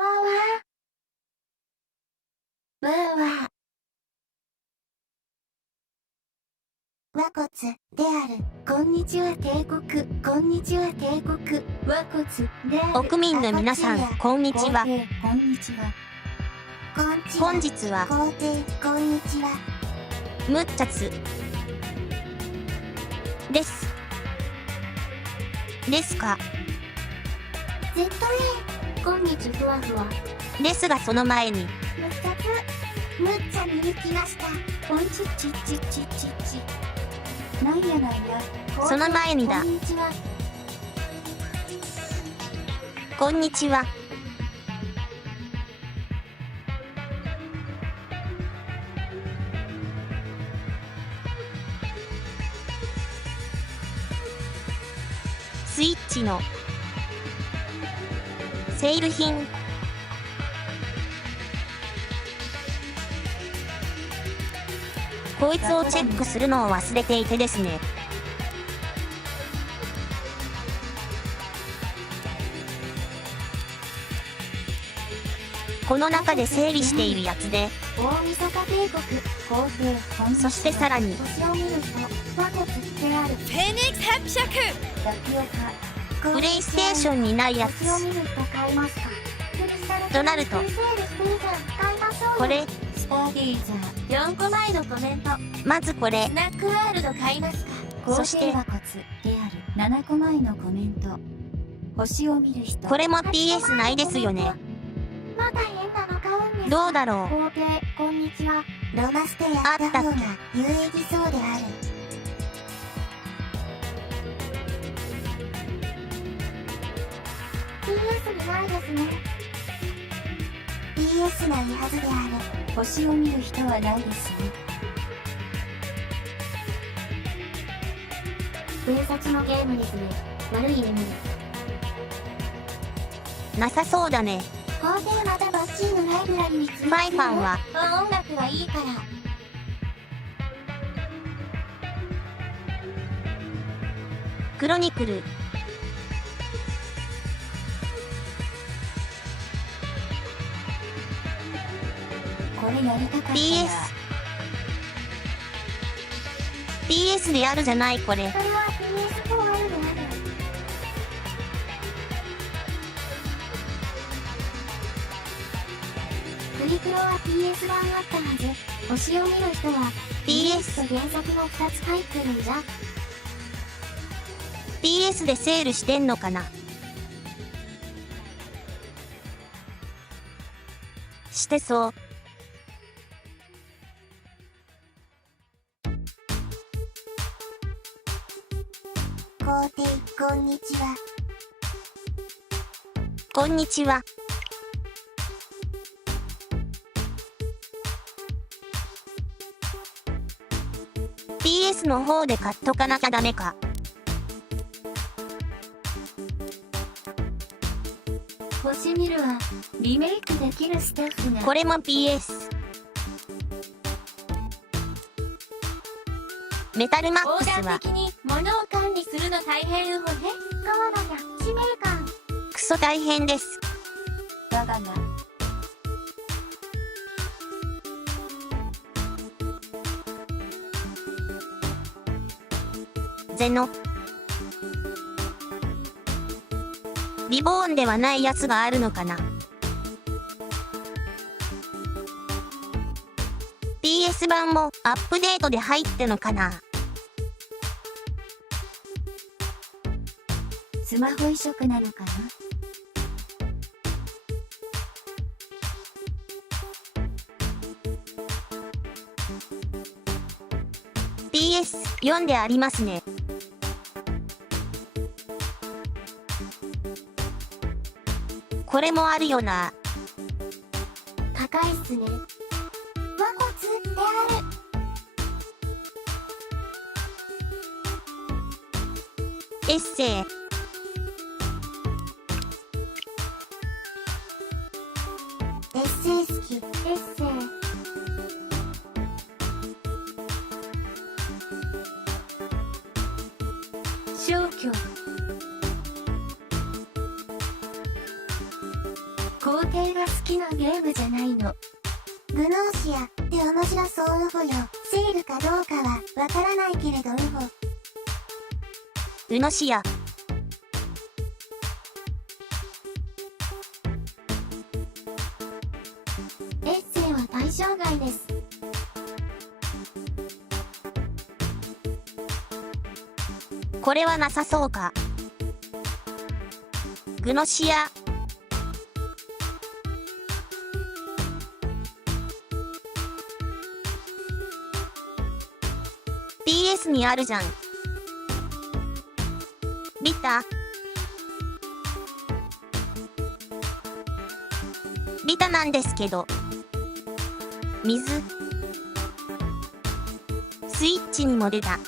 わーわー。わーわー。和骨である。こんにちは帝国。こんにちは帝国。和骨である。国民の皆さん、こんにちは。こんにちは。本日は、皇帝、こんにちは。ムッチャツです。ですか。ZA、こんにちふわふわ。ですがその前に、むっちゃつ、むっちゃ見に来ました。おんちっちっちっちっちっち。なんやなんや。その前にだこんにちは。こんにちは。スイッチのセール品。こいつをチェックするのを忘れていてですね。この中で整理しているやつで、大晦日帝国、皇帝、そしてさらに、星を見る人、和骨である。フェニックス伯爵ラピオカ。プレイステーションにないやつ星を見る人買いますか。となると、セールしてるじゃん。買いましょうよ。これ、スターディーザー、4個前のコメント。まずこれス、ナックワールド買いますか。そして和骨である。7個前のコメント。星を見る人。これも PS ないですよね。まだ変なの買うんですか。どうだろう。皇帝、こんにちは。ロマステやった方が有意義そうである。PS にないですね。PS ないはずである。星を見る人はないですね。警察のゲームですね。悪い意味で。なさそうだね。皇帝またバッチーのライブラリに追加するファイファンは音楽はいいから。クロニクル。これやりたかったな。 PS であるじゃないこれ。それは PS4 あるである。プリクロは PS1 あったはず。星を見る人は PS と原作の2つ入ってるんじゃ。PS でセールしてんのかな。してそう。皇帝、こんにちは。こんにちは。PS の方で買っとかなきゃダメか。星見るはリメイクできるスタッフが。これも PS。メタルマックスは的に物を管理するの大変よね。川田や使命感。クソ大変です。我がが。ゼノ。リボーンではないやつがあるのかな。PS 版もアップデートで入ってのかな。スマホ移植なのかな。PS4 でありますね。これもあるよな。高いっすね。和骨である。エッセイ。エッセイ好き。エッセイ。消去。皇帝系が好きなゲームじゃないの。グノーシアって面白そうウホよ。セールかどうかはわからないけれどウホ。うのしや。エッセイは対象外です。これはなさそうか。グノシア。PS にあるじゃん。ビタ。ビタなんですけど。水。スイッチにも出た。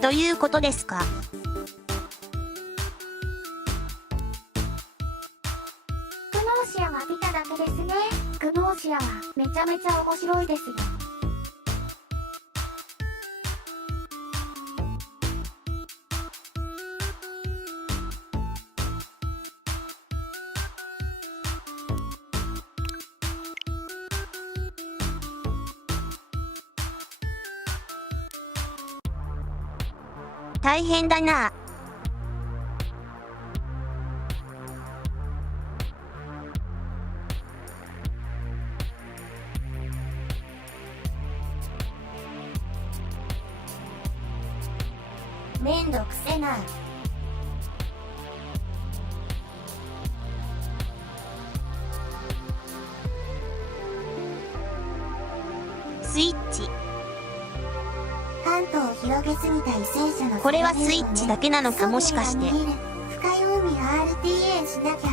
ということですか。グノーシアはビタだけですね。グノーシアはめちゃめちゃ面白いですよ。大変だな。めんどくせな。スイッチ。関東を広げすぎた為政者の。これはスイッチだけなのか、もしかして。深い海 RTA しなきゃ。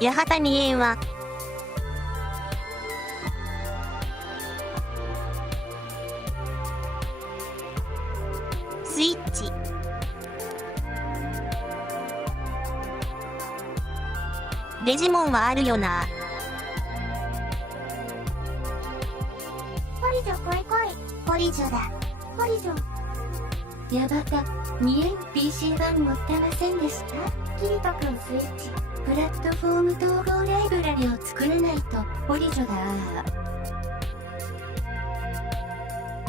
八幡二円はスイッチ。デジモンはあるよな。ポリジョ来い来い。ポリジョだ。ポリジョ。八幡2円 PC 版持ってませんでした？キリトくんスイッチ。プラットフォーム統合ライブラリを作らないと。ポリジョだ。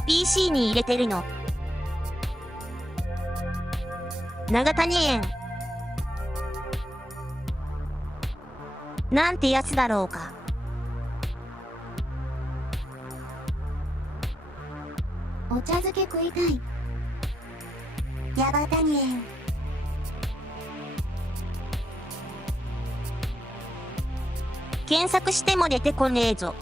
PC に入れてるの。長谷園。なんてやつだろうか。お茶漬け食いたい。八幡に園。検索しても出てこねえぞ。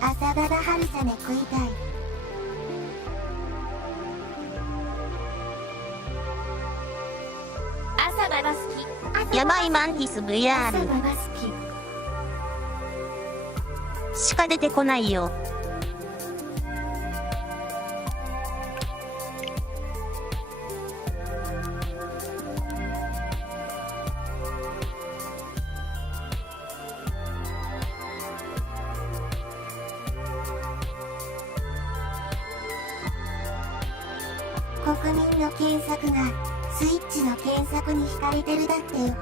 朝ババ春雨食いたい。朝ババ好き。やばいマンティス VR 朝ババ好き。しか出てこないよ。国民の検索がスイッチの検索に惹かれてるだってウホ。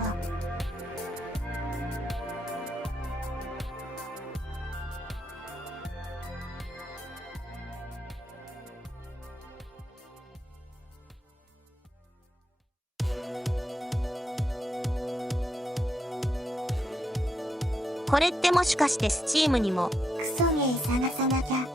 これってもしかしてスチームにも。クソゲー探さなきゃ。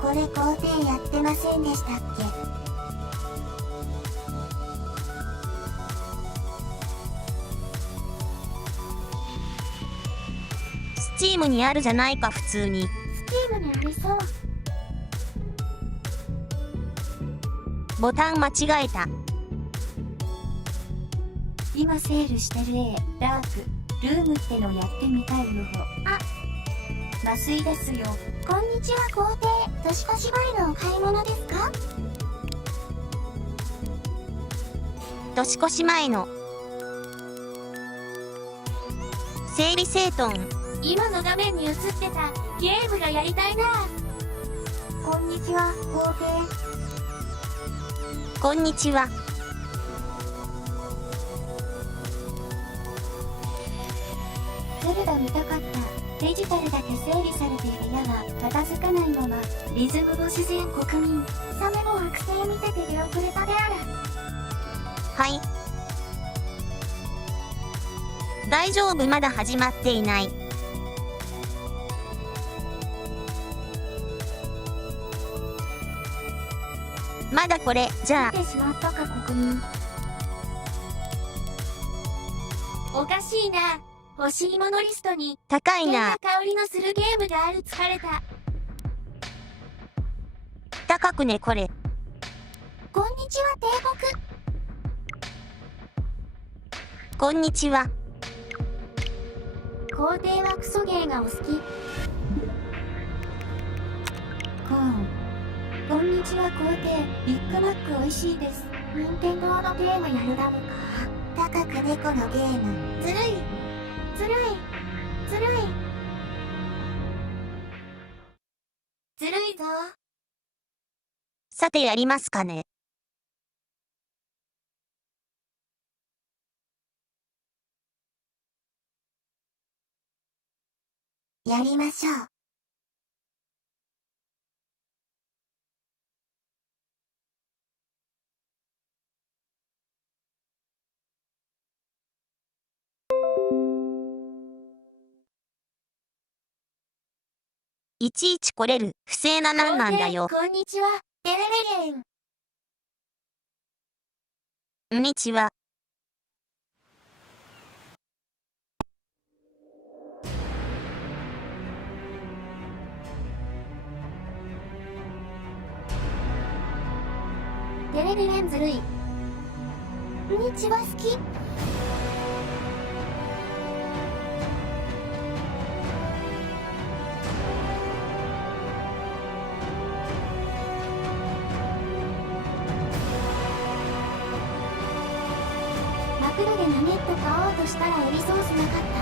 これ工程やってませんでしたっけ？チームにあるじゃないか普通に。スチームにありそう。ボタン間違えた。今セールしてる A ダークルームってのやってみたい無法。あ、麻酔ですよ。こんにちは皇帝。年越し前のお買い物ですか？年越し前の整理整頓。今の画面に映ってたゲームがやりたいな。こんにちは皇帝。こんにちは。ゼルダ見たかった。デジタルだけ整理されている部屋は片付かないまま。リズムも自然国民。サメも惑星見てて出遅れたである。はい。大丈夫、まだ始まっていない。まだこれ、じゃあ。見てしまったか国民。おかしいな。欲しいものリストに高いな。変な香りのするゲームがある。疲れた。高くねこれ。こんにちは帝国。こんにちは。皇帝はクソゲーがお好き。コーン。こんにちは皇帝。ビッグマック美味しいです。任天堂のゲームやるだろか。高く猫のゲーム。ずるい。ずるい。ずるい。ずるいぞ。さてやりますかね。やりましょう。いちいち来れる不正ななんなんだよ。皇帝こんにちは。テレレゲン。こんにちは。テレレレンずるい。こんにちは好き。マクロでナゲット買おうとしたらエビソースなかった。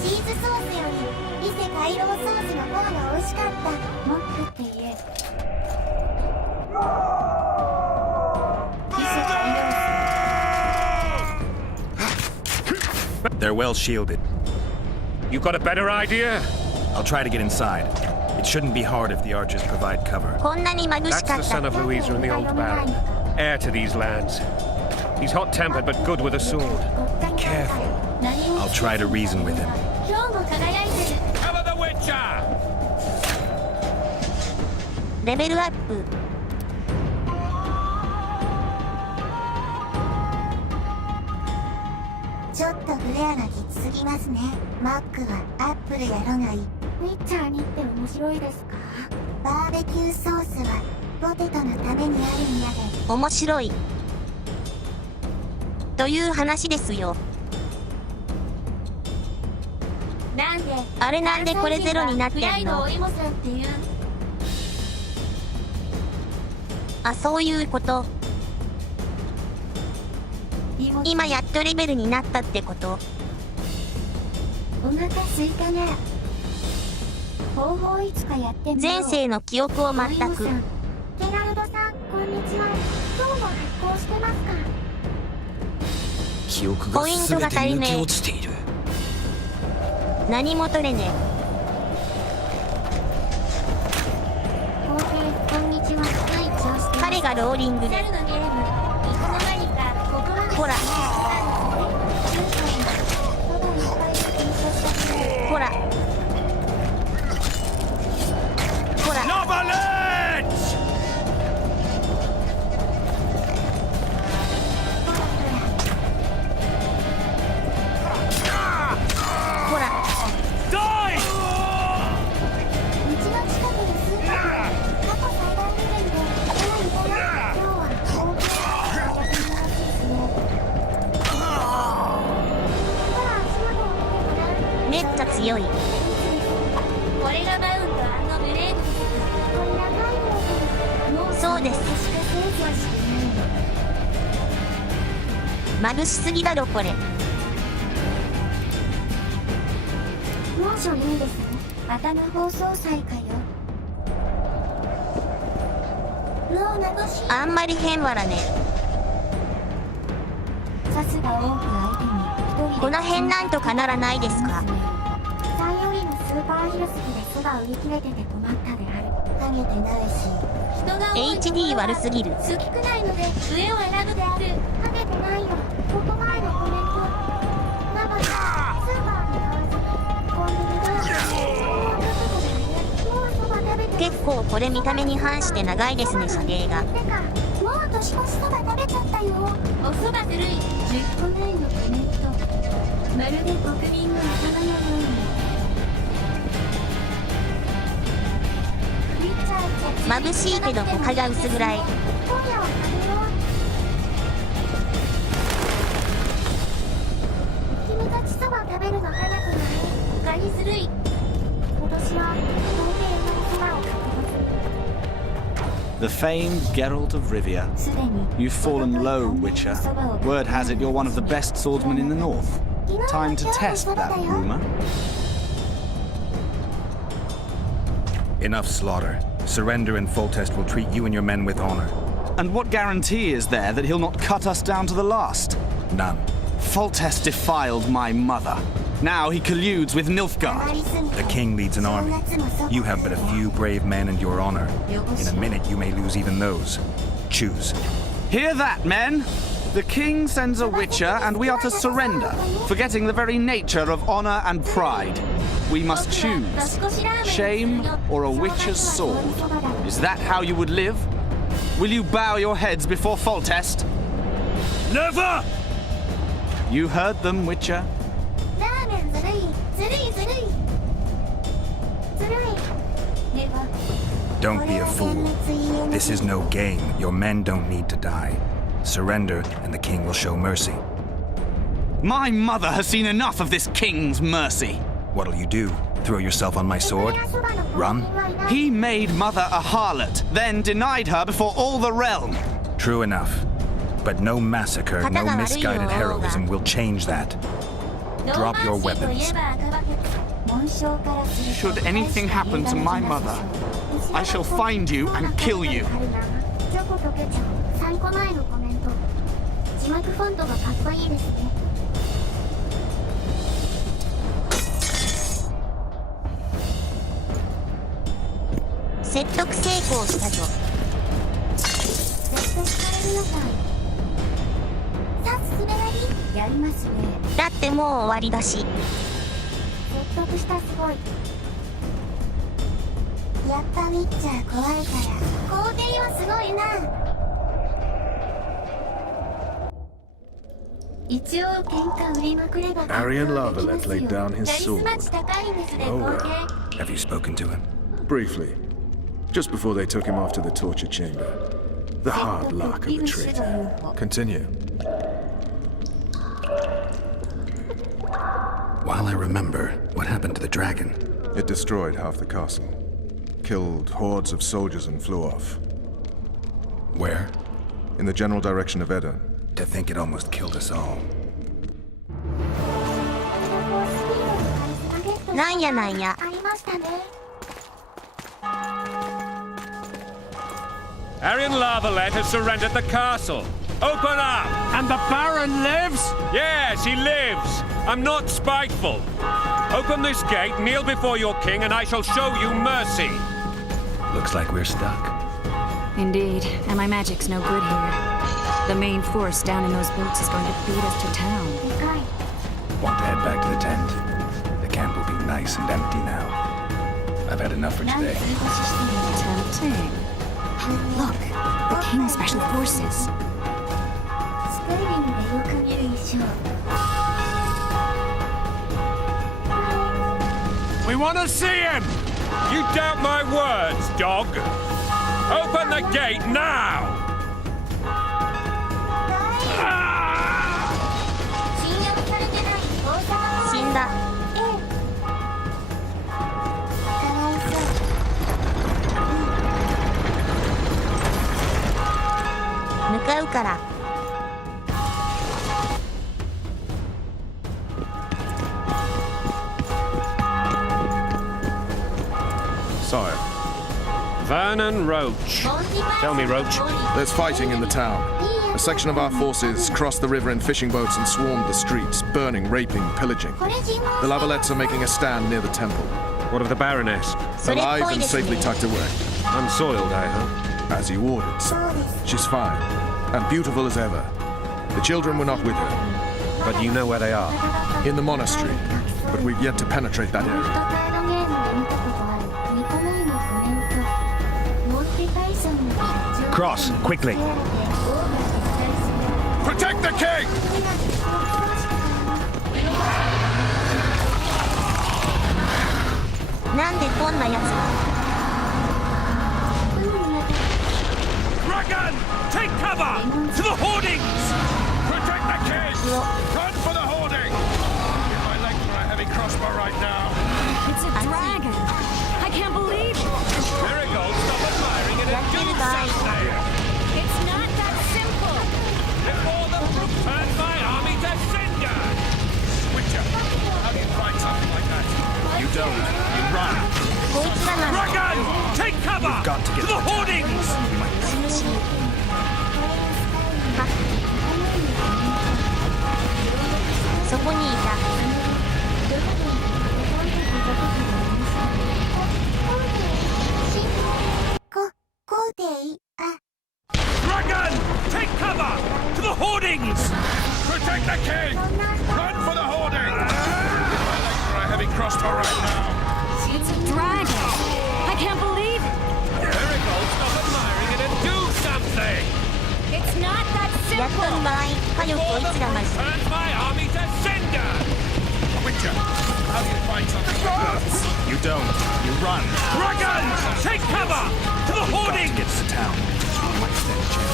チーズソースより伊勢海洋ソースの方が美味しかった。モックって言え。They're well shielded. You got a better idea? I'll try to get inside. It shouldn't be hard if the archers provide cover. こんなに眩し That's かっ the た。 son of Louisa in the old barrel, heir to these lands. He's hot-tempered but good with a sword. Be careful. 何を I'll try to reason with him. 今日も輝いてる。 Cover the Witcher! レベルアップ。ちょっとフレアがきつすぎますね。マックはアップルやろがいい。ウィッチャー2って面白いですか？バーベキューソースはポテトのためにあるんやで。面白い。という話ですよ。なんであれなんでこれゼロになってフライんの？のお芋さんっていう。あ、そういうこと。今やっとレベルになったってこと。お腹すいたな。方法いつかやってみよう。前世の記憶を全く。ケラルドさん、こんにちは。今日も発行してますか？記憶がポイントが足りねえ。全て抜け落ちている。何も取れね皇帝、こんにちは。はい、調子え。彼がローリングで。猿のゲーム、いつの間にか告白ほら。ほら。そうです。眩しすぎだろこれ。モーションいいですね。頭放送祭かよ。あんまり変わらね。さすが多く相手に一人でこの辺なんとかならないですか。さんよりのスーパーヒルスキでそば売り切れてて困ったである。ハゲてないし人が多い。 HD 悪すぎる。好きくないので上を選ぶである。ハゲてないよ。ここ前のコメント。ママにスーパーに買わずコンビニドラ結構これ見た目に反して長いですね射程が。てかもう年越しそば食べちゃったよ。おそばずるい。10個前のコメント。まるで国民の仲間のように。眩しいけど他が薄暗い。今夜は食べよう。君たちそば食べるの早くない？ガリずるい。今年は透明のそばを買ってます。 The famed Geralt of Rivia. You've fallen low, Witcher. Word has it you're one of the best swordsmen in the north. Time to test that rumor. Enough slaughter. Surrender and Foltest will treat you and your men with honor. And what guarantee is there that he'll not cut us down to the last? None. Foltest defiled my mother. Now he colludes with Nilfgaard. The king leads an army. You have but a few brave men and your honor. In a minute you may lose even those. Choose. Hear that, men? The king sends a witcher and we are to surrender, forgetting the very nature of honor and pride. We must choose. Shame or a witcher's sword. Is that how you would live? Will you bow your heads before Foltest? Never! You heard them, Witcher. Don't be a fool. This is no game. Your men don't need to die. Surrender, and the king will show mercy. My mother has seen enough of this king's mercy. What'll you do? Throw yourself on my sword? Run? He made mother a harlot, then denied her before all the realm. True enough. But no massacre, no misguided heroism will change that. Drop your weapons. Should anything happen to my mother, I shall find you and kill you. 3個前のコメント。字幕フォントがかっこいいですね。説得成功したぞ。説得されるのか。さすがにやりますね。だってもう終わりだし。説得したすごい。やっぱウィッチャー怖いから皇帝はすごいな。一応喧嘩売りまくれば Arian Larvalet laid down his 打率 sword. マッチ高いんですね Oh, 皇 well. 帝。 Have you spoken to him? Briefly, just before they took him off to the torture chamber. The hard luck of a traitor. Continue. While I remember, what happened to the dragon? It destroyed half the castle, killed hordes of soldiers and flew off. Where? In the general direction of Edda. To think it almost killed us all. なんやなんや。ありましたね。 Arian Larvalet has surrendered the castle. Open up! And the Baron lives? Yes, he lives. I'm not spiteful. Open this gate, kneel before your king, and I shall show you mercy. Looks like we're stuck. Indeed, and my magic's no good here. The main force down in those boats is going to beat us to town. でかい。 Want to head back to the tent? The camp will be nice and empty now. I've had enough for なんで today. 通過してるの。 Tempting. Look, the King's special forces. スカイリムでよく見る衣装。 We want to see him! You doubt my words, dog. Open the gate now! 信用されてない王様の。死んだ。ええ。かわいそう。向かうから。Sire. Vernon Roach. Tell me, Roach. There's fighting in the town. A section of our forces crossed the river in fishing boats and swarmed the streets, burning, raping, pillaging. The Lavalettes are making a stand near the temple. What of the Baroness? Alive and safely tucked away. Unsoiled, I hope. As you ordered, sir. She's fine, and beautiful as ever. The children were not with her. But you know where they are. In the monastery, but we've yet to penetrate that area. Cross, quickly. Protect the king! Dragon! Take cover! To the hoardings! Protect the king! Run for the hoarding! Give my leg for a heavy crossbow right now. It's a dragon! I can't believe it! There it goes! Stop admiring it and do something! It's not that simple! Before the brook turns my army to cinder! Witcher, how do you fight something like that? You don't. You run. Dragon! Take cover! Got to get to the hoardings! Dragon! Take cover! To the hoardings! Protect the king! Run for the hoarding! Give my leg for a heavy crossbow right now. It's a dragon! I can't believe it! There it goes! Stop admiring it and do something! It's not that simple! Before the brook turns my army to cinder! Witcher, how do you fight something like that? You don't. You run. Dragon! Take cover! To the hoardings! Get to town. You might stand a chance.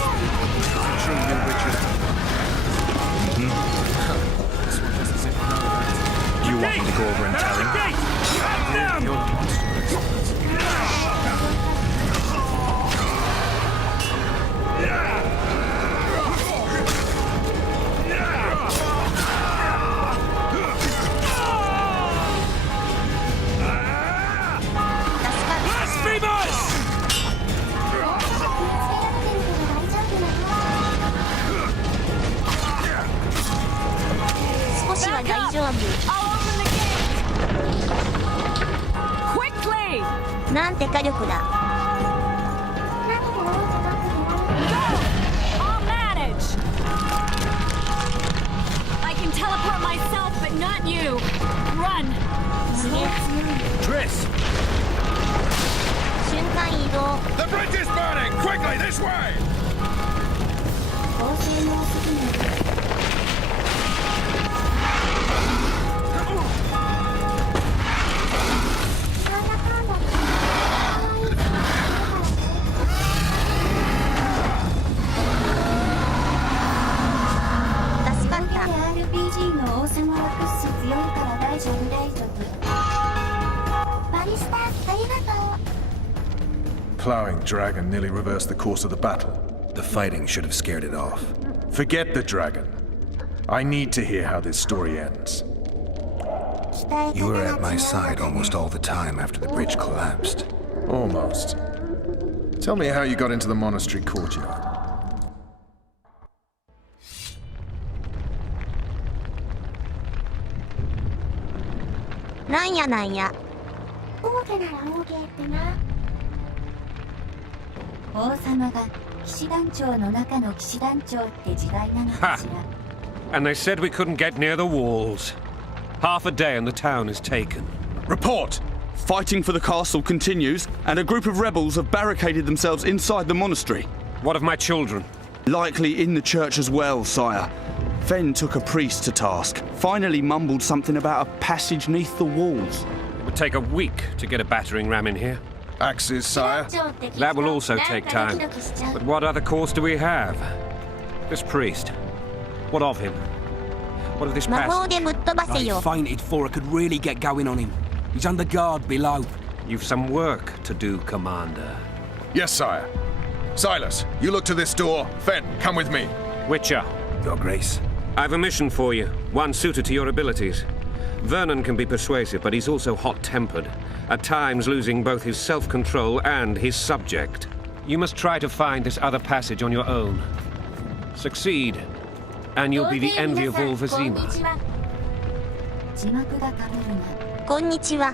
I'm sure you Witcher. You want me to go over and tell him? Them! You're the monster. Blasphemous! 少しは大丈夫。 I'll open the gate! Quickly! なんて火力だ。 I'll manage! I can teleport myself, but not you! Run! すげえ。 Triss! 瞬間移動。 The bridge is burning! Quickly, this way! RPG の王様はクッス強いから大丈夫大丈夫。バリスタ、ありがとう。 Plowing dragon nearly reversed the course of the battle. The fighting should have scared it off. Forget the dragon. I need to hear how this story ends. You were at my side almost all the time after the bridge collapsed. Almost. Tell me how you got into the monastery courtyard. なんやなんや。王家なら王家ってな。王様が騎士団長の中の騎士団長って時代なのかしら。 And they said we couldn't get near the walls. Half a day and the town is taken. Report! Fighting for the castle continues, and a group of rebels have barricaded themselves inside the monastery. What of my children? Likely in the church as well, sire. Fen took a priest to task, finally mumbled something about a passage neath the walls. It would take a week to get a battering ram in here. Axes, sire. That will also take time. But what other course do we have? This priest. What of him? What of this 魔 passage? 法でぶっ飛ばせ I よ。 fainted before I could really get going on him. He's under guard below. You've some work to do, Commander. Yes, sire. Silas, you look to this door. Fen, come with me. Witcher, Your Grace. I've a mission for you, one suited to your abilities. Vernon can be persuasive, but he's also hot-tempered, at times losing both his self-control and his subject. You must try to find this other passage on your own. Succeed, and you'll be the envy of all Vizima. 字幕がかぶるな。こんにちは。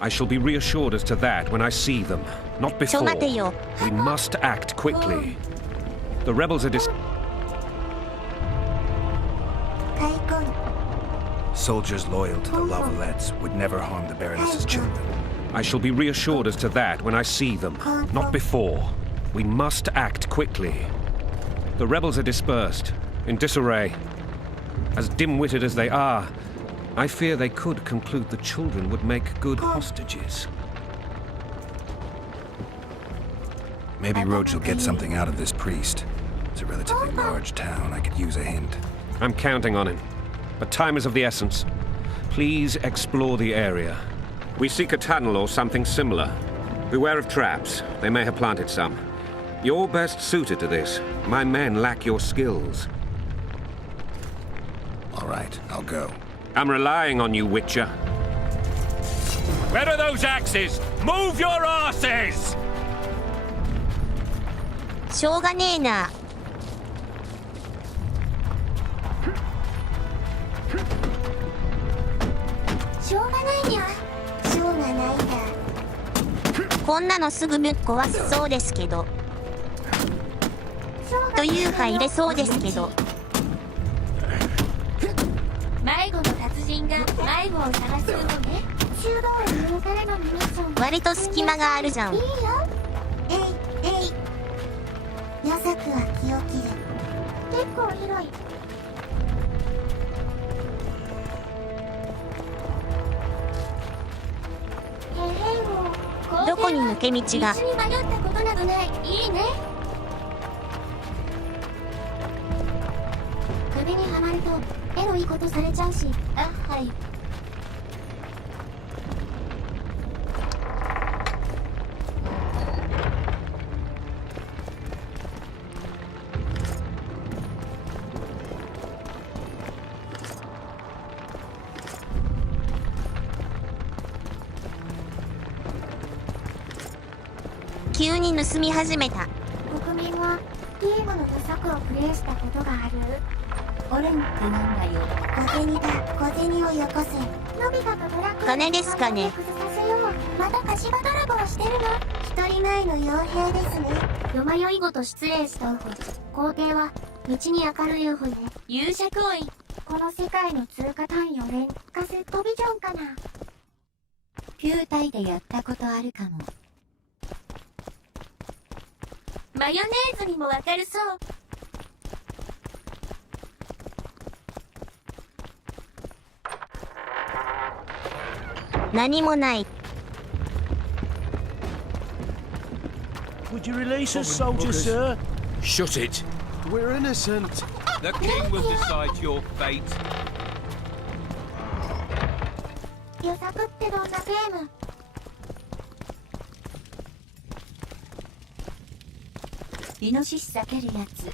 I shall be reassured as to that when I see them, not ちょ before. 待てよ。 We must act quickly. The rebels are Soldiers loyal to the Lavalettes would never harm the Baroness's children. I shall be reassured as to that when I see them, not before. We must act quickly. The rebels are dispersed, in disarray. As dim-witted as they are, I fear they could conclude the children would make good hostages. Maybe Roach will get something out of this priest. It's a relatively large town. I could use a hint. I'm counting on him. But time is of the essence. Please explore the area. We seek a tunnel or something similar. Beware of traps. They may have planted some. You're best suited to this. My men lack your skills. All right, I'll go. I'm relying on you, Witcher. Where are those axes? Move your asses! しょうがねえな。しょうがないにゃ。しょうがないだ。こんなのすぐぶっ壊すそうですけど。というか入れそうですけど。迷子の達人が迷子を探すのね。修道院のからのミッション。割と隙間があるじゃん。いいよ。えいえい。夜作は気を切る。結構広い。どこに抜け道が。道に迷ったことなどない。いいね。首にはまるとエロいことされちゃうし。あ、はい。急に盗み始めた。国民はゲームの多作をプレイしたことがある。オレンってなんだよ。小銭だ。小銭をよこせ。のび太とドラクエ金ですかね。崩させよう。また貸し場泥棒してるの。一人前の傭兵ですね。よまよいごと失礼したおほ。皇帝は道に明るいおほね。勇者行為。この世界の通過単位を連カセットビジョンかな。ピュータイでやったことあるかも。マヨネーズにもわかるそう。何もない。Would you release us, soldier, sir? Shut it. We're innocent. The king will decide your fate. 夜作ってどんなゲーム？イノシシ避けるやつ。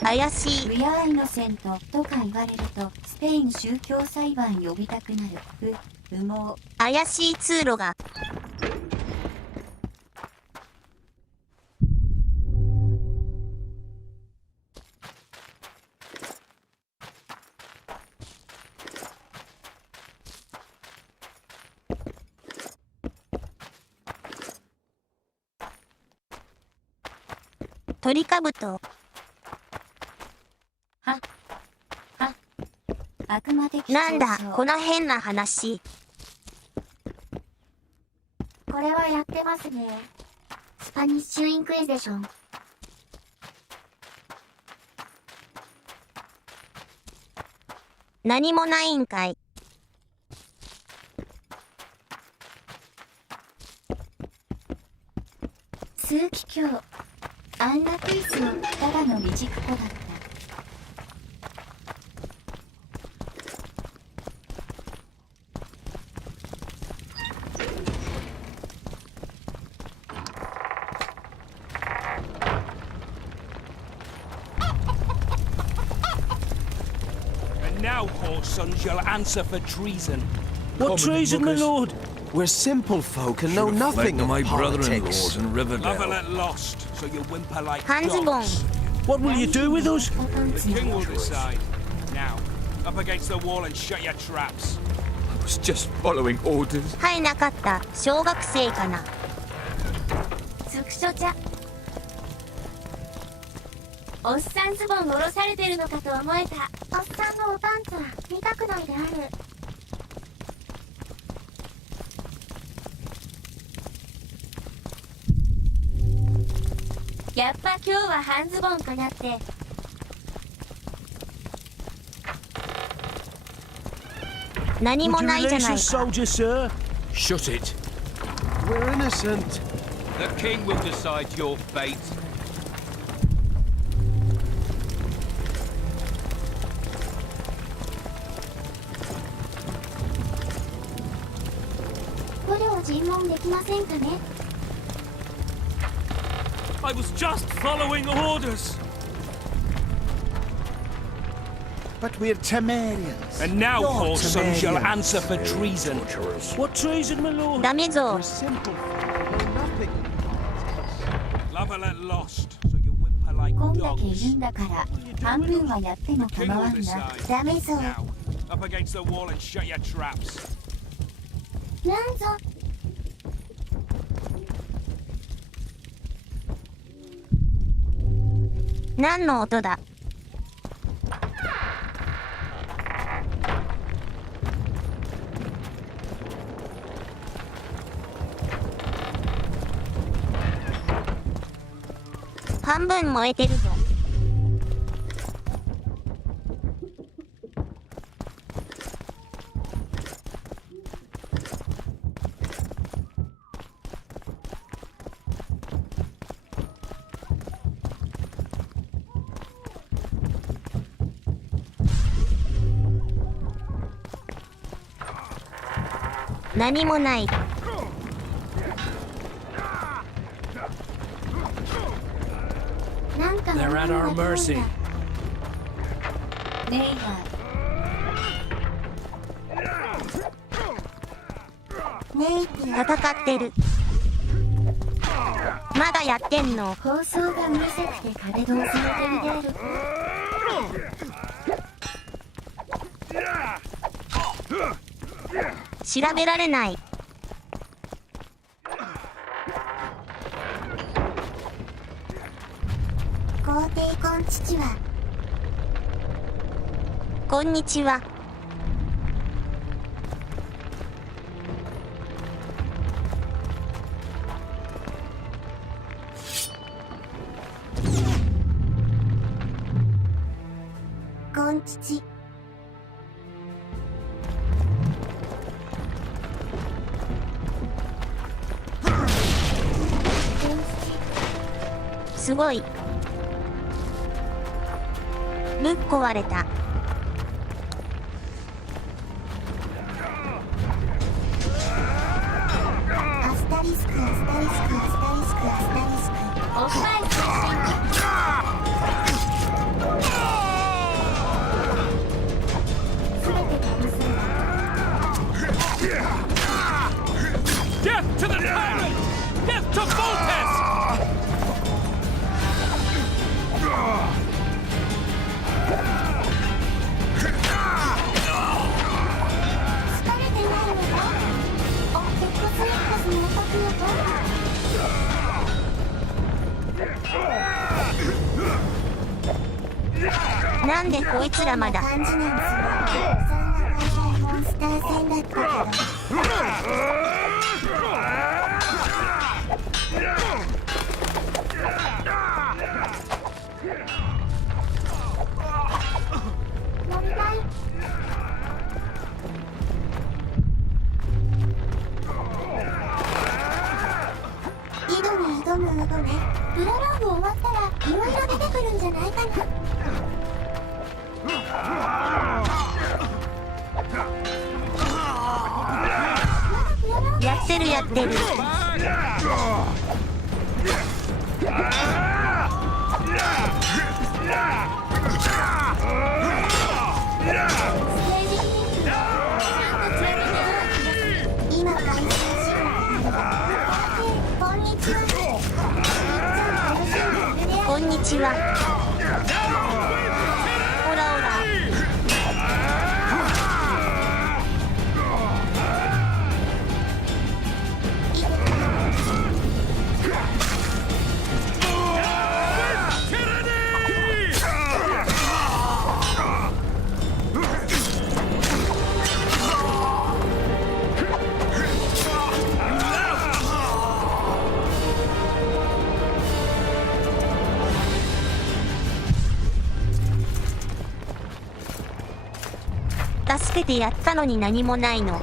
怪しい。ウィアーイノセントとか言われるとスペイン宗教裁判呼びたくなる。羽毛。怪しい通路が。鳥かぶと。悪魔的なんだこの変な話。これはやってますね。スパニッシュインクイゼーション。何もないんかい。数奇鏡。安楽椅子をただの未熟子だった。And now, whoresons, you'll answer for treason. What treason, my lord? We're simple folk and know nothing of my politics. brother-in-laws in Riverdale. Level at lost, so you whimper like Handsbon. dogs. What will you do with us? The king will decide. Now, up against the wall and shut your traps. I was just following orders. はいなかった小学生かな。スクショじゃ。おっさんズボン下ろされてるのかと思えた。おっさんのおパンツは見たくないである。やっぱ今日は半ズボンかなって。何もないじゃないか。 soldier, sir? Shut it. We're innocent. The king will decide your fate. 捕虜を尋問できませんかね。I was just following orders. But we're Temerians. And now, You're whoresons, you'll Temerians. answer for treason. What treason, my lord? ダメぞ。 We're simple folk, know nothing of politics. Level at lost, so you whimper like こんだけい dogs. るんだから半分はやっても King 構わ will んな。 decide. ダメぞ。 Now, up against the wall and shut your traps. なんぞ。何の音だ。半分燃えてるぞ。何もない。なんか They're at our mercy. レイヤネイティ戦ってる。まだやってんの。放送がうるさくて壁ドンされてるである。調べられない。皇帝婚父はこんにちは。婚父。すごい。ぶっ壊れた。アスタリスクアスタリスクアスタリスクアスタリスク。おっぱい推進。すべてが無数だ。 Death to the tyrant! Death to Voltes! 疲れてないのか。お、X-X のお得よ。なんでこいつらまだ。感じなんですよ。そんな大モンスター戦だったけど。乗りたい。井戸に挑むウドね。プロローグ終わったらいろいろ出てくるんじゃないかな。やってるやってる。助けてやったのに何もないの。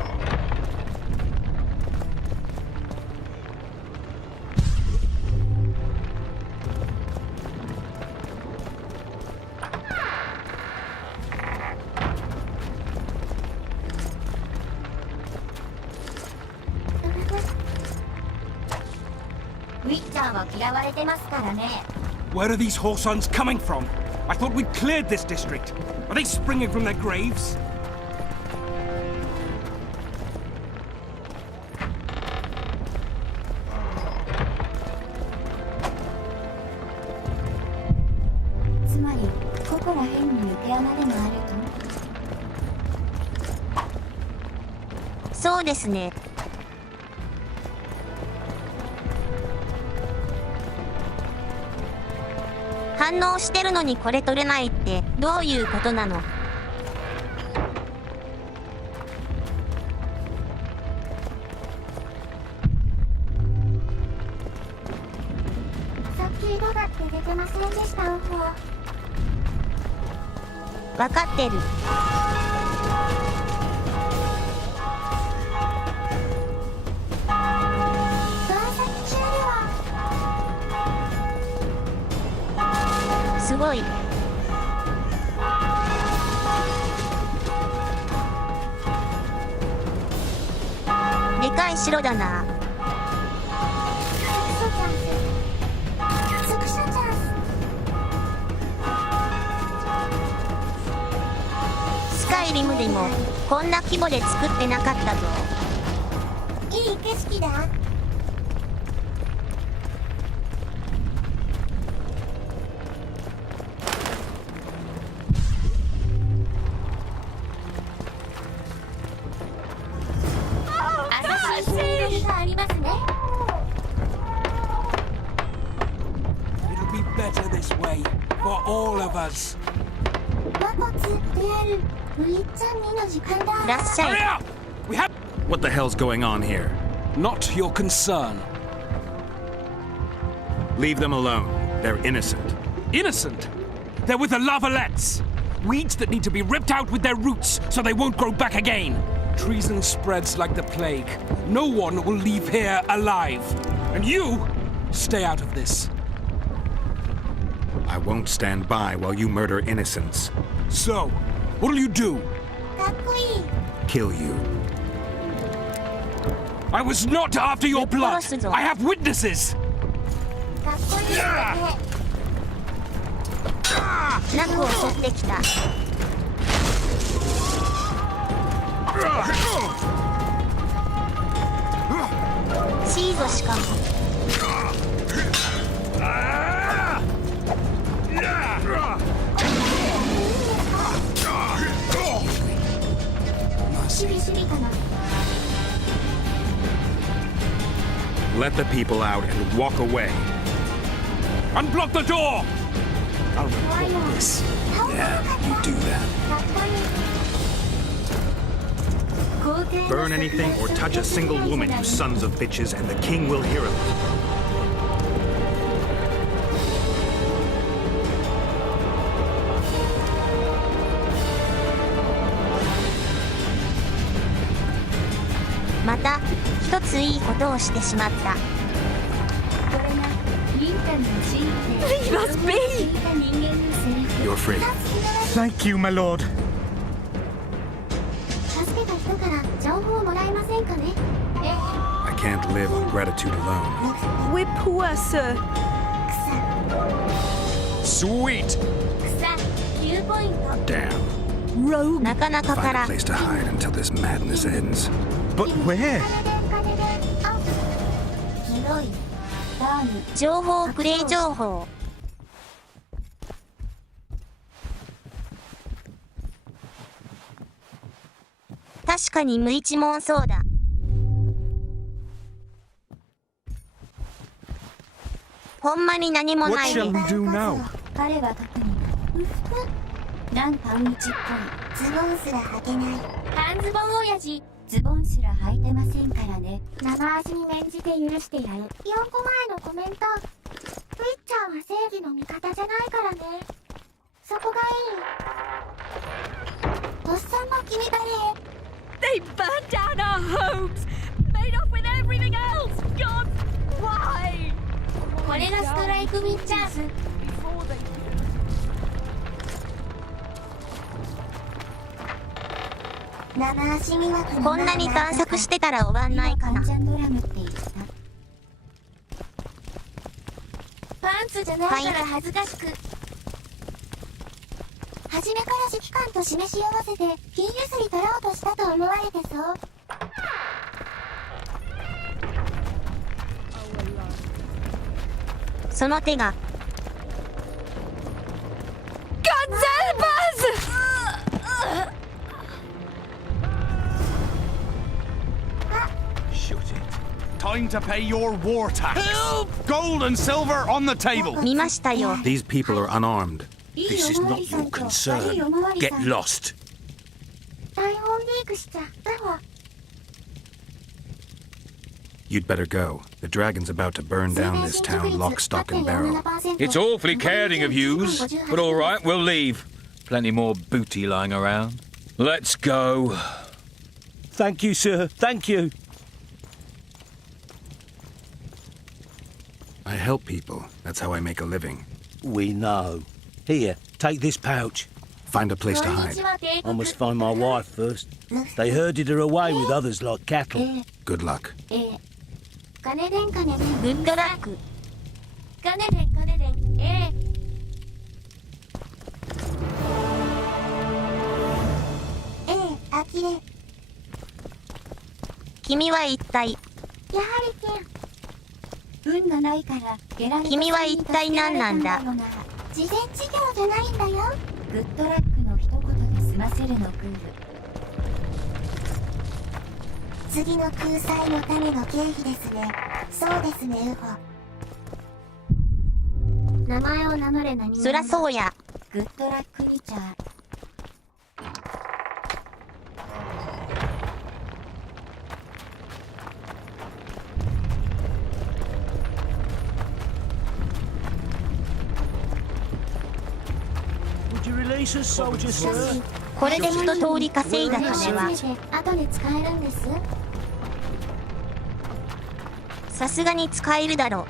ウィッチャーは嫌われてますからね。 Where are these whoresons coming from? I thought we'd cleared this district. Are they springing from their graves? つまりここら辺に抜け穴でもあると。そうですね。反応してるのにこれ取れないってどういうことなの？さっき色だって出てませんでした。わかってる。すごい。でかい城だな。スカイリムでもこんな規模で作ってなかったぞ。いい景色だ。It'll be better this way, for all of us. いらっしゃ Hurry い。 up! We have What the hell's going on here? not your concern. Leave them alone. They're innocent. Innocent? They're with the lavalettes. Weeds that need to be ripped out with their roots so they won't grow back again. Treason spreads like the plague. No one will leave here alive. And you, stay out of this. I won't stand by while you murder innocents. So, what'll you do? かっこいい。 Kill you. I was not after your blood. Impossible. I have witnesses. かっこいいですね。ナクを襲ってきた。シーゾしかも。しびしびかな。 Let the people out and walk away. Unblock the door. I'll report this. Yeah, you do that. かっこいい。 Burn anything or touch a single woman, you sons of bitches, and the king will hear of it.また一ついいことをしてしまった。これがリンカの強いて Leave us be! 聞いた人間のセリフ。 You're free. Thank you, my lord. 助けた人から情報をもらえませんかね。 I can't live on gratitude alone. We're poor, sir. Sweet! 草9ポイント。 Damn. なかなかか Find a ら place to hide until this madness ends. But where? 広い。情報プレイ情報。確かに無一文そうだ。ほんまに何も What ない shall ね。 we do now? 彼は特になんかうんちっぽい。ズボンすら履けない。半ズボン親父。ズボンすら履いてませんからね。生足に免じて許してやる。4個前のコメント。ウィッチャーは正義の味方じゃないからね。そこがいい。おっさんの君バレ They burned down our homes, made off with everything else. God, why? ー。これがストライクウィッチャーズ。生足魅惑のこんなに探索してたら終わんないかな。パンチャンドラムって言った。パンツじゃないから恥ずかしく。初めから指揮官と示し合わせて金ゆすり取ろうとしたと思われてそう。その手が Shut it. Time to pay your war tax. Gold and silver on the table. 見ましたよ。 These people are unarmed. This is not your concern. Get lost. 台本リークしちゃったわ。 You'd better go. The dragon's about to burn down this town lock, stock, and barrel. It's awfully caring of yous, but all right, we'll leave. Plenty more booty lying around. Let's go. Thank you, sir. Thank you. I help people. That's how I make a living. We know. Here, take this pouch. Find a place to hide. I must find my wife first. They herded her away with others like cattle. Good luck. 金でん金でん。グッドラック。金でん金でん。あきれ。君は一体。やはりけん。運がないからゲラルト君は一体何なんだ。事前事業じゃないんだよ。グッドラックの一言で済ませるのクール。次の空災のための経費ですね。そうですね、ウホ。名前を名乗れ何者。そらそうや。グッドラックリチャー。これで一通り稼いだ金は後で使えるんです。さすがに使えるだろ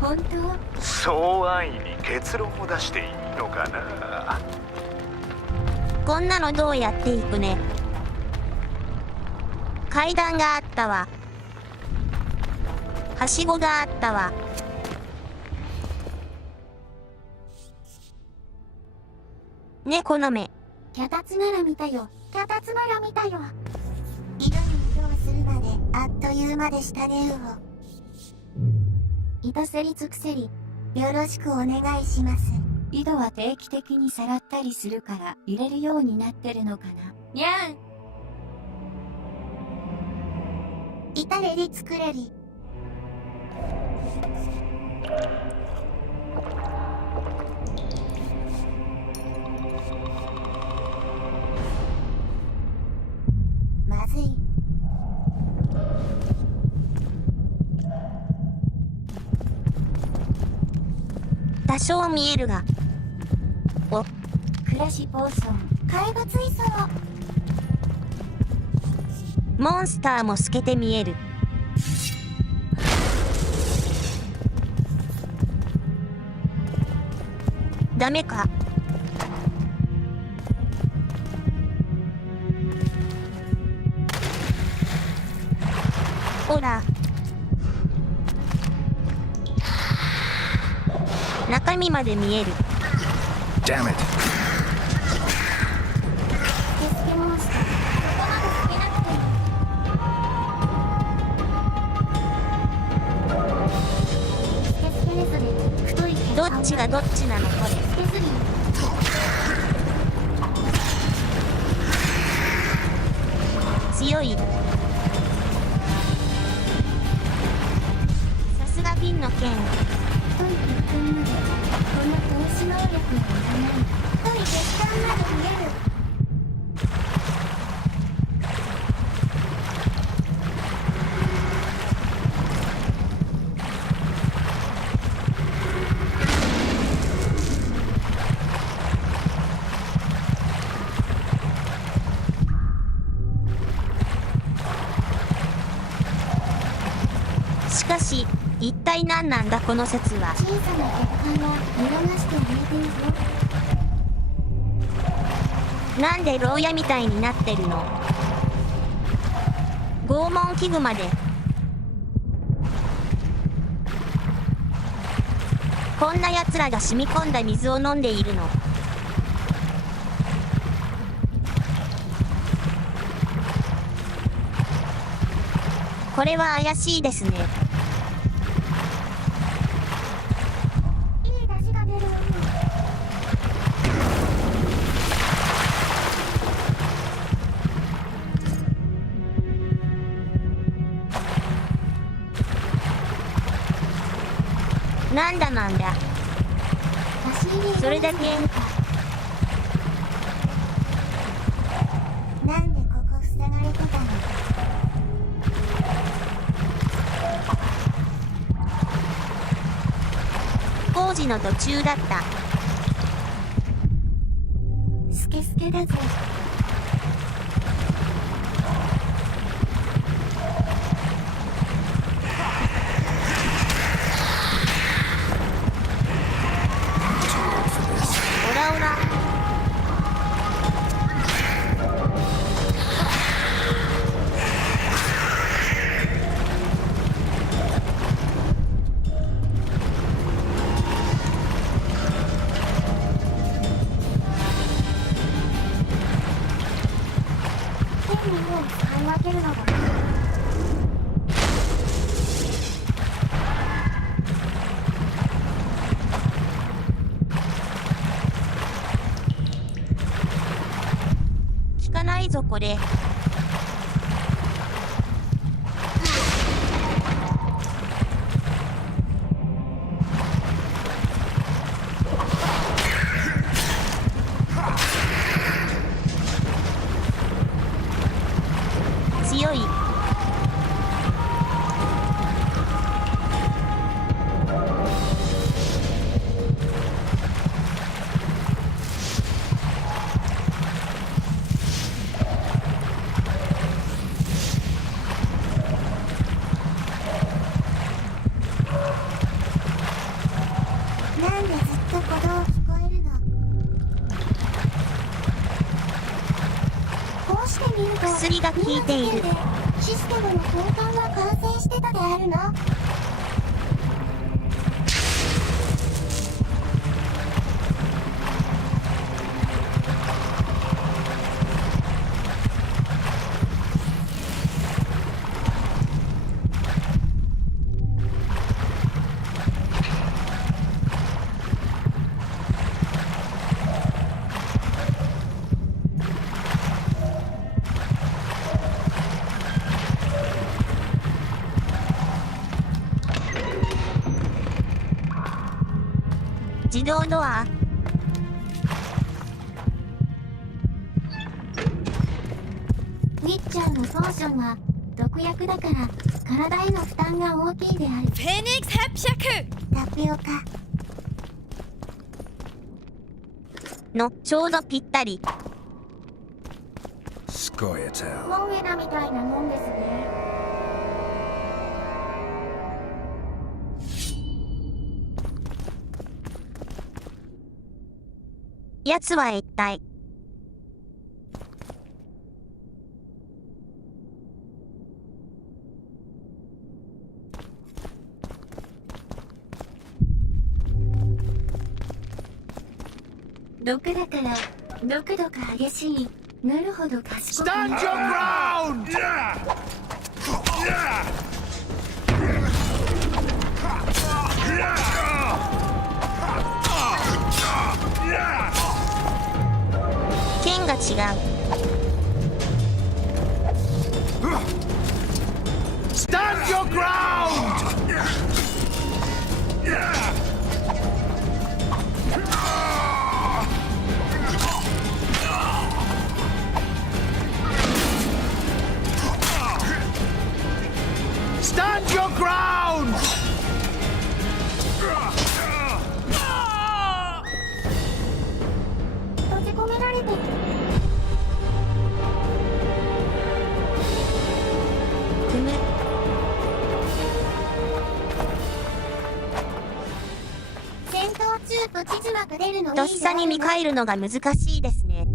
う。本当？そう安易に結論を出していいのかな。こんなのどうやっていくね。階段があったわ。はしごがあったわ。猫の目。脚立なら見たよ。脚立なら見たよ。井戸に移動するまであっという間でしたね、ウホ。井戸せりつくせり、よろしくお願いします。井戸は定期的にさらったりするから入れるようになってるのかな。にゃん。至れり作れり。まずい。多少見えるが。お。クラシポーソン。怪物磯の。モンスターも透けて見える。ダメか。ほら。中身まで見える。Damn it. デスケモンスター。ここまでつけなくても。デスケネスで太い毛。どっちがどっちなのこれ。デスリー。強い。さすが銀の剣。太い血管までこの透視能力はいらない。太い血管まで見える。一体何なんだこの説は。小さな血管は見逃してあげてるぞ。なんで牢屋みたいになってるの。拷問器具まで。こんな奴らが染み込んだ水を飲んでいるの。これは怪しいですね。いい出汁が出る。なんだなんだ。それだけ。なんでここ塞がれてたの。工事の途中だった。スケスケだぜ。オラオラ。手にも使い分けるのが。効かないぞこれ。強い。なんでずっと鼓動聞こえるの。こうしてみると薬が効いている。システムの交換は完成してたであるな。自動ドア。ウィッチャーのポーションは毒薬だから体への負担が大きいである。フェニックス합격。タピオカのちょうどぴったり。モンエナみたいなもんですね。奴は一体。毒だから毒々激しい。塗るほど賢く。 Stand your ground!剣が違う。Stand your ground! Stand your ground! 閉じ込められてる。YouTube 地図マップ出るのいいじゃん。とっさに見返るのが難しいですね。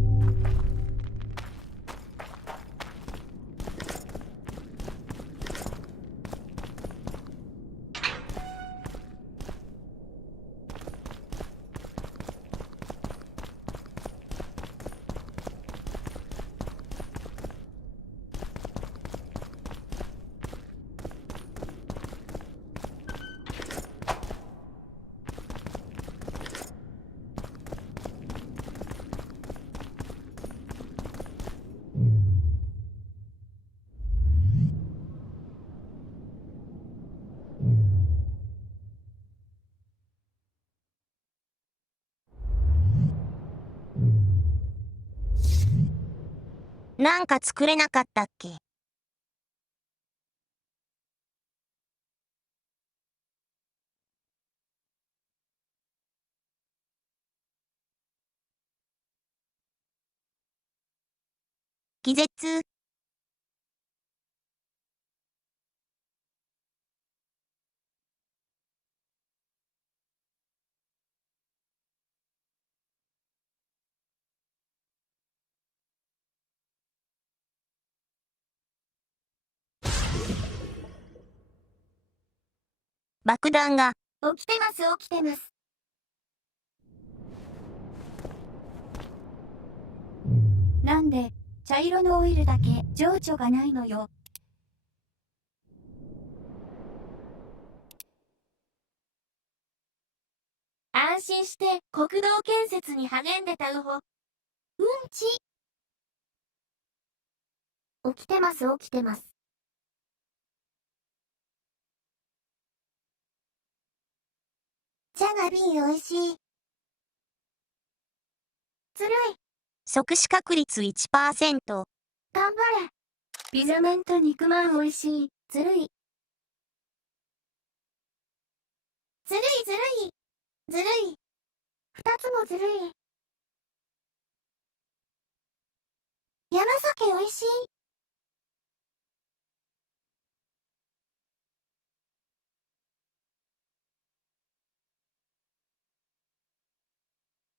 なんか作れなかったっけ？気絶。爆弾が。起きてます起きてます。なんで茶色のオイルだけ情緒がないのよ。安心して国道建設に励んでたウホ。うんち。起きてます起きてます。茶が瓶おいしい。ずるい。即死確率 1%。頑張れ。ピザマンと肉まんおいしい。ずるい。ずるいずるい。ずるい。二つもずるい。山酒おいしい。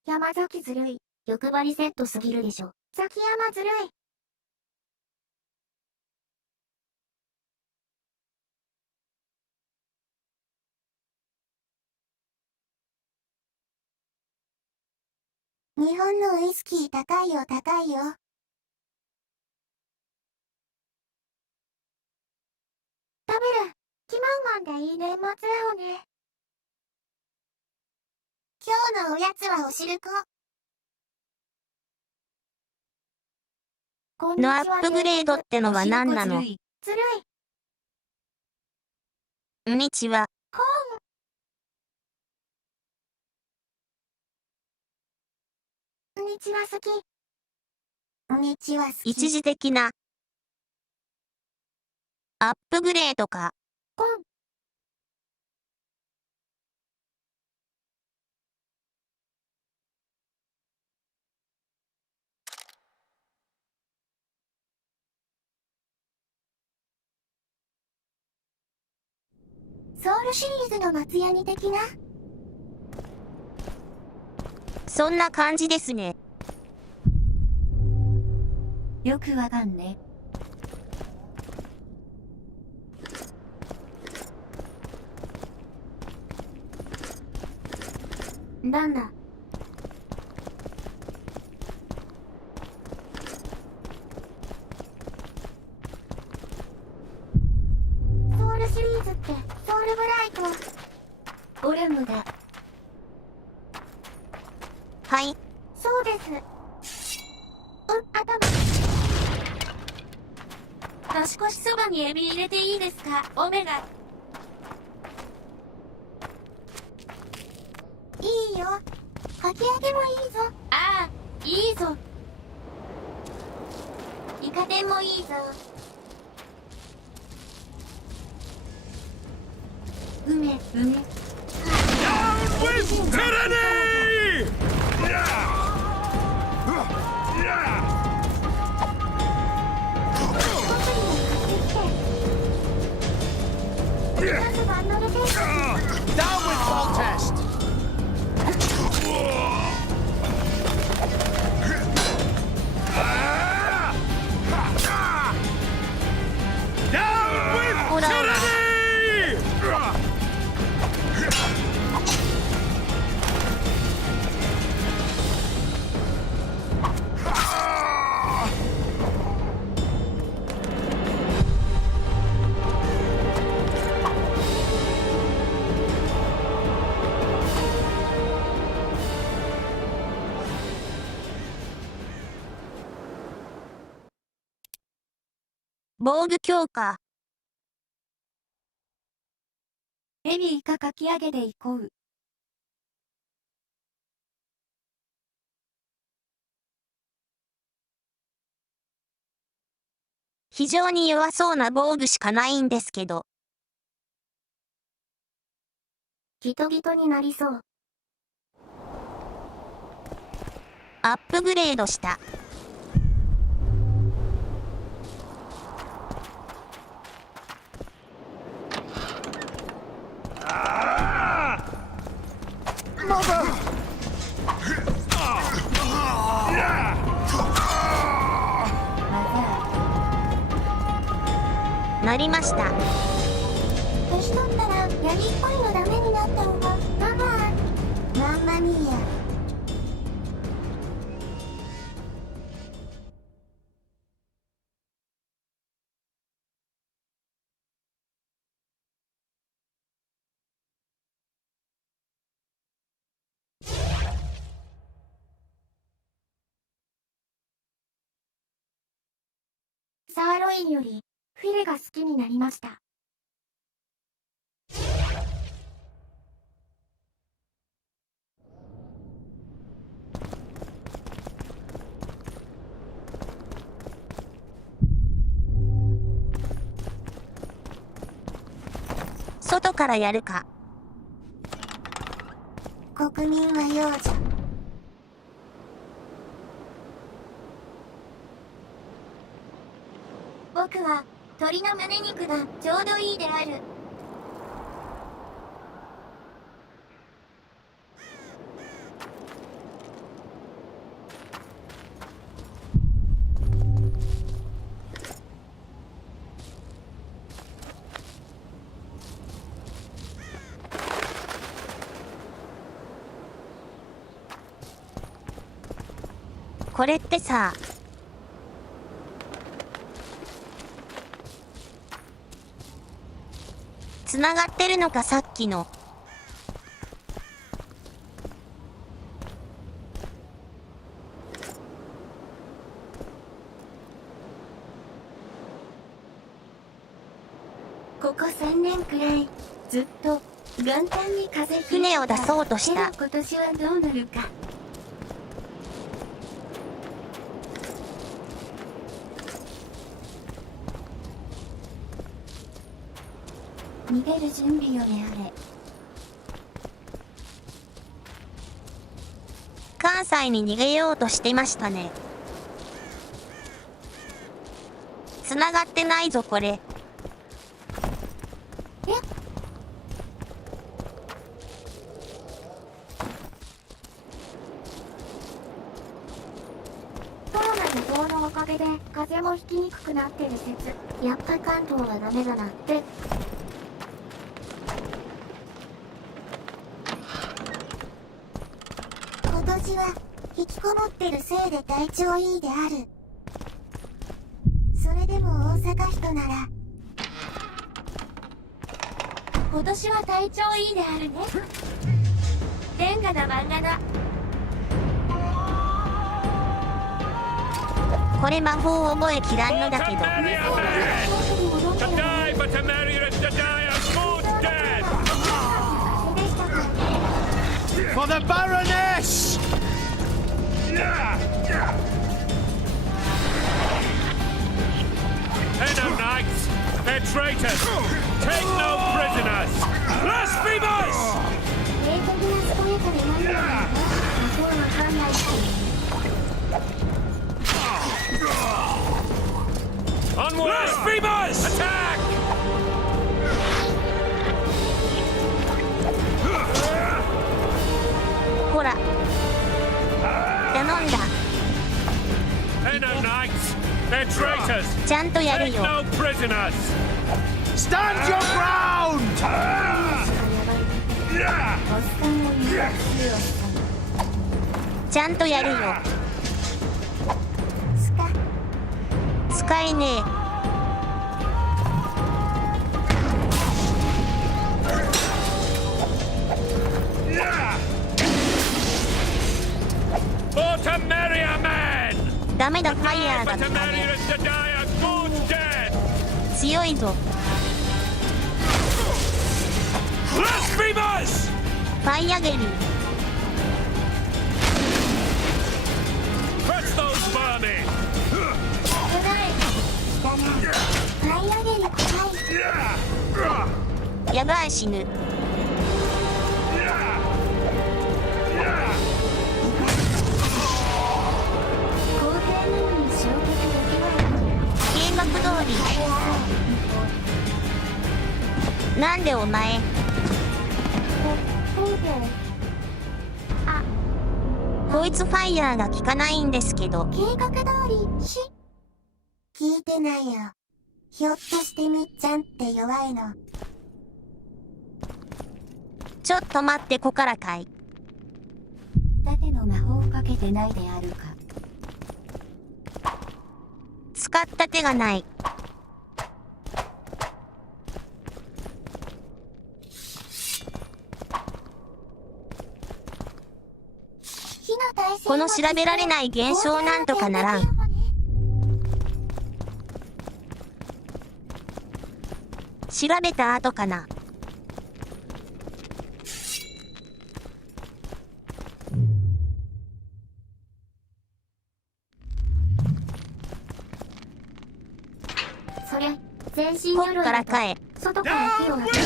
山崎ずるい。欲張りセットすぎるでしょ。崎山ずるい。日本のウイスキー高いよ高いよ。食べる。気満々でいい年末だよね。今日のおやつはおしるこ。のアップグレードってのは何なの？ずるい。こんにちは。コーン。こんにちは好き。こんにちは好き。一時的なアップグレードか。コン。ソウルシリーズの松ヤニ的な？そんな感じですね。よくわかんね。なんだ。ソウルシリーズってソウルブライト。ゴレムだ。はい。そうです。頭。年越しそばにエビ入れていいですか？オメガ。いいよ。かき揚げもいいぞ。ああ、いいぞ。イカ天もいいぞ。うめ。Down with ball test! 防具強化。エリーかかき上げで行こう。非常に弱そうな防具しかないんですけど。ギトギトになりそう。アップグレードした。なりました。年取ったらヤギっぽいのダメになったのか。マンマミーヤ。サーロインよりフィレが好きになりました。外からやるか。国民は幼女。僕は鳥の胸肉がちょうどいいである。これってさ、つながってるのかさっきの。ここ3年くらいずっと元旦に風邪船を出そうとした。けど今年はどうなるか。逃げる準備よであれ。関西に逃げようとしてましたね。つながってないぞこれ。トロナの棒のおかげで風邪もひきにくくなってる説。やっぱ関東はダメだなって。今年は引きこもってるせいで体調いいである。それでも大阪人なら今年は体調いいであるね。レンガだ漫画だ。これ魔法覚えきらんのだけど。For the Baroness! Hello, knights! They're traitors! Take no prisoners! Blasphemers! Onward! Blasphemers! Attack! Hora.頼んだ. Hello, knights! They're traitors! ちゃんとやるよ。 Take no prisoners! Stand your ground! ちゃんとやるよ。使えねえ。ダメだ、ファイヤーが来たね。強いぞ。ファイアゲル。やばい、死ぬ。計画通り。なんでお前。こいつファイヤーが効かないんですけど。計画通り聞いてないよ。ひょっとしてみっちゃんって弱いの？ちょっと待って、こからかい。盾の魔法をかけてないであるか。使った手がない。この調べられない現象なんとかならん。調べた後かな。そりゃ全身鎧こっからかえ。外から火を当てる。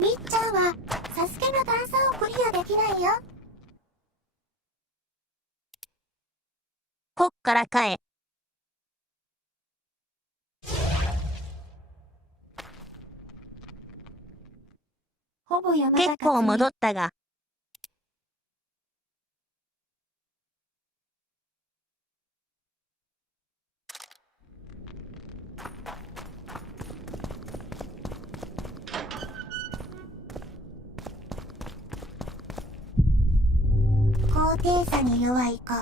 みっちゃんはサスケの段差をクリアできないよ。こっからかえ。ほぼ山田結構戻ったが。高低差に弱い子。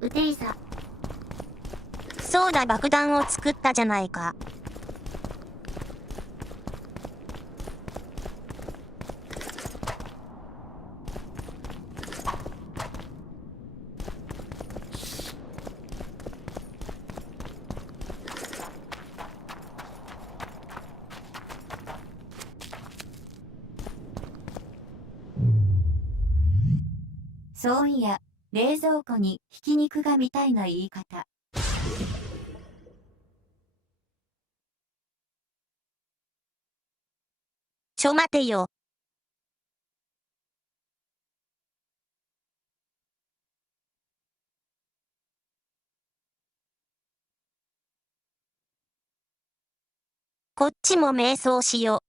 うていさ。そうだ、爆弾を作ったじゃないか。そういや、冷蔵庫にひき肉がみたいな言い方。ちょ待てよ。こっちも瞑想しよ。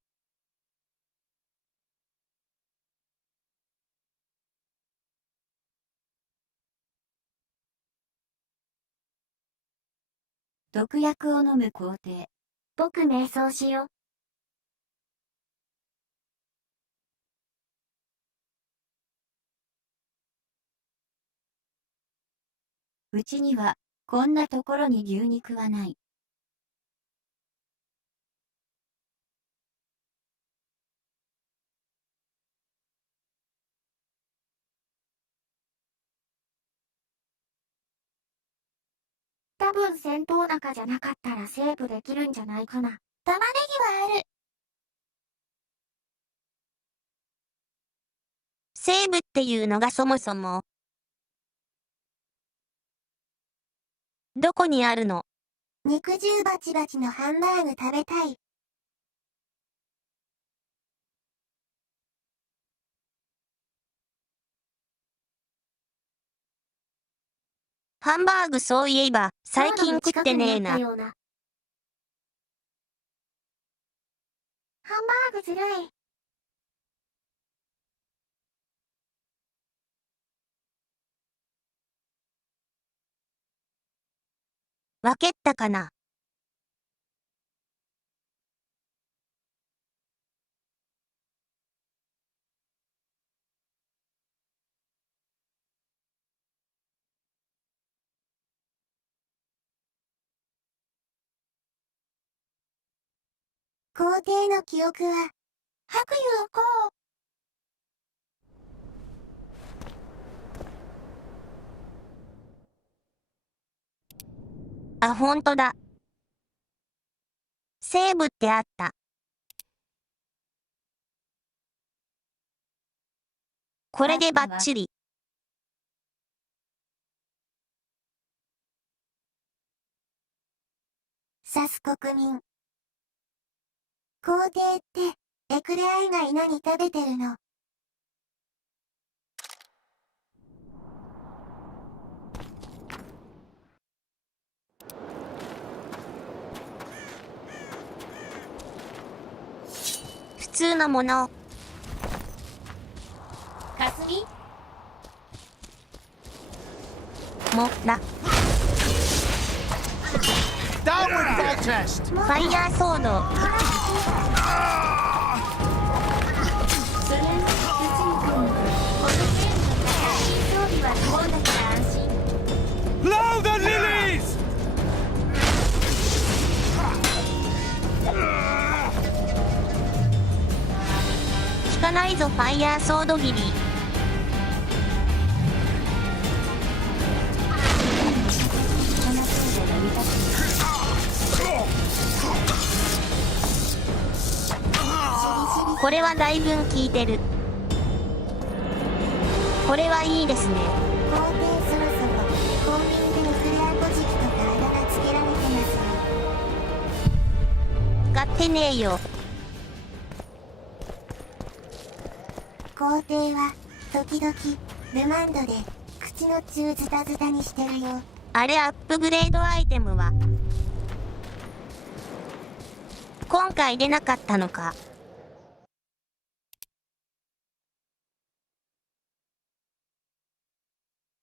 毒薬を飲む工程。僕瞑想しよ。うちにはこんなところに牛肉はない。多分戦闘中じゃなかったらセーブできるんじゃないかな。玉ねぎはある。セーブっていうのがそもそも。どこにあるの？肉汁バチバチのハンバーグ食べたい。ハンバーグそういえば、最近食ってねえな。ハンバーグずるい。分けったかな。皇帝の記憶は、白衣をこう。あ、ほんとだ。セーブってあった。これでバッチリ。サス国民。皇帝ってエクレア以外何食べてるの？普通のもの。かすみ？もら。ファイヤーソード。Blow the lilies! 効かないぞファイヤーソードギリ。これはだいぶん効いてる。これはいいですね。皇帝そろそろ公民でエクレア古事記とかあだ名つけられてますよ。使ってねえよ。皇帝は時々ルマンドで口の中ズタズタにしてるよ。あれアップグレードアイテムは今回出なかったのか。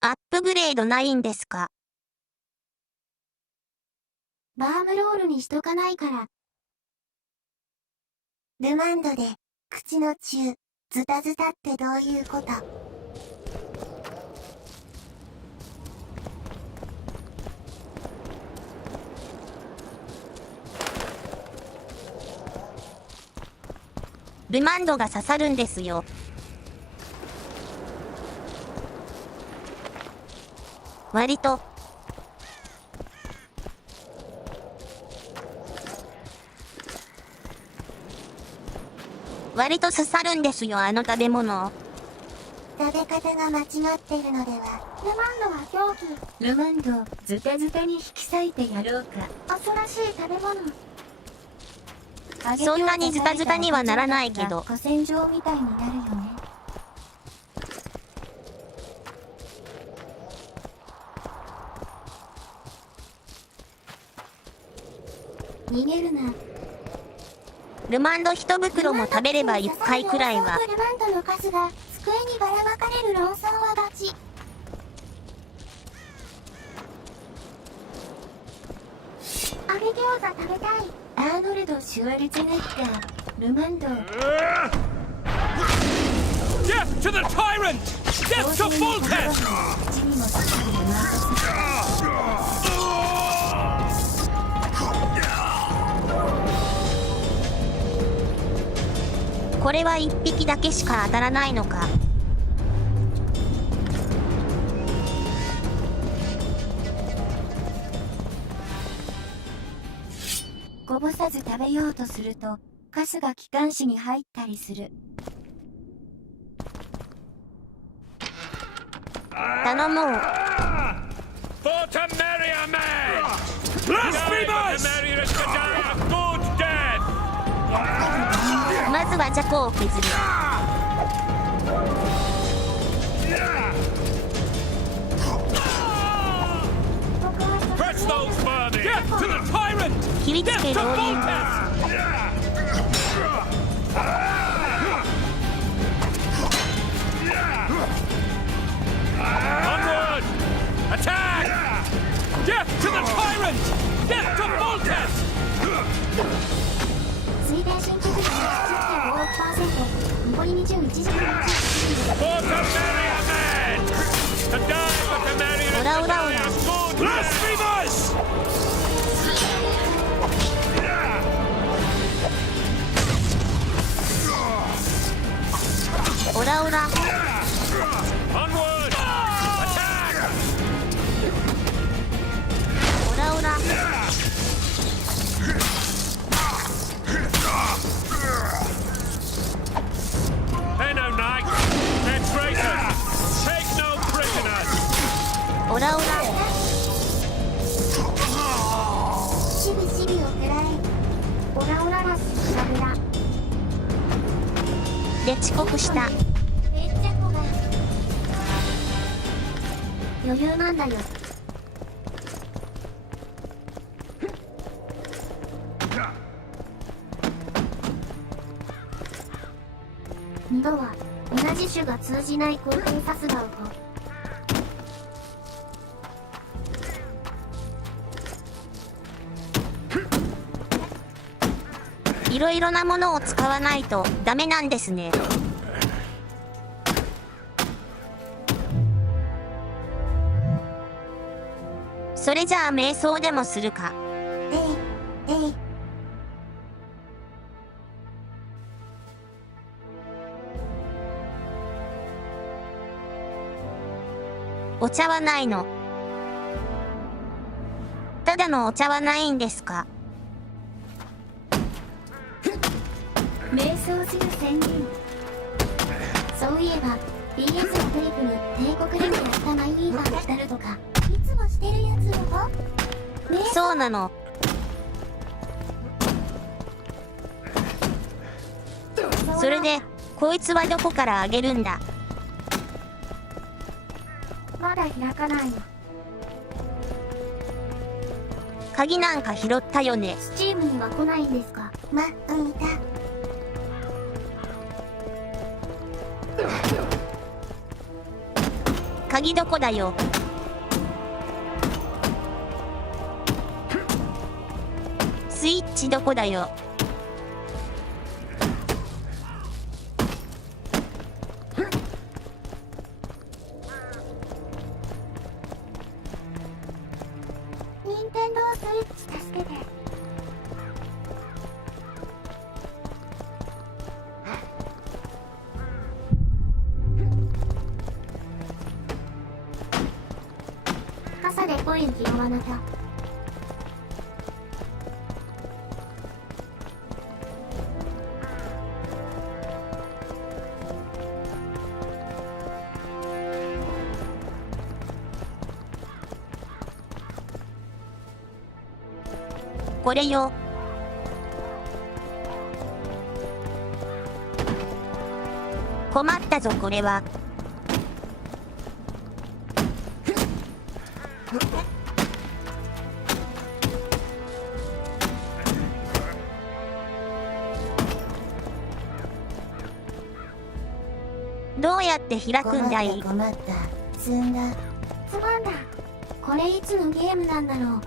アップグレードないんですか？バームロールにしとかないから。ルマンドで口の中ズタズタってどういうこと？ルマンドが刺さるんですよ。割と刺さるんですよ、あの食べ物。食べ方が間違ってるのでは。ルマンドは狂気。ルマンド、ズタズタに引き裂いてやろうか。恐ろしい食べ物。そんなにズタズタにはならないけど。河川状みたいになるよね。逃げるな。ルマンド一袋も食べれば1回くらいは。ルマンドの数が机にばらまかれる論争はガチ。揚げ餃子食べたい。アーノルド・シュワルツェネッガー、ルマンド。Death to the tyrant! Death to Voltes! 口にも刺さるルマンド。これは1匹だけしか当たらないのか。こぼさず食べようとすると、カスが気管支に入ったりする。頼もう。まずはジャコを削る。切りつける。オラオラオラ。オラオラ。オラオラ。オラオラ。しびしびを食らえ。オラオララスラブラ。で遅刻した。めっちゃ怖い。余裕なんだよ。2度は同じ種が通じない公平さすがをいろいろなものを使わないとダメなんですね。それじゃあ瞑想でもするか。お茶はないの？ただのお茶はないんですか？瞑想する宣言。そういえば BS のトリプに帝国でもやったマイリーガーが浸るとかいつもしてるやつを。そうなの。それでこいつはどこからあげるんだ？まだ開かないの。鍵なんか拾ったよね。スチームには来ないんですか？いた。鍵どこだよ。スイッチどこだよ。ニンテンドースイッチ助けて。傘でコイン拾わなきゃ。これよ。困ったぞこれは。どうやって開くんだい？困った。積んだ。つまんだ。これいつのゲームなんだろう。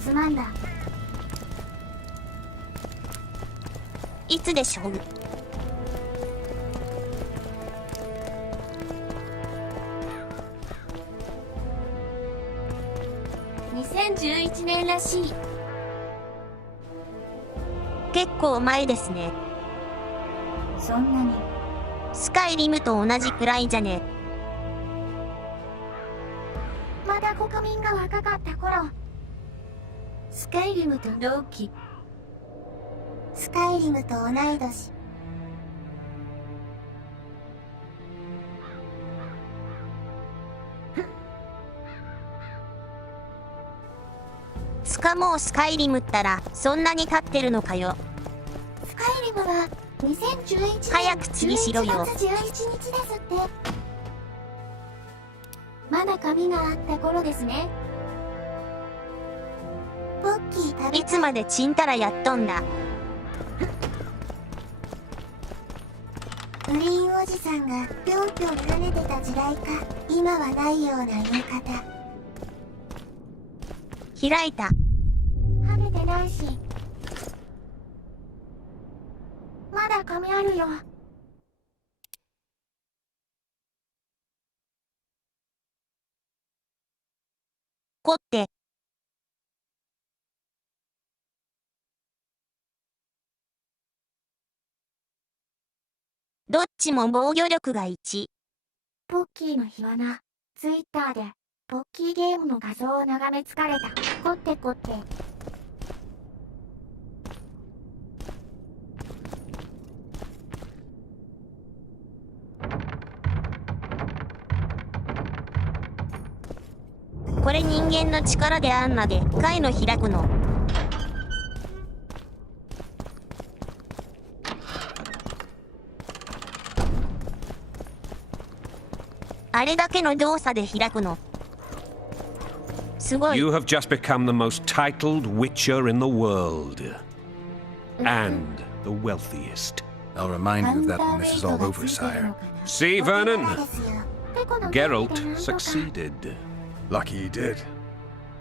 つまんだ。いつでしょう。2011年らしい。結構前ですね。そんなに。スカイリムと同じくらいじゃね。まだ国民が若かった頃。スカイリムと同期。スカイリムと同い年。つかもうスカイリムったらそんなに経ってるのかよ。スカイリムは2011年早く次しろよ。11月11日ですって。まだ紙があった頃ですね。ポッキー食べたい。いつまでちんたらやっとんだ。グリーンおじさんがぴょんぴょん跳ねてた時代か。今はないような言い方。開いた。跳ねてないし。まだ紙あるよ。怒って。どっちも防御力が1。ポッキーの日はな、ツイッターで、ポッキーゲームの画像を眺め疲れた。こってこって。これ人間の力であんなでかいの開くの。あれだけの動作で開くの。すごい。You have just become the most titled witcher in the world. And the wealthiest. I'll remind you of that when this is all over, sire. See, Vernon? Geralt succeeded. Lucky he did.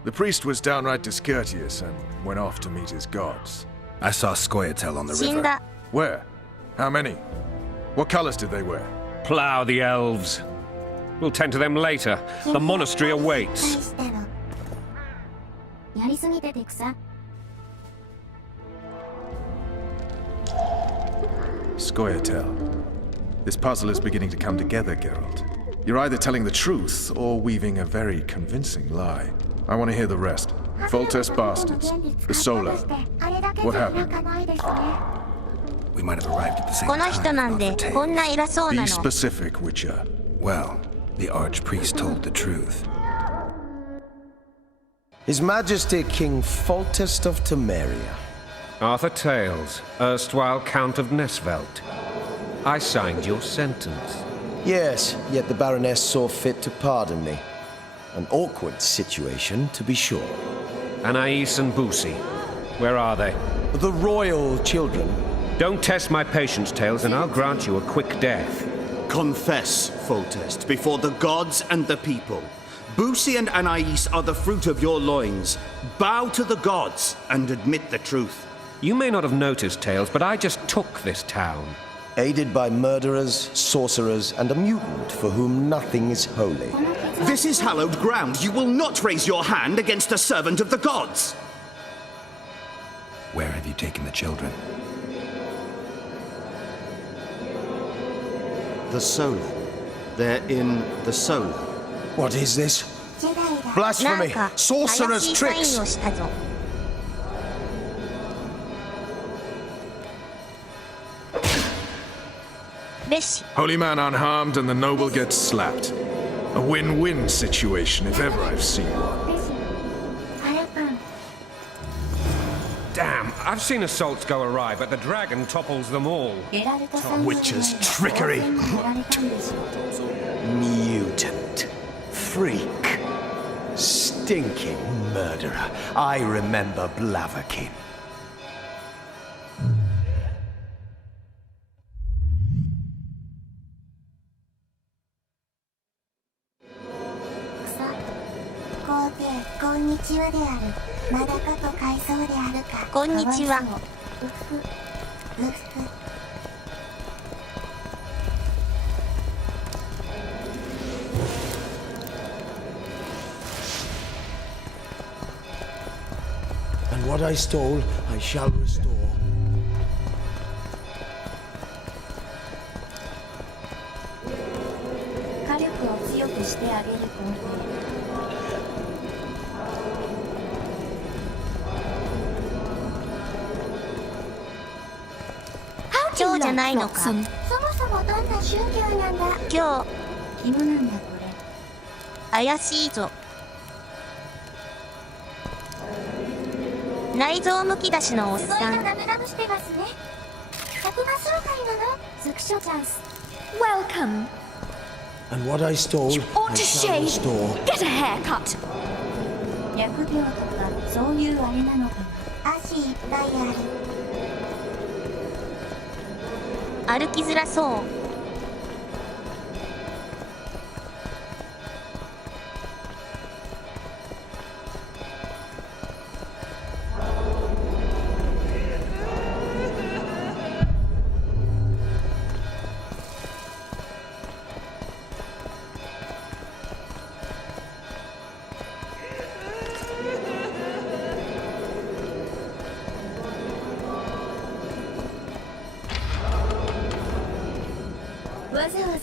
The priest was downright discourteous and went off to meet his gods. I saw Scoia'tael on the 死ん river. だ。 Where? How many? What colors did they wear? Plough the elves. We'll tend to them later. The monastery awaits. やりすぎてて草。Scoia'tael. This puzzle is beginning to come together, Geralt. You're either telling the truth or weaving a very convincing lie. I want to hear the rest. Foltest bastards. The Solar. What happened? We might have arrived at the same この人なん time. でこんな偉そうな Be の。 specific, Witcher. Well, the archpriest told the truth. His Majesty King Foltest of Temeria. Arthur Tales, erstwhile Count of Nesvelt. I signed your sentence. Yes, yet the Baroness saw fit to pardon me. An awkward situation, to be sure. Anais and Boosie, where are they? The royal children. Don't test my patience, Tales, and I'll grant you a quick death. Confess, Foltest, before the gods and the people. Boosie and Anais are the fruit of your loins. Bow to the gods and admit the truth. You may not have noticed, Tales, but I just took this town. Aided by murderers, sorcerers, and a mutant for whom nothing is holy. This is hallowed ground. You will not raise your hand against a servant of the gods. Where have you taken the children? The Solar. They're in the Solar. What is this? Blasphemy! なんか Sorcerer's 怪しいサイン tricks! をしたぞ。べし。 Holy man unharmed and the noble gets slapped. A win-win situation if ever I've seen one. Damn, I've seen assaults go awry, but the dragon topples them all. Witcher's trickery! Mutant. Freak. Stinking murderer. I remember Blaviken. Konnichiwa. And what I stole, I shall restore. Joe じゃないのか。そもそもどんな宗教なんだ。今日紐なんだこれ。怪しいぞ。内臓むき出しのおっさん。ラムラムしてますね。作画総会なの。スクショチャンス。 Welcome. And what I stole, You ought I to shall shave. restore. Get a haircut. 略病とかそういうあれなのかな。足いっぱいある。歩きづらそう。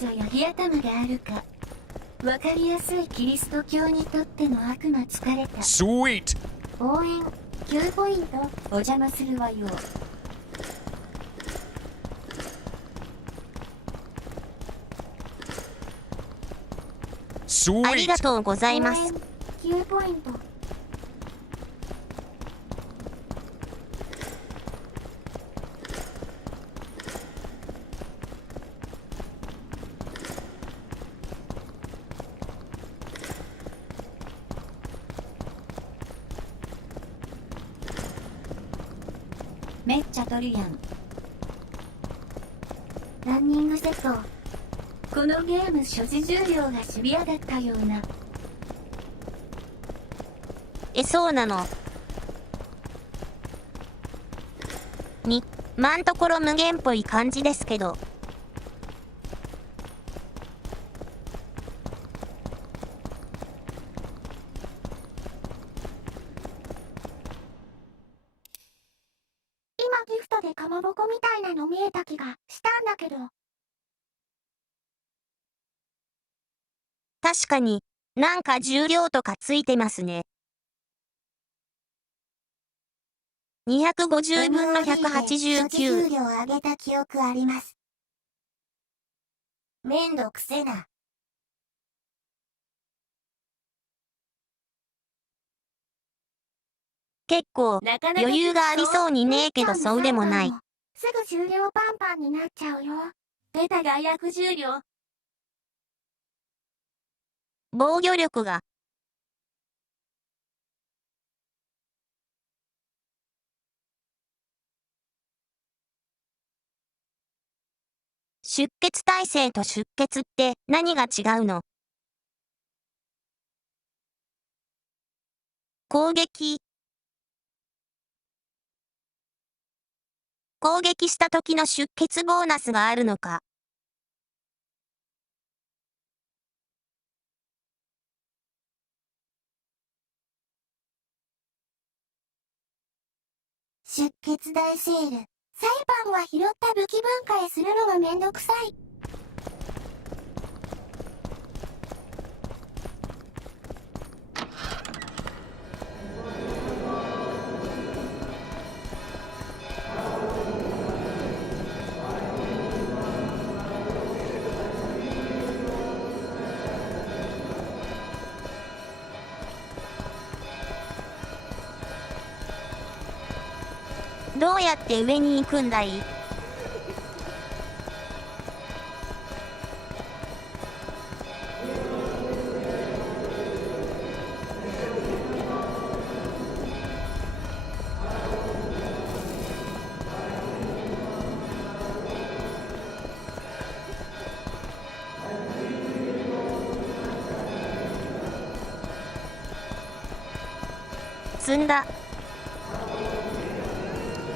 女や火頭があるか。わかりやすいキリスト教にとっての悪魔疲れた。Sweet! 応援9ポイントお邪魔するわよ。ありがとうございます。9ポイント。めっちゃ取るやん。ランニングセット。このゲーム所持重量がシビアだったような。そうなの。今んところ無限っぽい感じですけど。今ギフトでかまぼこみたいなの見えた気がしたんだけど。確かに、なんか重量とかついてますね。250分の189。重量上げた記憶あります。めんどくせな。結構、余裕がありそうにねえけどそうでもない。すぐ重量パンパンになっちゃうよ。出たが約重量。防御力が。出血耐性と出血って何が違うの？攻撃した時の出血ボーナスがあるのか。出血大セール。裁判は拾った武器分解するのがめんどくさい。どうやって上に行くんだい？積んだ。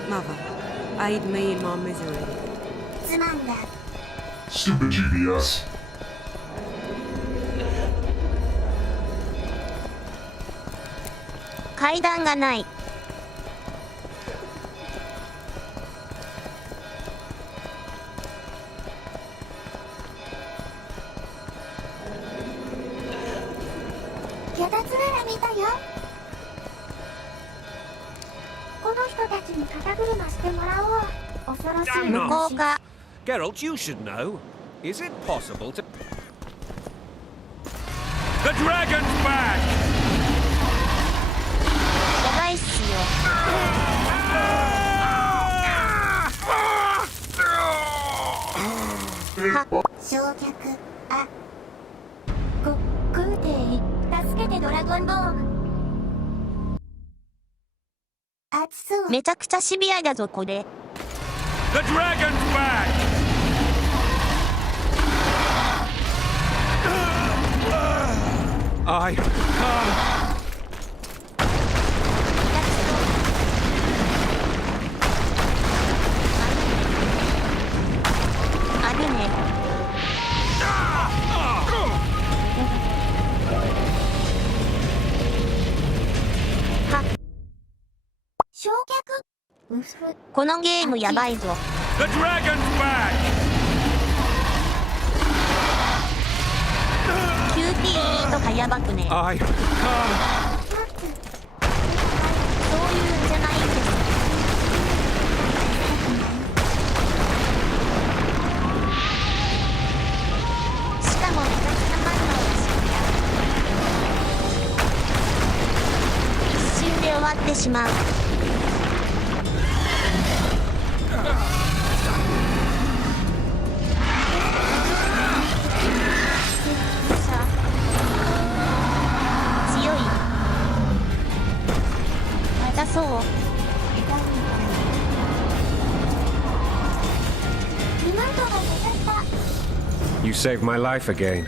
Mother, aid me in my misery. つまんだ。Stupid GPS. 階段がない。脚立なら見たよ。この人たちに肩車してもらおう。恐ろしい。向こうか。Geralt, you should know. Is it possible to... The dragon's back! やばいっすよ。焼却。あ。クーテイ。助けてドラゴンボーン。熱そう。めちゃくちゃシビアだぞこれ。The dragon's back! I can't. あるね。焼却。このゲームやばいぞ。The dragon's back! かやばくね。I can't. そういうんじゃないんです。しかもめちゃくちゃ反応だし、一瞬で終わってしまう。強い。またそう。You saved my life again.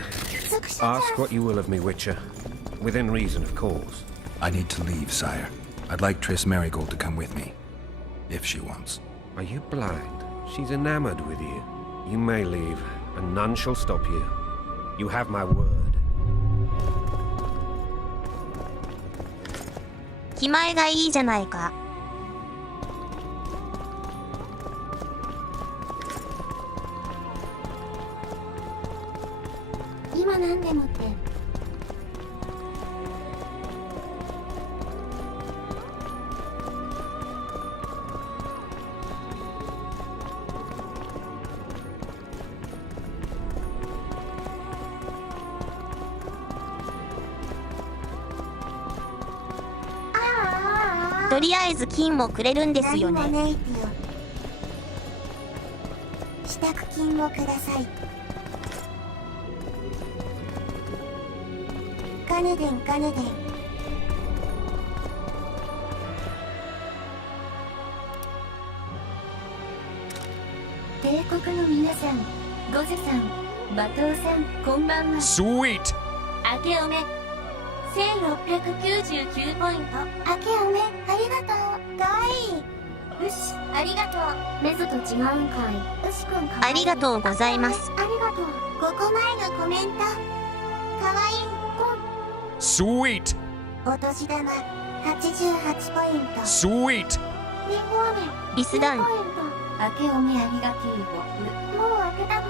Ask what you will of me, Witcher. Within reason, of course. I need to leave, sire. I'd like Triss Merigold to come with me, if she wants. Are you blind? She's enamored with you. You may leave, and none shall stop you. You have my word. 気前がいいじゃないか。今何でもって。とりあえず金もくれるんですよね。何もねえってよ。支度金をください。金でん金でん。帝国の皆さん、ゴゼさん、馬頭さん、こんばんは。Sweet! 明けおめ。1699ポイント。明けおめ、ありがとう。かわいい。よし、ありがとう。メゾと違うんかい。よしくんかわいい。ありがとうございます。ありがとう。5個前のコメント。かわいい。ポン。Sweet! お年玉、88ポイント。Sweet! リンゴ飴、リスダン。9ポイント。明けおめありがていご。もう明けたもん。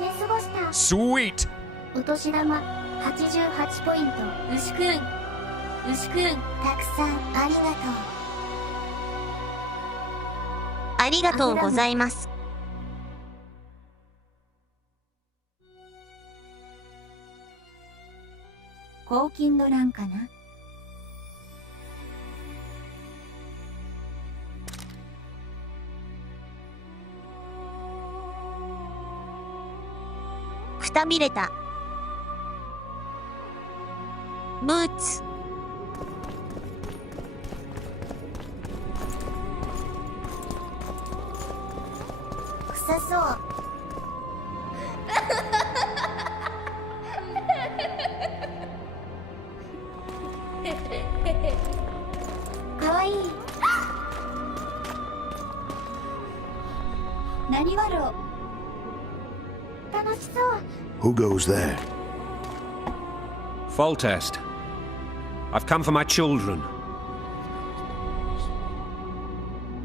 寝過ごした。Sweet! お年玉、88ポイント。牛くん。牛くん、たくさんありがとう。ありがとうございます。黄金の欄かな。くたびれた。ブーツ。臭そう。かわいい。何わろう。楽しそう。 Who goes there? Foltest. I've come for my children.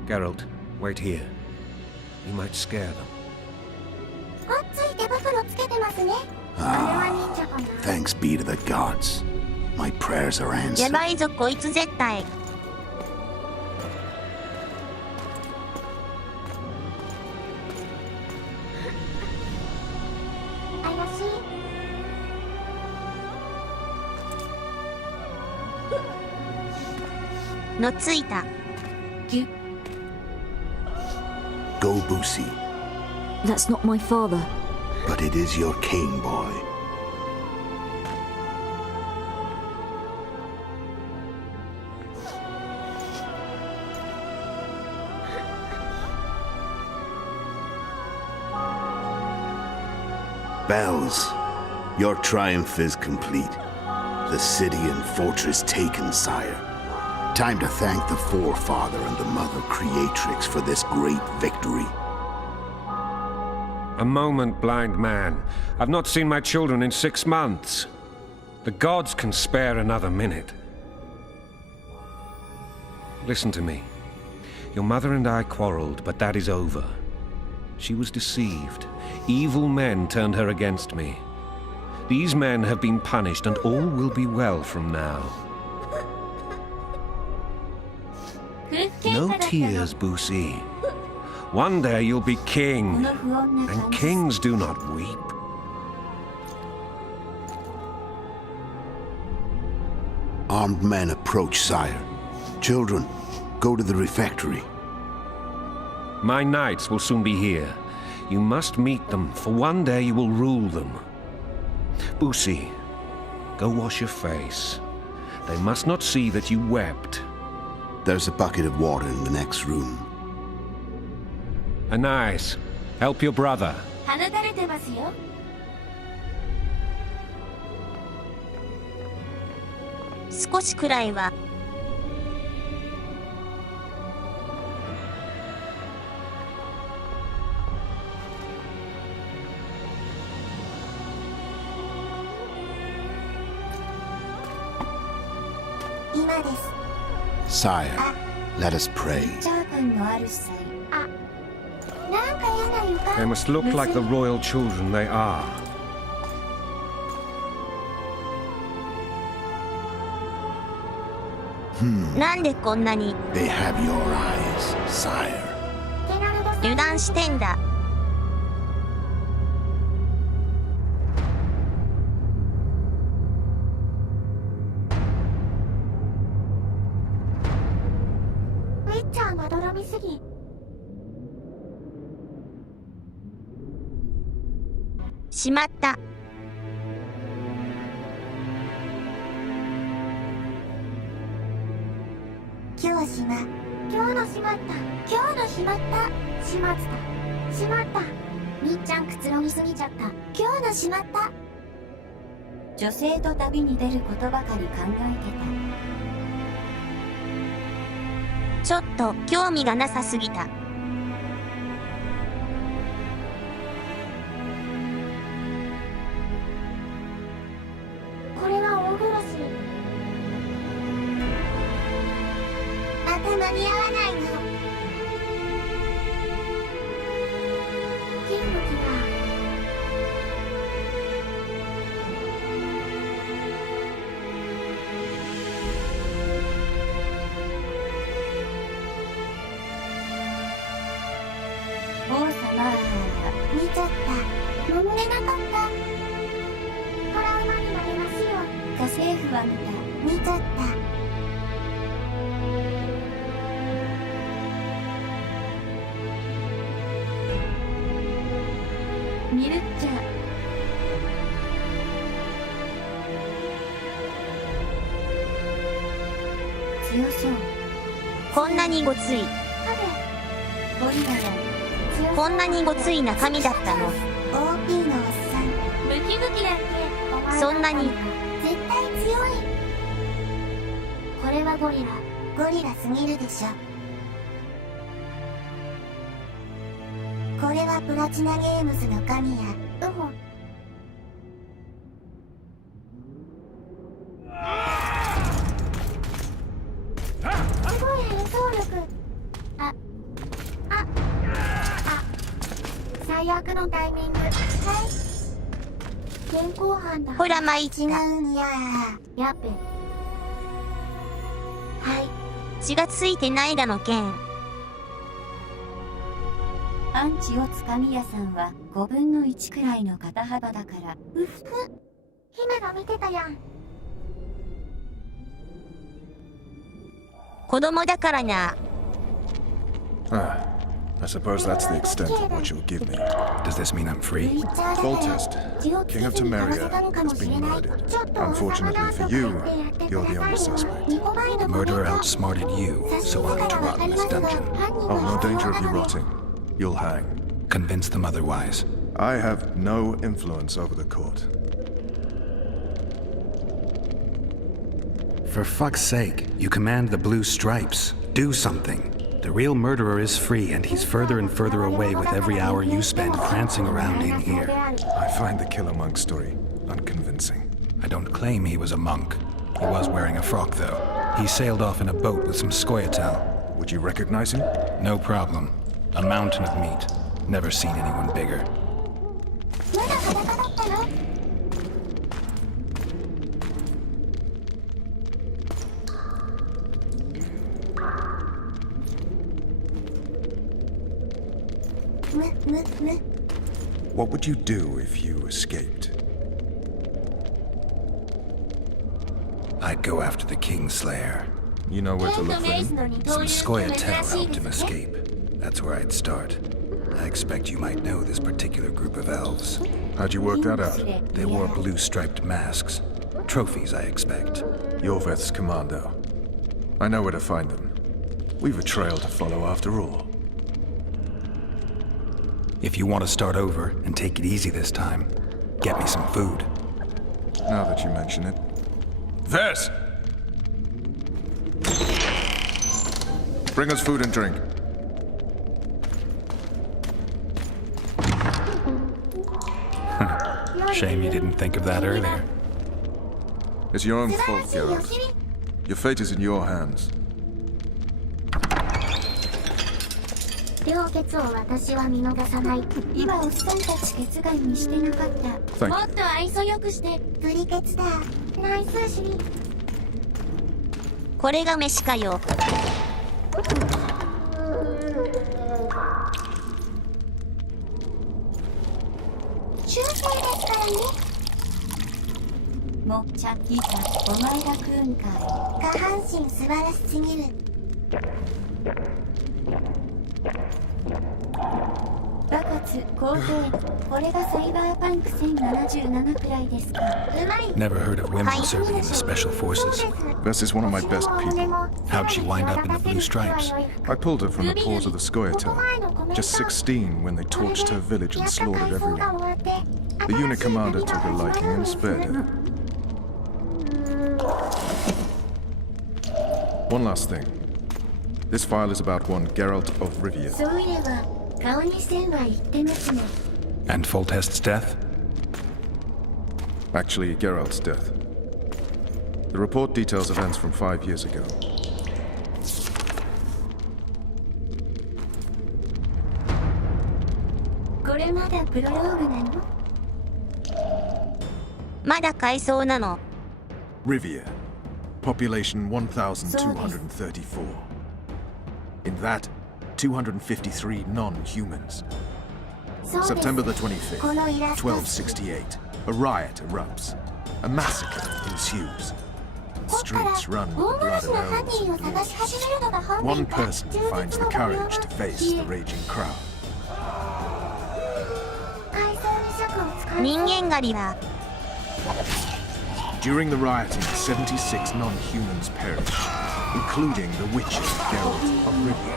Geralt, wait here. You might scare them. あっつい手袋つけてますね。あれは忍者かな。 Thanks be to the gods. My prayers are や answered. ばいぞこいつ絶対。怪しい。のついた。 Go, Boosie. That's not my father. But it is your king, boy. Bells, your triumph is complete. The city and fortress taken, sire. Time to thank the forefather and the mother creatrix for this great victory. A moment, blind man. I've not seen my children in 6 months. The gods can spare another minute. Listen to me. Your mother and I quarreled, but that is over. She was deceived. Evil men turned her against me. These men have been punished, and all will be well from now. No tears, Boosie. One day you'll be king, and kings do not weep. Armed men approach, sire. Children, go to the refectory. My knights will soon be here. You must meet them, for one day you will rule them. Boosie, go wash your face. They must not see that you wept. There's a bucket of water in the next room. Anais, help your brother. 放たれてますよ。少しくらいは。今です。Sire, let us pray. チャー君のある際。なんか嫌な予 They 感。 must look like the royal children they are. Hmm. なんでこんなに They have your eyes, sire. 油断してんだ。ウィッチャーまどろみすぎ。しまった。今日しまった今日のしまった始末だしまったみっちゃんくつろぎすぎちゃった今日のしまった女性と旅に出ることばかり考えてた。ちょっと興味がなさすぎた。これは大殺し間に合わないの人物が王様見ちゃった守れなかったトラウマになりますよ家政婦は見ちゃったミルッチャー強そうこんなにごつい。ゴリラだこんなにごつい中身だったの。 OP のおっさんムキムキだっけお前そんなに絶対強いこれはゴリラすぎるでしょこれはプラチナゲームズの神やすごい演奏力最悪のタイミングはい現行犯だほら参った。違うんややっべはい血がついてないだのけん。アンチをつかみ屋さんは5分の1くらいの肩幅だからうふ姫が見てたやん子供だからな。 I suppose that's the extent of what you'll give me. Does this mean I'm free? Foltest, King of Temeria, has been murdered. Unfortunately for you, you're the only suspect. The murderer outsmarted you, so I'll to rot in this dungeon. Oh, no danger of you rotting. You'll hang. Convince them otherwise. I have no influence over the court. For fuck's sake, you command the blue stripes. Do something. The real murderer is free, and he's further and further away with every hour you spend prancing around in here. I find the Killer Monk story unconvincing. I don't claim he was a monk. He was wearing a frock, though. He sailed off in a boat with some Scoia'tael. Would you recognize him? No problem. A mountain of meat. Never seen anyone bigger. What would you do if you escaped? I'd go after the Kingslayer. You know where to look for him? Some Scoia'tael helped him escape. That's where I'd start. I expect you might know this particular group of elves. How'd you work that out? They wore blue striped masks. Trophies, I expect. Yorveth's commando. I know where to find them. We've a trail to follow after all. If you want to start over and take it easy this time, get me some food. Now that you mention it. Vess! Bring us food and drink. Shame you didn't think of that earlier. It's your own fault, Geralt. Your fate is in your hands. 良血を私は見逃さない。今おっさんたち決断にしてなかった。もっと愛想よくしてプリケツだ。ナイスシリ。これが飯かよ。修正ですからね。もっちゃいいか、お前が食うんかい。下半身素晴らしすぎる。バカツ皇帝、これがサイバーパンク1077くらいですか。うまい。 Never heard of women serving in the special forces. Vess is one of my best people. How'd she wind up in the blue stripes? I pulled her from the paws of the Scoia'tael. Just 16 when they torched her village and slaughtered everyone. The unit commander took a liking and spared her. One last thing. This file is about one Geralt of Rivia. そういえば顔に線は言ってますね。 And Foltest's death? Actually, Geralt's death. The report details events from 5 years ago. これまだプロローグなの？まだ回想なの。 Rivia. Population 1,234. In that, 253 non-humans. September the 25th, 1268. A riot erupts. A massacre ensues. Streets run with blood and oaths. One person finds the courage to face the raging crowd. 人間狩りは During the rioting, 76 non-humans perished, including the witcher Geralt of Rivia.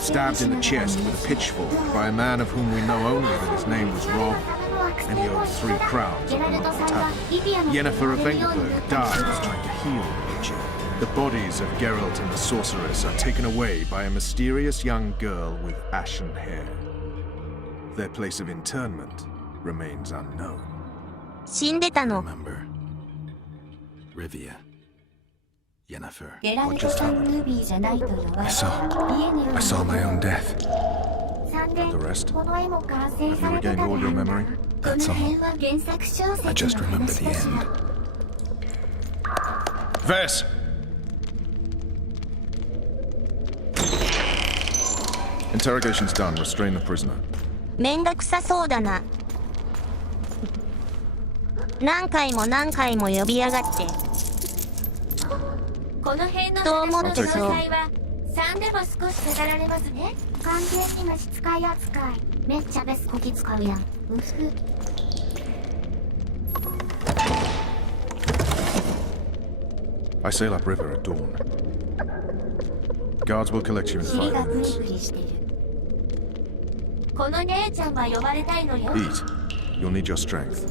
Stabbed in the chest with a pitchfork by a man of whom we know only that his name was Rob, and he owed 3 crowns at the local tavern. Yennefer of Vengerberg dies trying to heal the witcher. The bodies of Geralt and the sorceress are taken away by a mysterious young girl with ashen hair. Their place of internment remains unknown. 死んでたの。 Rivia. Yennefer. ゲラルトさんルビーじゃないと呼ばれ I saw my own death. The rest? この絵も完成 Have さ you れて regained た all your memory? この辺は原作小 I 説 just の remember 話 the だし end. Vess! Interrogation's done. Restrain the prisoner. めんどくさそうだな。何回も何回も呼びやがって。この辺のと思話のってそう。詳細は3でも少し語られますね。完全に召使い扱い。めっちゃベスコキ使うやん。うふ。 I sail upriver at dawn. Guards will collect you in 尻 5 がプリ minutes. プリしてる。この姉ちゃんは呼ばれたいのよ。 Eat. You'll need your strength.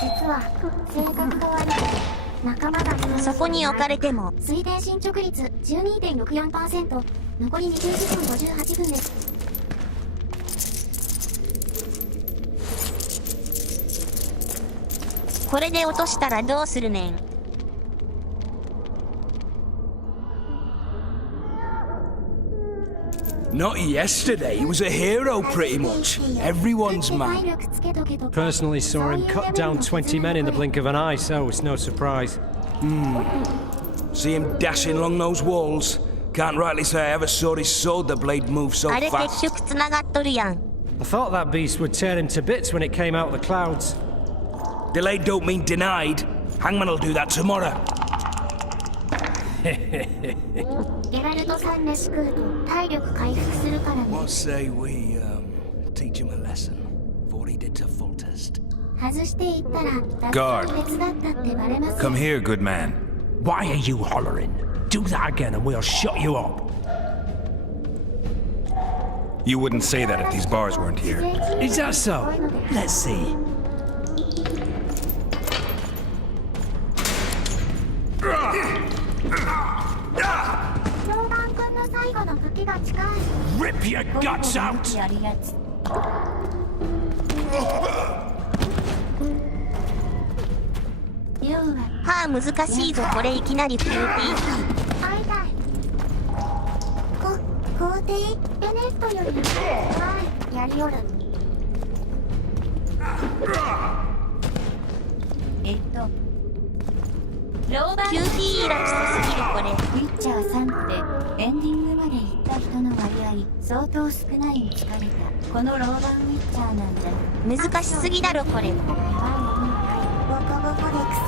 実は性格が悪くて仲間が入院そこに置かれても。推定進捗率 12.64%。残り20時間58分です。 これで落としたらどうするねん。 Not yesterday, he was a hero pretty much. Everyone's man. Personally saw him cut down 20 men in the blink of an eye, so it's no surprise. See him dashing along those walls? Can't rightly say I ever saw his sword the blade move so あれ結 fast. 局つながっとるやん。 I thought that beast would tear him to bits when it came out of the clouds. Delayed don't mean denied. Hangman will do that tomorrow. ゲラルトさん飯食うと体力回復するからね。 What say we teach him a lesson for what he did to Foltest? 外していったら Guard. 脱走に手伝ったってバレます。 Come here, good man. Why are you hollering? Do that again and we'll shut you up. You wouldn't say that if these bars weren't here. Is that so? Let's see. ローマン君の最後の時が近い。 Rip your guts out! やるやつ。要ははあ難しいぞこれいきなり QT。 会いたい。皇帝ベネットよりはいやりよる。ローバー QT イラクサすぎるこれ。ウィッチャー3ってエンディングまで行った人の割合相当少ないに疲れたこのローバンウィッチャーなんだ。難しすぎだろこれ。ボコボコで草。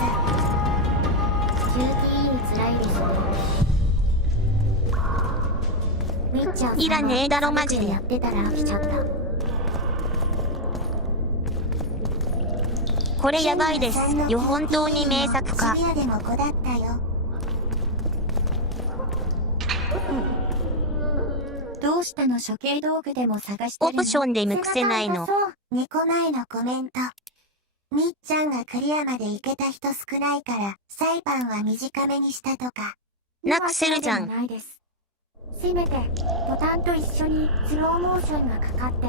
QT に辛いですね。ウィッチャーいらねえだろマジで。やってたら飽きちゃった。これやばいですよ本当に名作か。渋谷でも子だったよ。どうしたの処刑道具でも探してるの。オプションで抜くせないの。そう2個前のコメント。みっちゃんがクリアまで行けた人少ないから裁判は短めにしたとか。なくせるじゃん。ないです。せめてボタンと一緒にスローモーションがかかって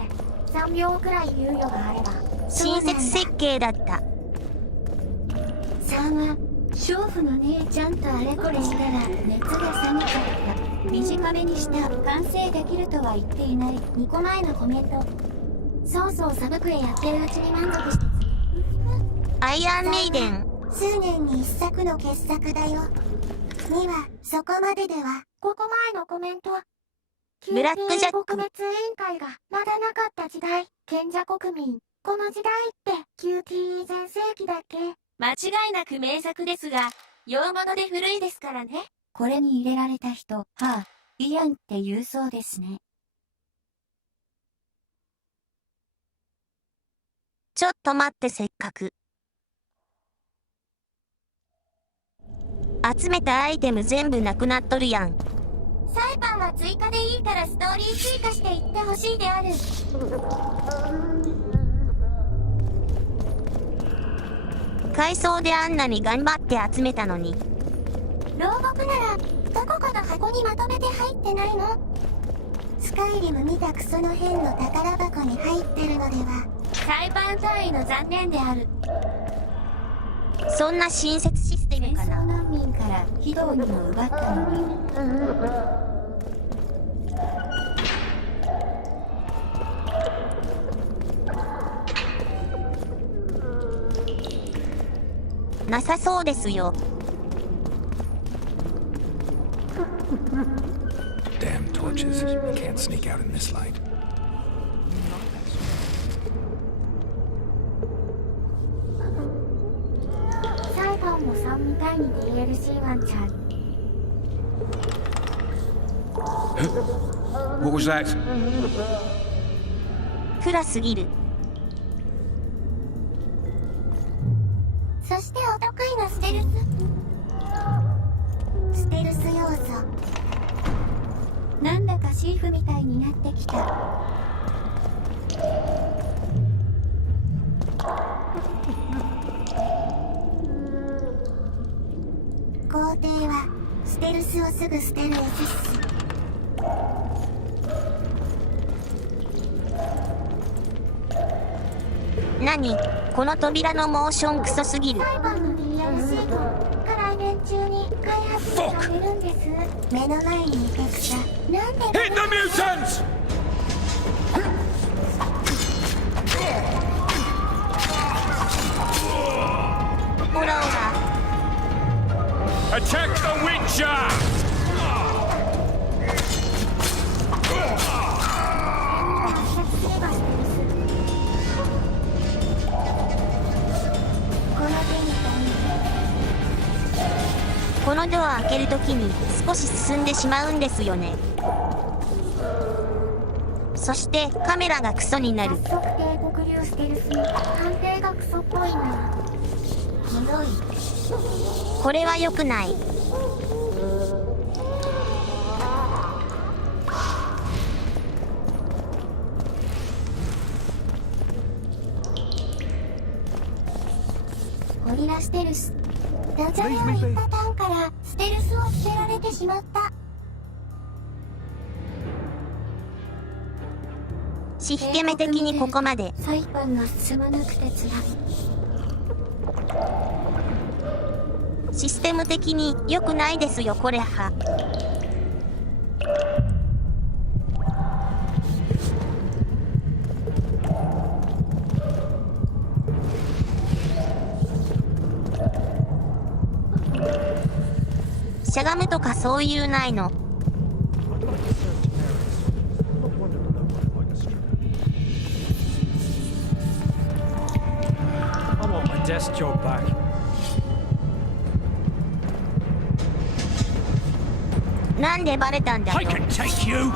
3秒くらい猶予があれば。親切設計だった。3は娼婦の姉ちゃんとあれこれしたら熱が冷めちゃった。短めにした完成できるとは言っていない。2個前のコメント。そうそうサブクエやってるうちに満足してアイアンメイデン。数年に1作の傑作だよ。2はそこまででは。5個前のコメント。ブラックジャック。撲滅委員会がまだなかった時代。賢者国民。この時代って QT 全盛期だっけ。間違いなく名作ですが洋物で古いですからね。これに入れられた人はあイアンって言うそうですね。ちょっと待ってせっかく集めたアイテム全部なくなっとるやん。裁判は追加でいいからストーリー追加していってほしいである。改装であんなに頑張って集めたのに。牢獄なら2個の箱にまとめて入ってないの。スカイリム見たクソの変の宝箱に入ってるのでは。裁判単位の残念である。そんな親切システムかな。戦争難民から非道にも奪ったのに。なさそうですよ。Damn torches. You can't sneak out in this light. 裁判も3みたいに DLC ワンちゃん。What was that? 暗すぎる。そしてお得意のステルス要素。なんだかシーフみたいになってきた。皇帝はステルスをすぐ捨てる S っす。何この扉のモーションクソすぎる。裁判の DLC と来年中に開発されるんです。目の前にいて草。なんで Hit the mutants! ほらほら。開けるときに少し進んでしまうんですよね。そしてカメラがクソになる。早速帝国流ステルスに判定がクソっぽいな。ひどい。これは良くない。ゴリラステルス。ダジャレを言ったターンからステルスを捨てられてしまった。システム的にここまで。裁判が進まなくて辛い。システム的に良くないですよこれは。しゃがむとかそういうないの。Desk job back. なんでバレたんだよ。 I can take you.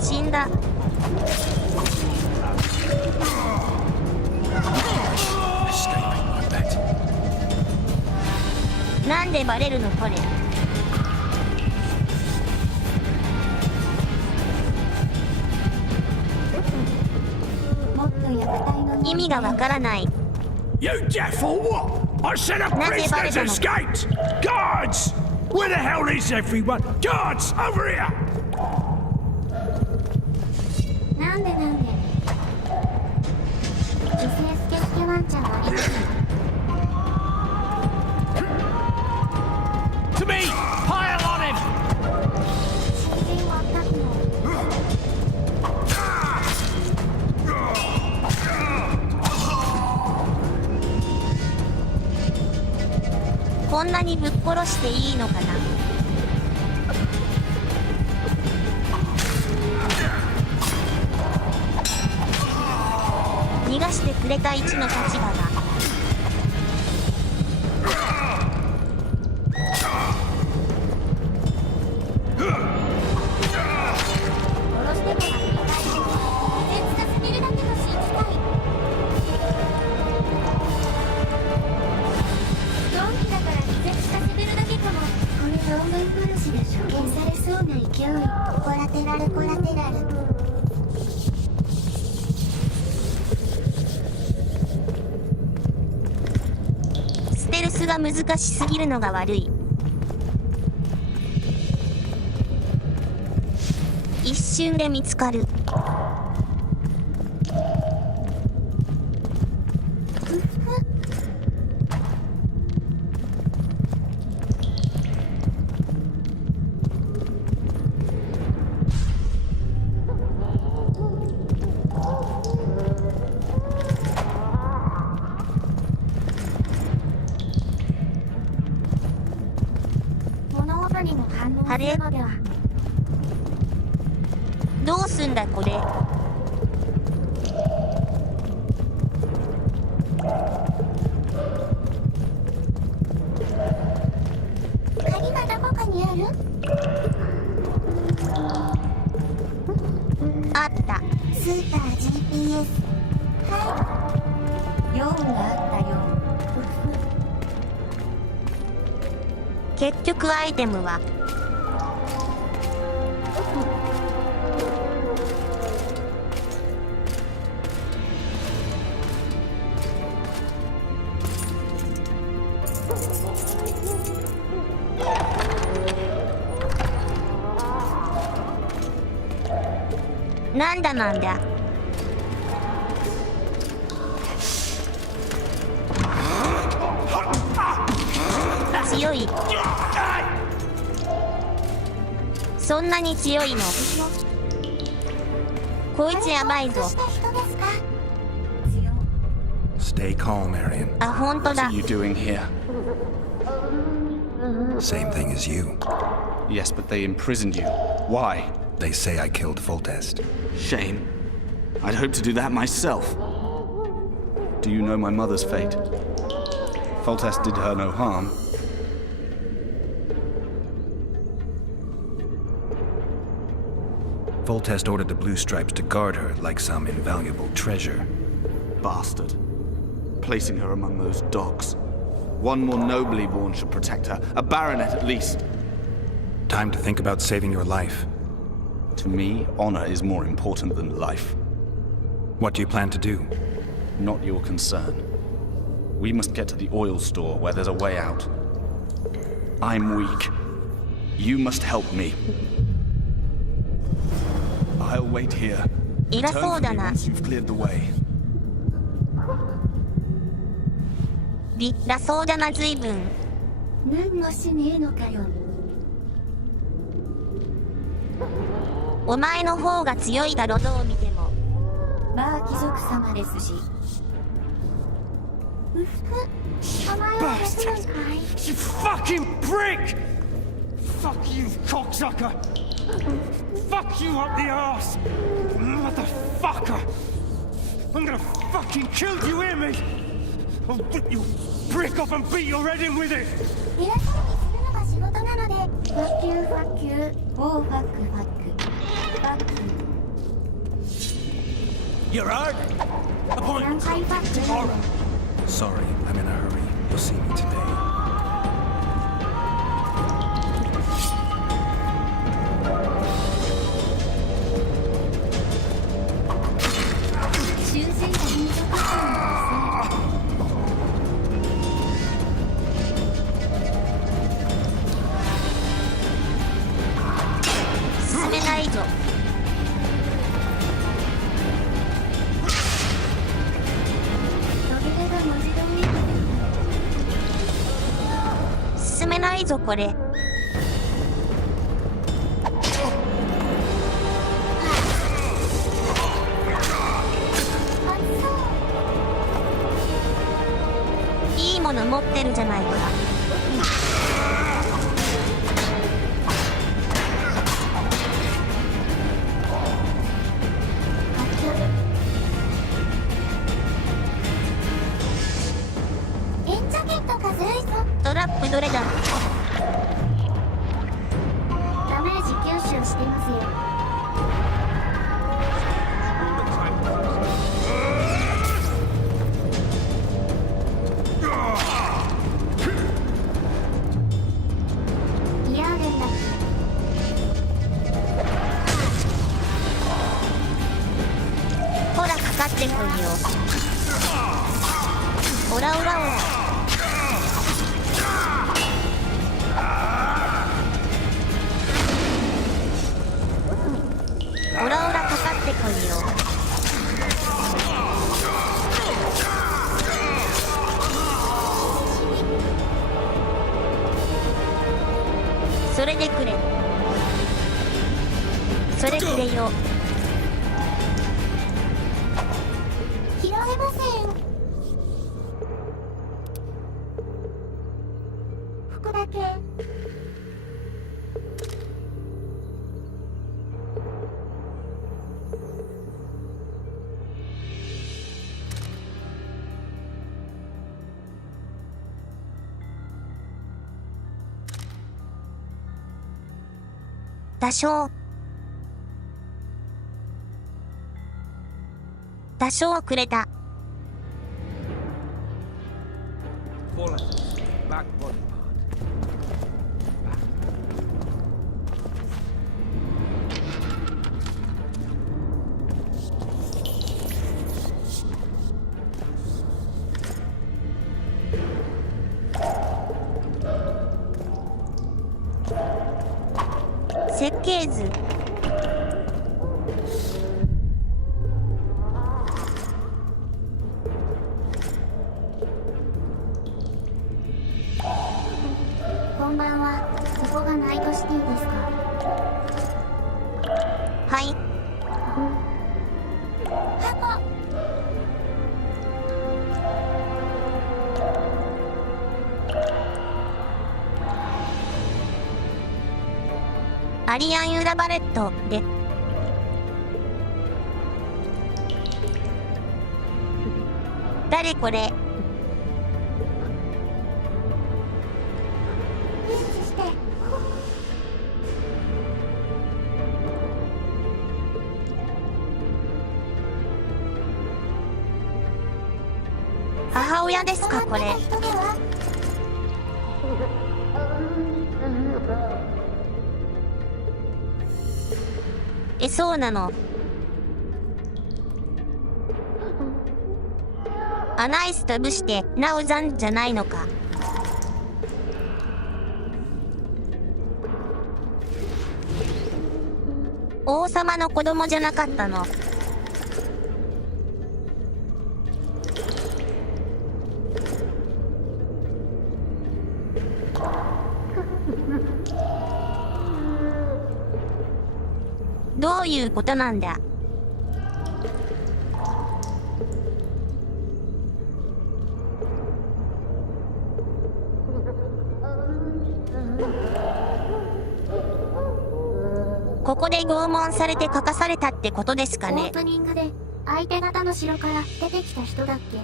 死んだ。なんでバレるのこれ。意味がわからない。 You deaf or what? I said a prisoner's escaped! Guards! Where the hell is everyone? Guards, over here! なんで犠牲スケスケワンちゃんはあります。 To me! Pile on him! 新人はタフの。こんなにぶっ殺していいのかな。逃がしてくれた一の立場が。ステルスが難しすぎるのが悪い。一瞬で見つかる。あれ？どうすんだこれ。鍵がどこかにある？あった。スーパー GPS。はい。4があったよ。結局アイテムはなんだなんだ。強い。そんなに強いの？こいつやばいぞ。Stay calm, Arian. あ、本当だ。 What are you doing here? Same thing as you. Yes, but they imprisoned you. Why? They say I killed Foltest. Shame. I'd hope to do that myself. Do you know my mother's fate? Foltest did her no harm. Foltest ordered the Blue Stripes to guard her like some invaluable treasure. Bastard. Placing her among those dogs. One more nobly born should protect her. A baronet at least. Time to think about saving your life. To me, honor is more important than life. What do you plan to do? Not your concern. We must get to the oil store where there's a way out. I'm weak. You must help me. I'll wait here. Return for me once you've cleared the way. 偉そうだな、随分。何もしねえのかよ。お前の方が強いだろ、どう見ても。まあ貴族様ですし。Bastard! You fucking prick! Fuck you, cocksucker! Fuck you up the arse! Motherfucker! I'm gonna fucking kill you, hear me? I'll rip you brick off and beat your head in with it! 偉そうにするのが仕事なので、ファッキューファッキュー、オーファックファック、ファック。You're earning a point tomorrow. Sorry, I'm in a hurry. You'll see me today.これいいもの持ってるじゃないか。エンジャケットがずるいぞ。トラップどれだ。ダメージ吸収してますよ。いやー連絡。ほらかかってこいよ。オラオラオラ。オラオラかかってこいよ。それでくれ。それくれよ。拾えません。服だけ。多少くれた。設計図。こんばんは。ここがナイトシティですか？はい。箱。アリアン・ユラバレットで。誰これ？母親ですかこれ？そうなの。アナイスとブしてナオザンじゃないのか。王様の子供じゃなかったの？どういうことなんだ？ここで拷問されて書かされたってことですかね？オープニングで相手方の城から出てきた人だっけ？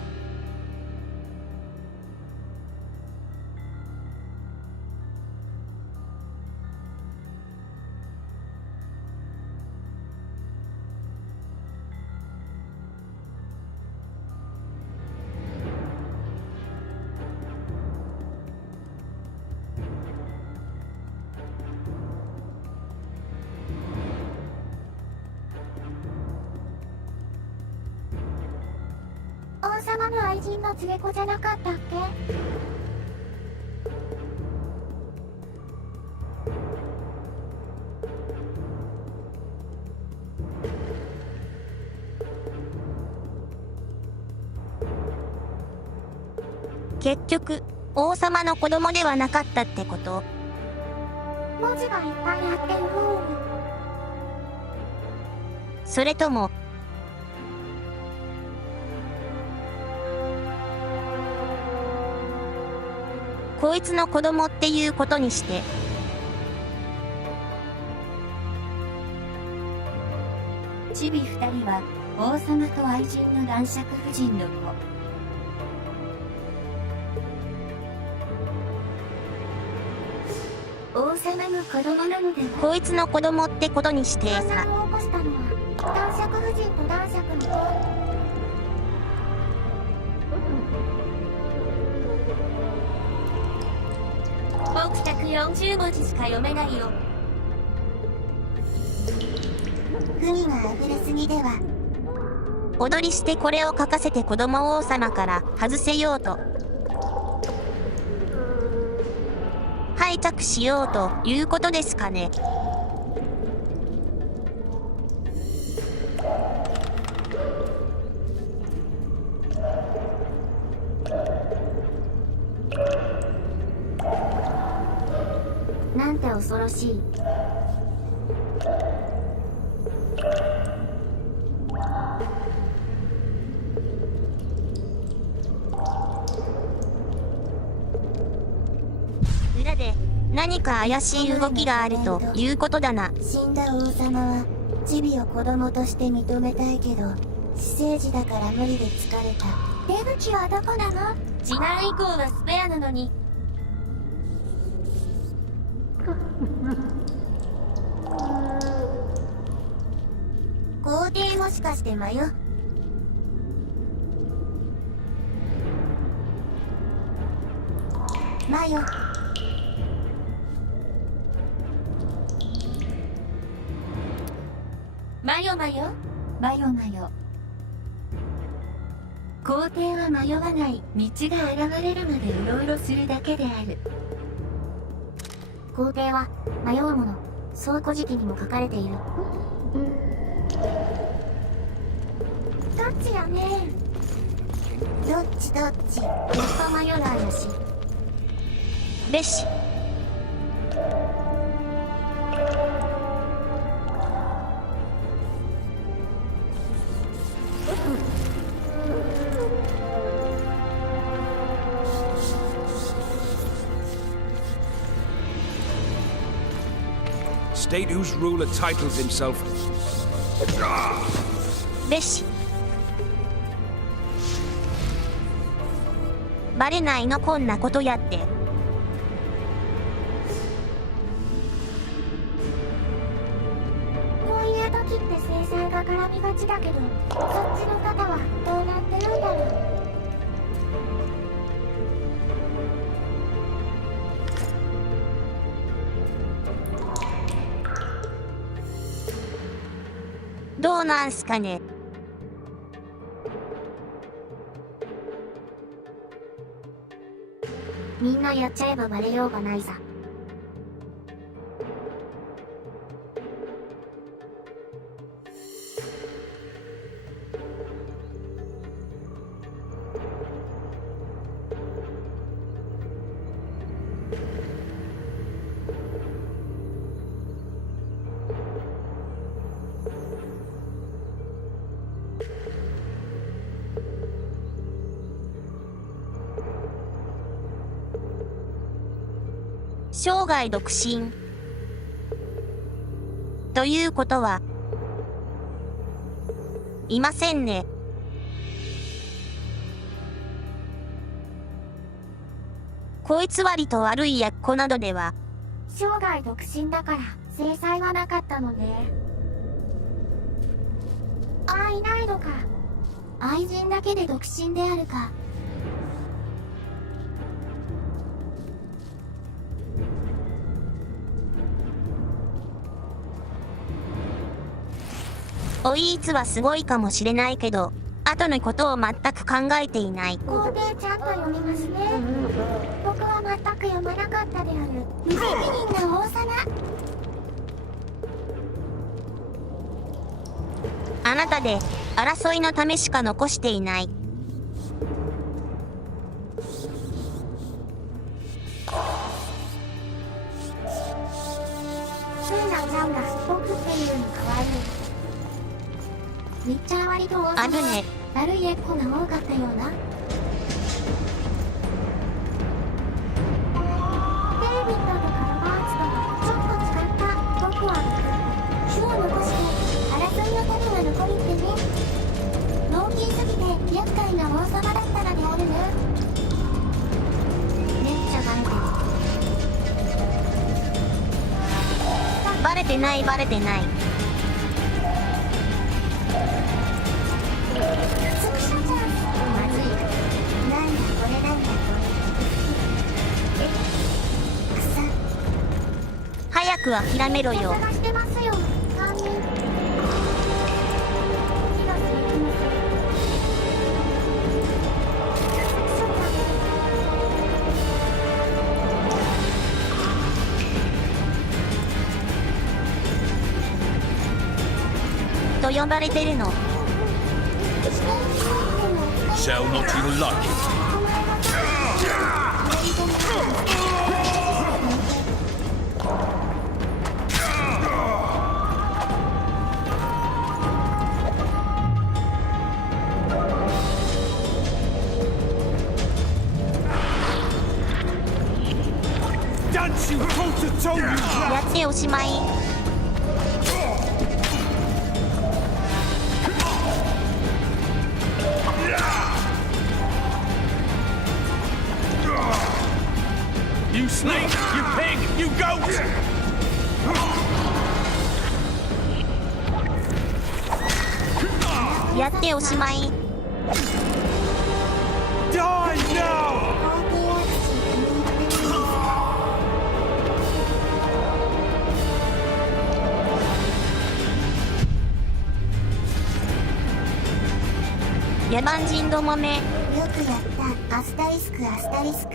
王様の愛人の連れ子じゃなかったっけ？結局王様の子供ではなかったってこと？文字がいっぱいあってる方。それともこいつの子供っていうことにして。チビ2人は王様と愛人の男爵夫人の子。王様の子供なのでは？こいつの子供ってことにしてさ。犯を起こしたのは男爵夫人と男爵の子。僕140文字しか読めないよ。文が溢れすぎでは？踊りしてこれを書かせて子供王様から外せようと拝着しようということですかね。なんて恐ろしい。裏で何か怪しい動きがあるということだな。死んだ王様はチビを子供として認めたいけど私生児だから無理で疲れた。出口はどこなの？次男以降はスペアなのに。皇帝もしかして迷う？迷う。マヨマヨマヨマヨ。皇帝は迷わない。道が現れるまでうろうろするだけである。皇帝は迷うもの、そう古事記にも書かれている。どっちやねん。どっちどっち。やっぱ迷わないやし。べし。State whose ruler titles himself. べし。バレないのこんなことやって。こういう時って制裁が絡みがちだけど、そっちの方はどうなってるんだろう。どうなんすかね。みんなやっちゃえばバレようがないさ。生涯独身。ということは、いませんね。こいつ割と悪いやっこなどでは。生涯独身だから制裁はなかったのね。いないのか。愛人だけで独身であるか。おいいつはすごいかもしれないけど、後のことを全く考えていない。工程ちゃんと読みますね。僕は全く読まなかったである。無責任な王様。あなたで争いのためしか残していない。なんだ、僕っていうのかわいい。めっちゃ割と王様。あるね。悪いエッコが多かったような。デイビッドとかロバーツとかちょっと使った僕は書を残して争いの種が残りってね。脳筋すぎて厄介な王様だったのであるね。めっちゃバレてない。バレてない。早く諦めろよ。と呼ばれてるの。Shall not you like it? やっておしまい。You snake! You pig! You goat! やっておしまい。Die now! 野蛮人どもめ。よくやった。アスタリスクアスタリスク。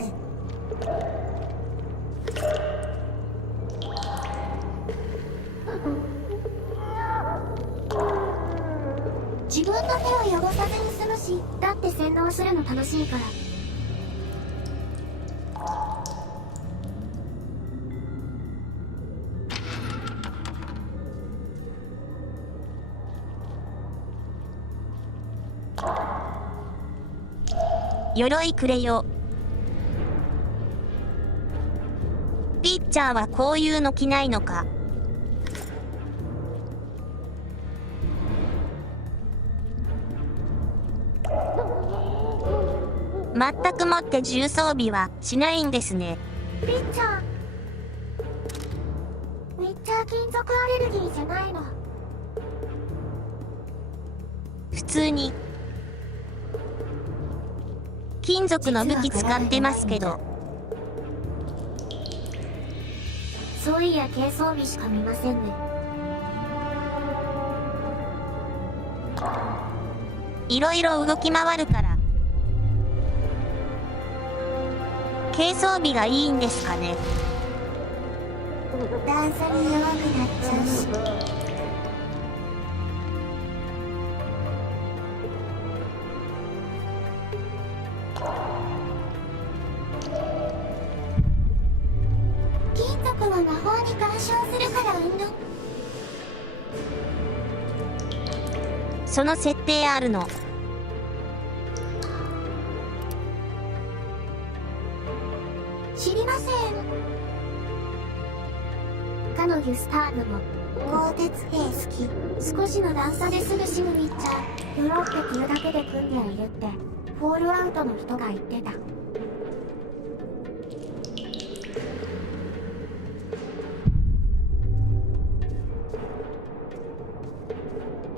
自分の手を汚さずに済むし、だって先導するの楽しいから。鎧くれよ。ピッチャーはこういうの着ないのか。全くもって重装備はしないんですね。ウィッチャー金属アレルギーじゃないの。普通に金属の武器使ってますけど。そういや軽装備しか見ませんね。いろいろ動き回るから軽装備がいいんですかね。段差に弱くなっちゃうし。金属の魔法に干渉するから運動。その設定あるの。知りません。かのユスターヌも鋼鉄兵好き。少しの段差ですぐ死ぬウィッチャー。よろって着るだけで訓練いるってフォールアウトの人が言ってた。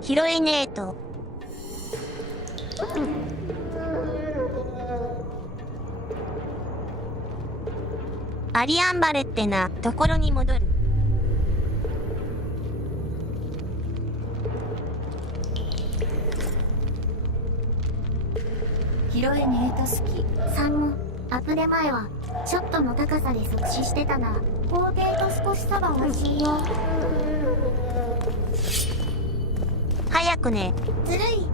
拾えねえと。アリアンバレってなところに戻る。拾えねえと好き。3もアップデ前はちょっとの高さで即死してたな。皇帝と少しサバ欲しいよ。早くね。ずるい。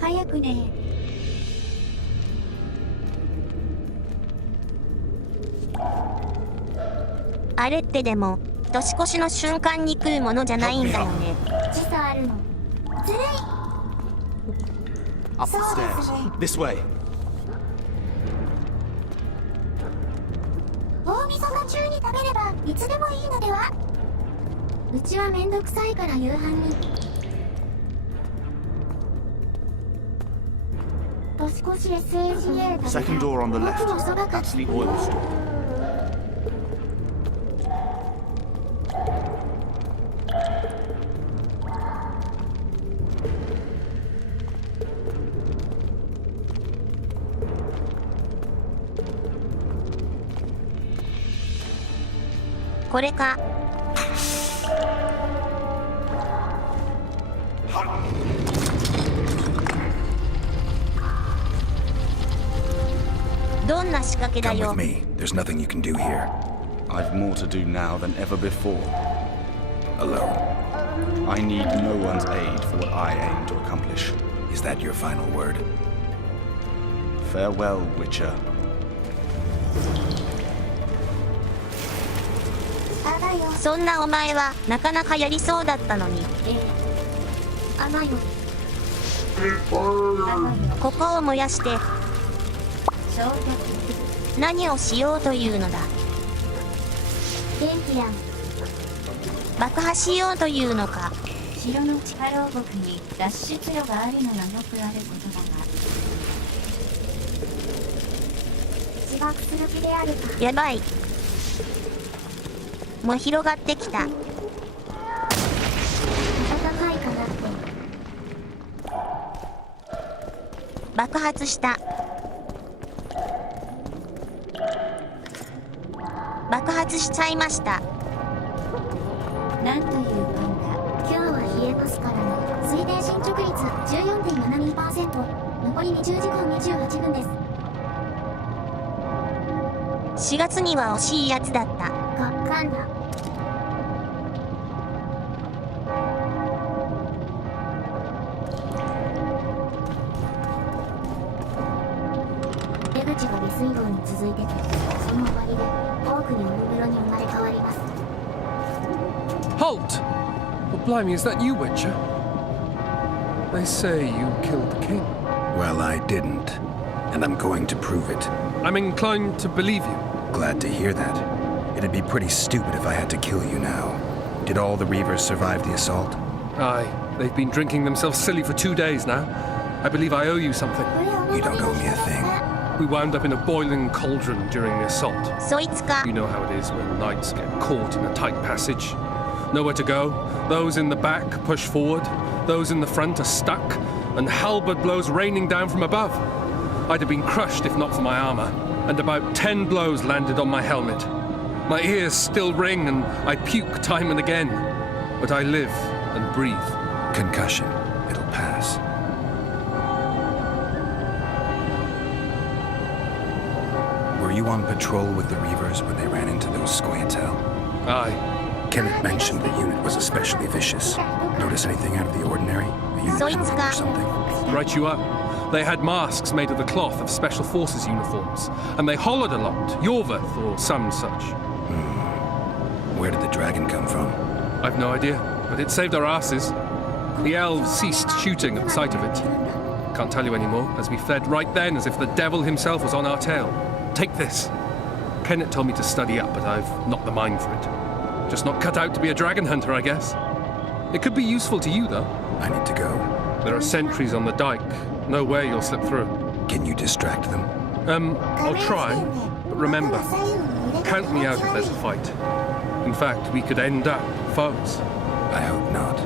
早くね。あれってでも年越しの瞬間に来るものじゃないんだよね。時差あるの。ずるい。Up the stairs. This way. 大晦日中に食べればいつでもいいのでは。うちはめんどくさいから夕飯に。年越し SAGA 食べた。 Second door on the left. 僕もそばか That's the oil store. これか。どんな仕掛けだ Come よ。 with me. There's nothing you can do here. I've more to do now than ever before. Alone. I need no one's aid for what I aim to accomplish. Is that your final word? Farewell, Witcher. そんなお前はなかなかやりそうだったのに。甘いよ。ここを燃やして何をしようというのだ。元気やん。爆破しようというのか。城の地下牢獄に脱出路があるのはよくあることだが。自爆する気であるか。やばい。もう広がってきた。暖かいかなって。爆発した。爆発しちゃいました。なんというパンダ。今日は冷えますからね。推定進捗率 14.72%。残り20時間28分です。4月には惜しいやつだった。がっかんだ。出口が下水道に続いてて、その終わりで多くにおもむろに生まれ変わります。 Halt! Well, blimey, is that you, Witcher? They say you killed the king. Well, I didn't. And I'm going to prove it. I'm inclined to believe you. Glad to hear that. It'd be pretty stupid if I had to kill you now. Did all the Reavers survive the assault? Aye, they've been drinking themselves silly for 2 days now. I believe I owe you something. これお You don't owe me a thing. We wound up in a boiling cauldron during the assault. そいつか。 You know how it is when knights get caught in a tight passage. Nowhere to go. Those in the back push forward. Those in the front are stuck. And halberd blows raining down from above. I'd have been crushed if not for my armor. And about 10 blows landed on my helmet. My ears still ring and I puke time and again. But I live and breathe. Concussion. It'll pass. Were you on patrol with the Reavers when they ran into those Scoia'tael? Aye. Kenneth mentioned the unit was especially vicious. Notice anything out of the ordinary? A unit movement or something? Right you are. They had masks made of the cloth of Special Forces uniforms. And they hollered a lot. Yorvath or some such. Where did the dragon come from? I've no idea, but it saved our asses. The elves ceased shooting at the sight of it. Can't tell you anymore, as we fled right then as if the devil himself was on our tail. Take this. Kenneth told me to study up, but I've not the mind for it. Just not cut out to be a dragon hunter, I guess. It could be useful to you, though. I need to go. There are sentries on the dike. No way you'll slip through. Can you distract them? I'll try. But remember, count me out if there's a fight. In fact, we could end up foes. I hope not.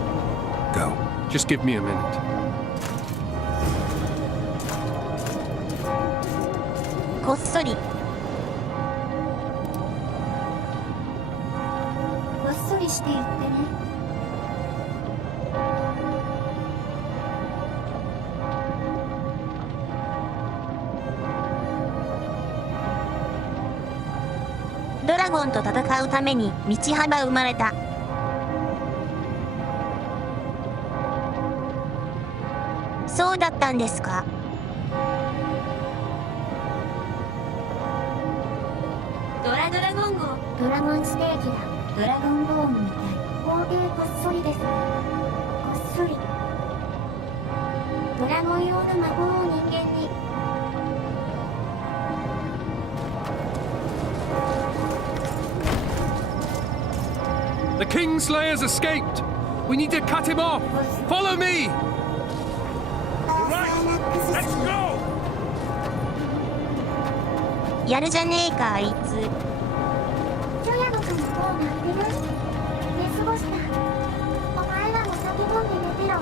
Go. Just give me a minute. こっそり。こっそりしていってね。ドラゴンと戦うために道幅生まれた。そうだったんですか。ドラゴン号。ドラゴンステーキだ。ドラゴンボーンみたい。工程こっそりです。こっそり。ドラゴン用の魔法を人間に。The Kingslayer's escaped! We need to cut him off! Follow me! Let's go! やるじゃねえか、あいつ。ジョヤの家の方が出ました。寝過ごした。お前らも叫んで寝てろ。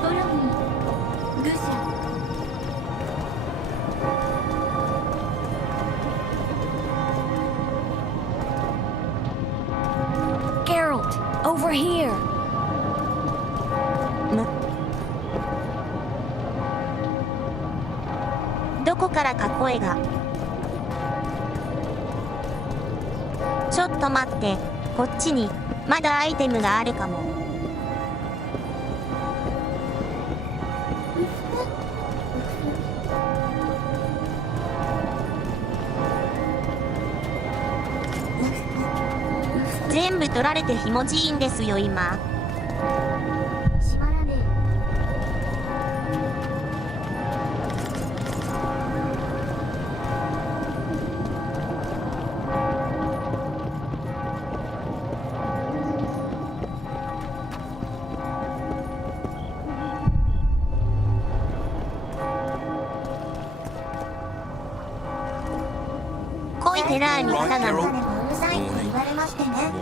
トロミー、ルシャ。Geralt, over here. どこからか声が。ちょっと待って、こっちにまだアイテムがあるかも。全部取られてひもじいんですよ今。閉まらね来いてない味方なの。うるさいって言われましてね。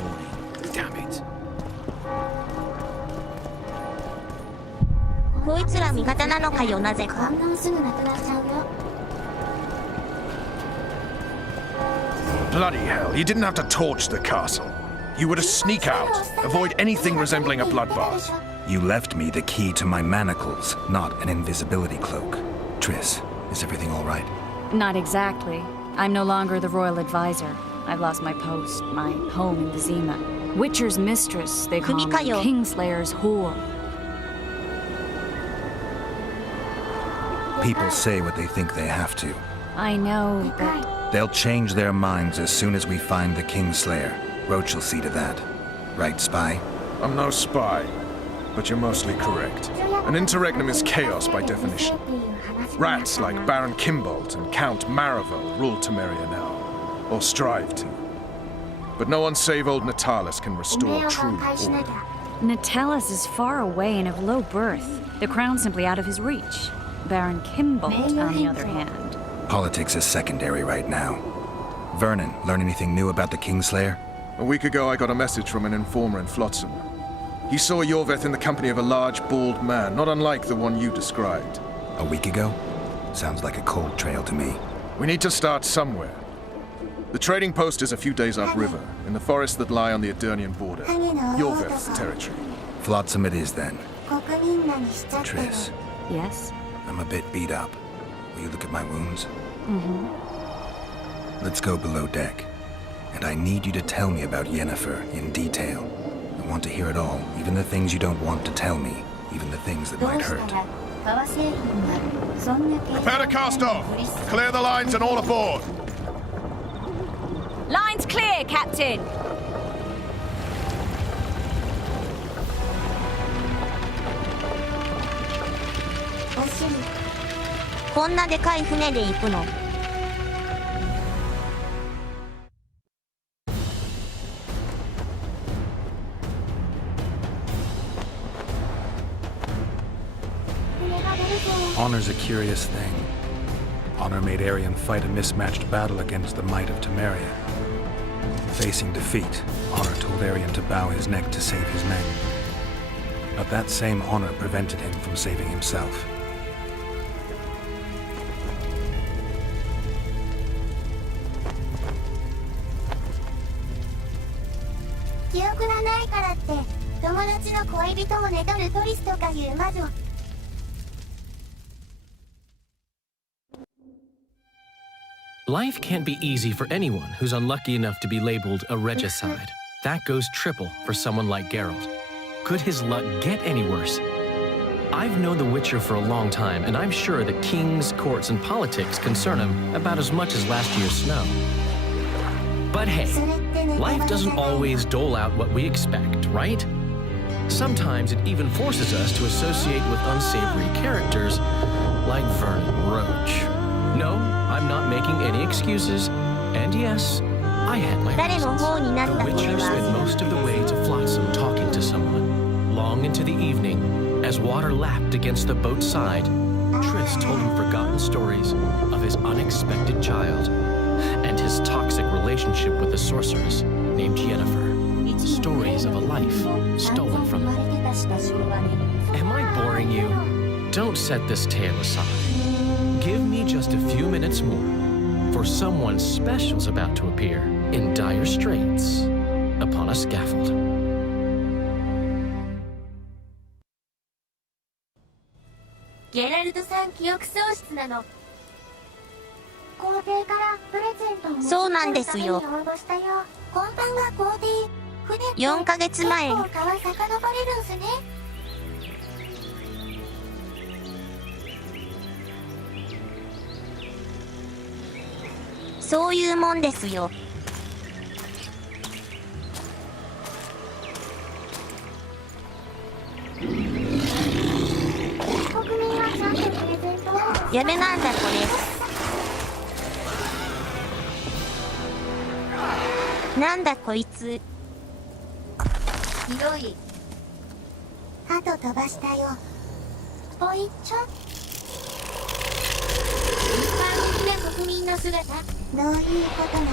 こいつら味方なのかよなぜか。こんなすぐなくなっちゃうよ。 Bloody hell, you didn't have to torch the castle. You were to sneak out, avoid anything resembling a bloodbath. You left me the key to my manacles, not an invisibility cloak. Triss, is everything all right? Not exactly. I'm no longer the royal advisor. I've lost my post, my home in Vizima. Witcher's mistress, they call me. Kingslayer's whore. People say what they think they have to. I know, but... They'll change their minds as soon as we find the Kingslayer. Roach will see to that. Right, Spy? I'm no spy, but you're mostly correct. An interregnum is chaos by definition. Rats like Baron Kimbolt and Count Maravel rule Temeria now, or strive to. But no one save old Natalis can restore true order. Natalis is far away and of low birth. The crown's simply out of his reach. Baron Kimbolt, on the other hand. Politics is secondary right now. Vernon, learn anything new about the Kingslayer? A week ago, I got a message from an informer in Flotsam. He saw Yorveth in the company of a large, bald man, not unlike the one you described. A week ago? Sounds like a cold trail to me. We need to start somewhere. The trading post is a few days upriver, in the forests that lie on the Edirnian border. Yorveth's territory. Flotsam it is, then. Triss. Yes? I'm a bit beat up. Will you look at my wounds? Let's go below deck. And I need you to tell me about Yennefer in detail. I want to hear it all, even the things you don't want to tell me, even the things that might hurt. Prepare to cast off! Clear the lines and all aboard! Lines clear, Captain!「こんなでかい船で行くの?」Honor's a curious thing. Honor made Arion fight a mismatched battle against the might of Temeria. Facing defeat, Honor told Arion to bow his neck to save his men. But that same honor prevented him from saving himself. Life can't be easy for anyone who's unlucky enough to be labeled a regicide. That goes triple for someone like Geralt. Could his luck get any worse? I've known the Witcher for a long time, and I'm sure that kings, courts, and politics concern him about as much as last year's snow. But hey, life doesn't always dole out what we expect, right? Sometimes it even forces us to associate with unsavory characters like Vernon Roach. No, I'm not making any excuses. And yes, I had my reasons. The Witcher spent most of the way to Flotsam talking to someone. Long into the evening, as water lapped against the boat's side, Triss told him forgotten stories of his unexpected child and his toxic relationship with a sorceress named Yennefer. Stories of a life stolen from him. Am I boring you? Don't set this tale aside. Give me just a few minutes more, for someone special's about to appear in dire straits upon a scaffold. Geralt さん記憶喪失なの。皇帝からプレゼントを持ちそうなんですよ。応募したよ。本番が皇帝。船って4ヶ月前。結構川遡れるんすね。そういうもんですよ。国民はちゃんとプレゼントを。やめなんだこれ。なんだこいつ。ひどい。鳩飛ばしたよ。ポイッチョ。一般的な国民の姿。どういうことなの？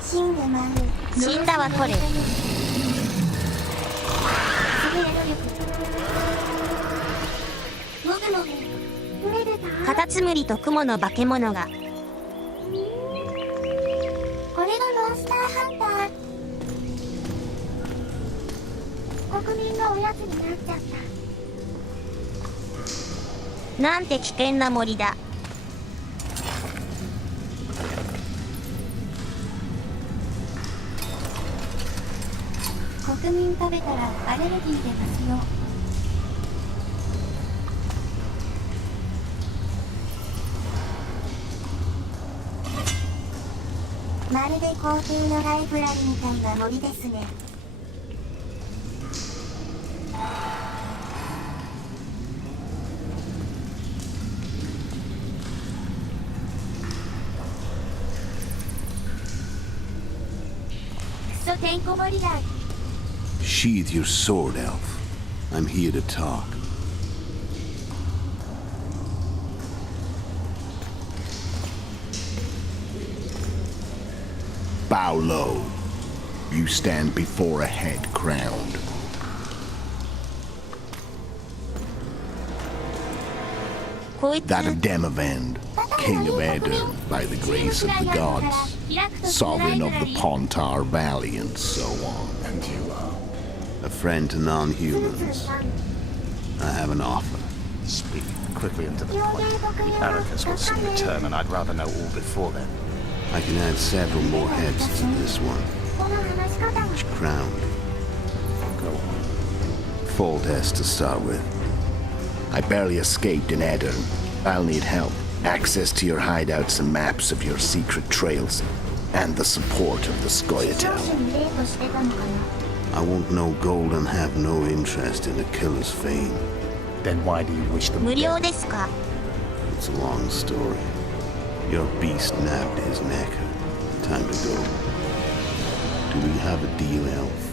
死んでまう。死んだわこれ。もぐもぐ。プレデター。カタツムリとクモの化け物が。これがモンスターハンター。国民のおやつになっちゃった。なんて危険な森だ。国民食べたらアレルギー出ますよ。まるで皇帝のライブラリみたいな森ですね。クソてんこ盛りだ。Sheathe your sword, elf. I'm here to talk. Bow low. You stand before a head crowned. That of Demavend, king of Eder, by the grace of the gods, sovereign of the Pontar Valley, and so on. And you are? A friend to non-humans. I have an offer. Speak quickly and to the point. The Arrakis will soon return, and I'd rather know all before then. I can add several more heads to this one. Each crowned. Go on. Full test to start with. I barely escaped in Eder. I'll need help. Access to your hideouts and maps of your secret trails. And the support of the Scoia'tael. I want no gold and have no interest in the killer's fame. Then why do you wish them dead? It's a long story. Your beast nabbed his neck. Time to go. Do we have a deal, Elf?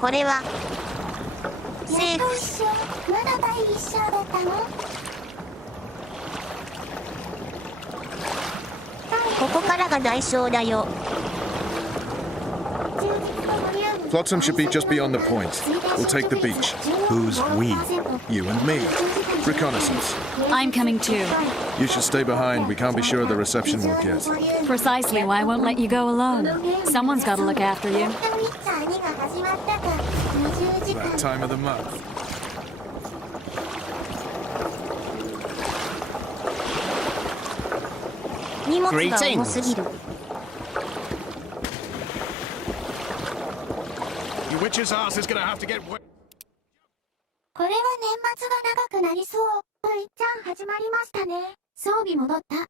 これはセーフ。まだ第一章だったの？ここからが代償だよ。Flotsam should be just beyond the point. We'll take the beach. Who's we? You and me. Reconnaissance. I'm coming too. You should stay behind. We can't be sure of the reception we'll get. Precisely why I won't let you go alone. Someone's got to look after you. That time of the month. Greetings. Your witch's ass is gonna have to get wet. これは年末が長くなりそう。ういちゃん始まりましたね。装備戻った。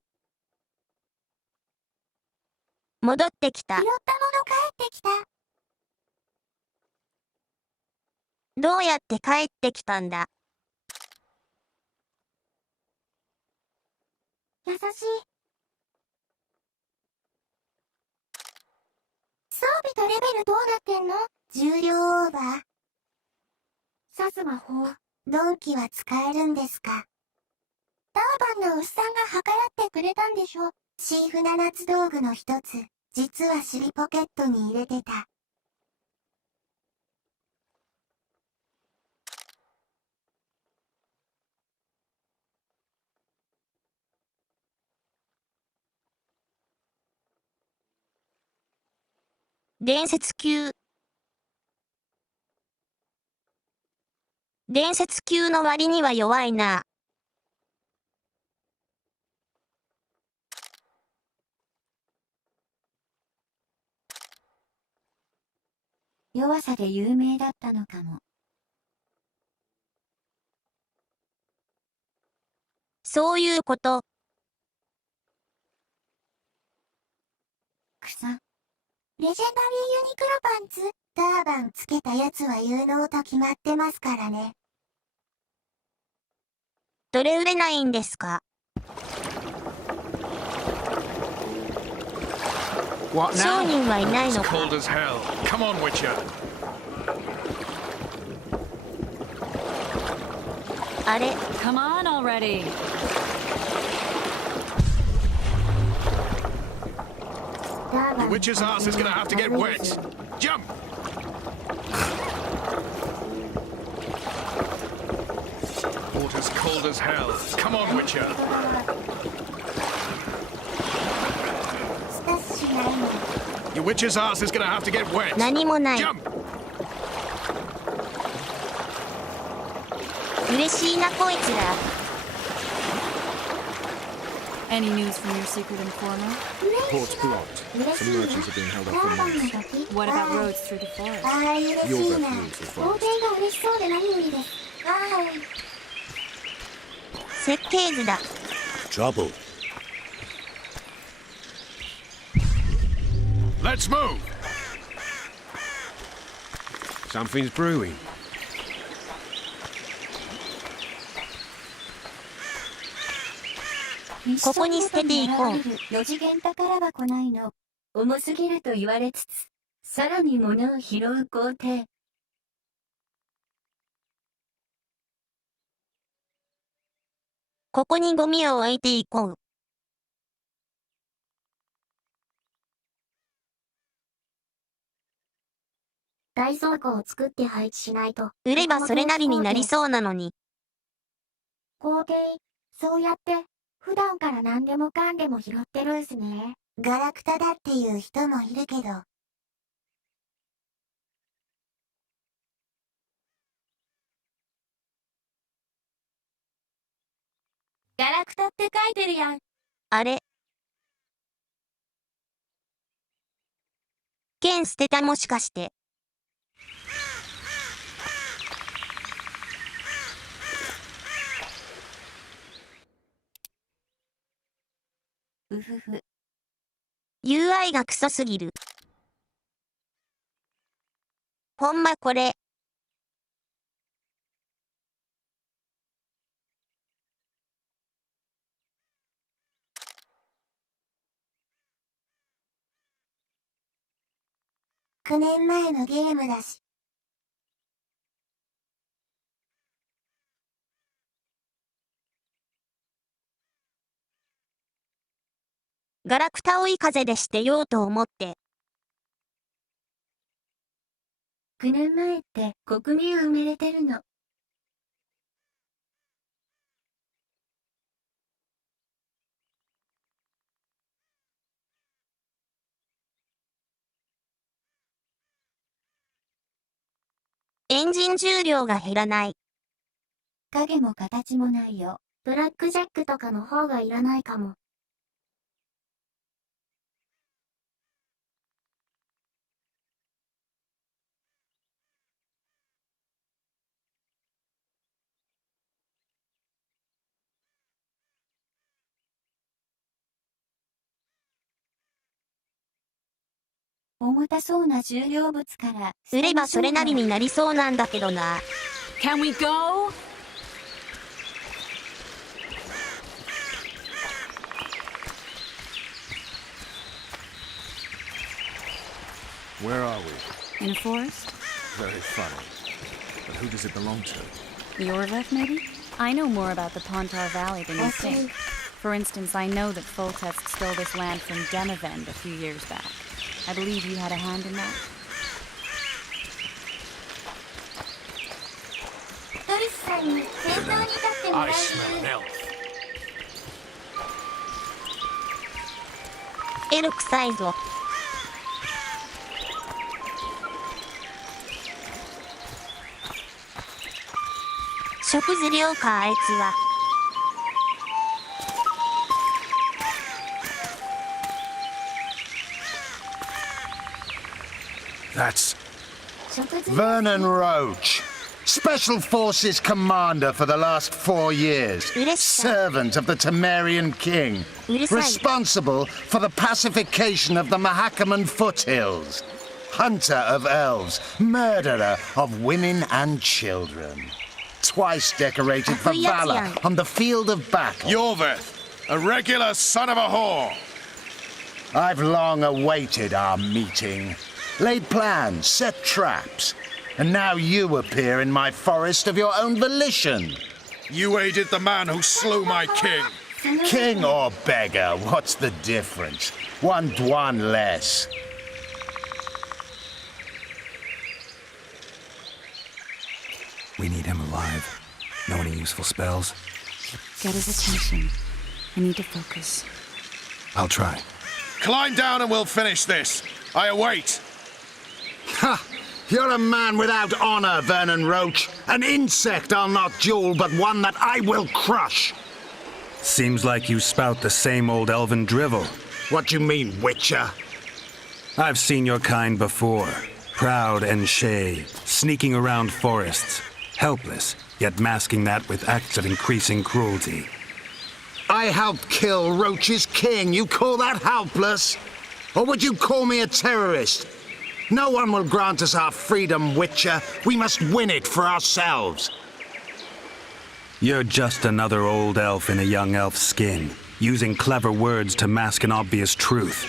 戻ってきた。拾ったもの帰ってきた。どうやって帰ってきたんだ？優しい。装備とレベルどうなってんの？重量オーバー。さす魔法。鈍器は使えるんですか？ターバンの牛さんが計らってくれたんでしょ。シーフ7つ道具の一つ。実は尻ポケットに入れてた。伝説級。伝説級の割には弱いな。弱さで有名だったのかも。そういうこと。草。レジェンダリーユニクロパンツ。ターバンつけたやつは有能と決まってますからね。どれ売れないんですか？商人はいないのか？あれ？ Come on already. The witch's ass is gonna have to get wet. Jump! Water's cold as hell. Come on, Witcher. Your witch's ass is gonna have to get wet. 何もない。 Jump! 嬉しいなこいつら。 Any news from your secret informer? Port's blocked. Some merchants are being held up for months. What about roads through the forest? Your refuge will follow. 設計図だ。Trouble. Let's move! Something's brewing. ここに捨てていこう。4次元宝箱ないの。重すぎると言われつつ、さらに物を拾う工程。ここにゴミを置いていこう。大倉庫を作って配置しないと。売ればそれなりになりそうなのに。工程、そうやって、普段から何でもかんでも拾ってるんすね。ガラクタだっていう人もいるけど。ガラクタって書いてるやん。あれ。剣捨てたもしかして。うふふ。UI がクソすぎる。ほんまこれ。9年前のゲームだし。ガラクタ追い風でしてようと思って。9年前ってここに埋めれてるの。エンジン重量が減らない。影も形もないよ。ブラックジャックとかの方がいらないかも。重たそうな重量物から売ればそれなりになりそうなんだけどな。Can we go? Where are we? In a forest? Very funny. But who does it belong to? Your left, maybe? I know more about the Pontar Valley than you think. For instance, I know that Foltest stole this land from Demavend a few years back. I believe you had a hand in that. I smell an elf. エル臭いぞ。食事量かあいつは。That's Vernon Roach, Special Forces Commander for the last 4 years, servant of the Temerian King, responsible for the pacification of the Mahakaman foothills, hunter of elves, murderer of women and children, twice decorated for valor on the field of battle. Yorveth, a regular son of a whore. I've long awaited our meeting. Laid plans, set traps, and now you appear in my forest of your own volition. You aided the man who slew my king. King or beggar, what's the difference? One dwan less. We need him alive. Know any useful spells? Get his attention. I need to focus. I'll try. Climb down and we'll finish this. I await. Ha! You're a man without honor, Vernon Roach. An insect I'll not duel, but one that I will crush. Seems like you spout the same old elven drivel. What do you mean, Witcher? I've seen your kind before. Proud and shay, sneaking around forests, Helpless, yet masking that with acts of increasing cruelty. I helped kill Roach's king. You call that helpless? Or would you call me a terrorist? No one will grant us our freedom, Witcher. We must win it for ourselves. You're just another old elf in a young elf's skin, using clever words to mask an obvious truth.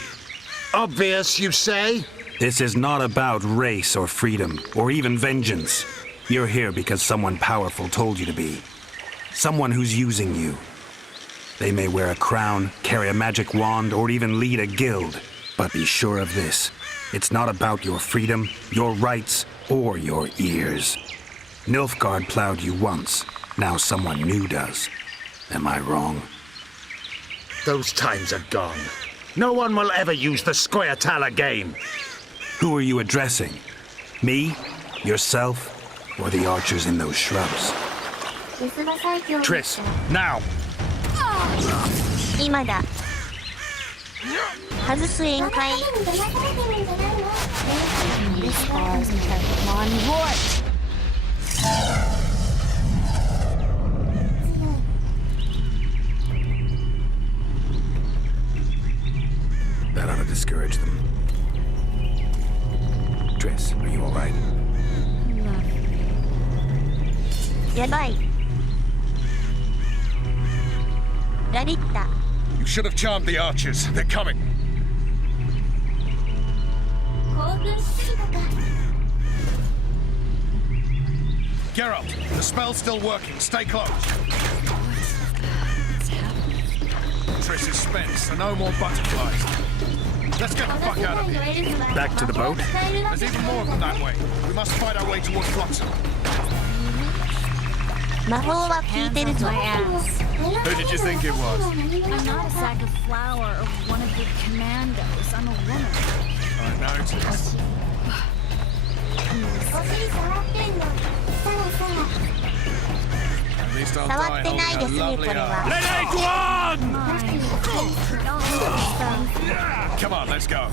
Obvious, you say? This is not about race or freedom, or even vengeance. You're here because someone powerful told you to be. Someone who's using you. They may wear a crown, carry a magic wand, or even lead a guild. But be sure of this. It's not about your freedom, your rights, or your ears. Nilfgaard plowed you once. Now someone new does. Am I wrong? Those times are gone. No one will ever use the Squirtle again. Who are you addressing? Me? Yourself? Or the archers in those shrubs? Triss, now! 今だ。外す宴会。This bar's on Rort. That ought to discourage them. Triss, are you all right? やばい。ラリッタ。 You should have charmed the archers. They're coming. Geralt, the spell's still working. Stay close. Triss is spent, so no more butterflies. Let's get the fuck out of here. Back to the boat? There's even more of them that way. We must fight our way towards Flotsam. 魔法は効いてるぞ。 Who did you think it was? I'm not a sack of flour or one of the commandos. I'm a woman. I noticed. At least I'll 触 die ってないです holding ね a こ lovely れ arm. は。 Come on, let's go.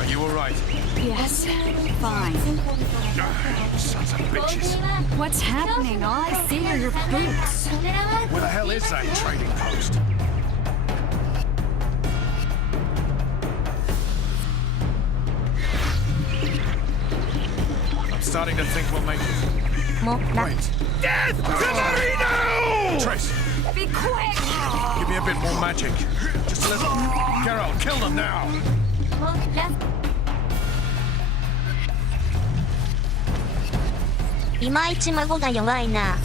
Are you all right? Yes, fine. Sons of bitches. What's happening? All I see are your boots. Where the hell is that trading post? I'm starting to think we'll make it. もうラ。 Wait. Death to Marino! Triss, Be quick! give me a bit more magic. Just a little. Geralt, kill them now. いまいち孫が弱いな。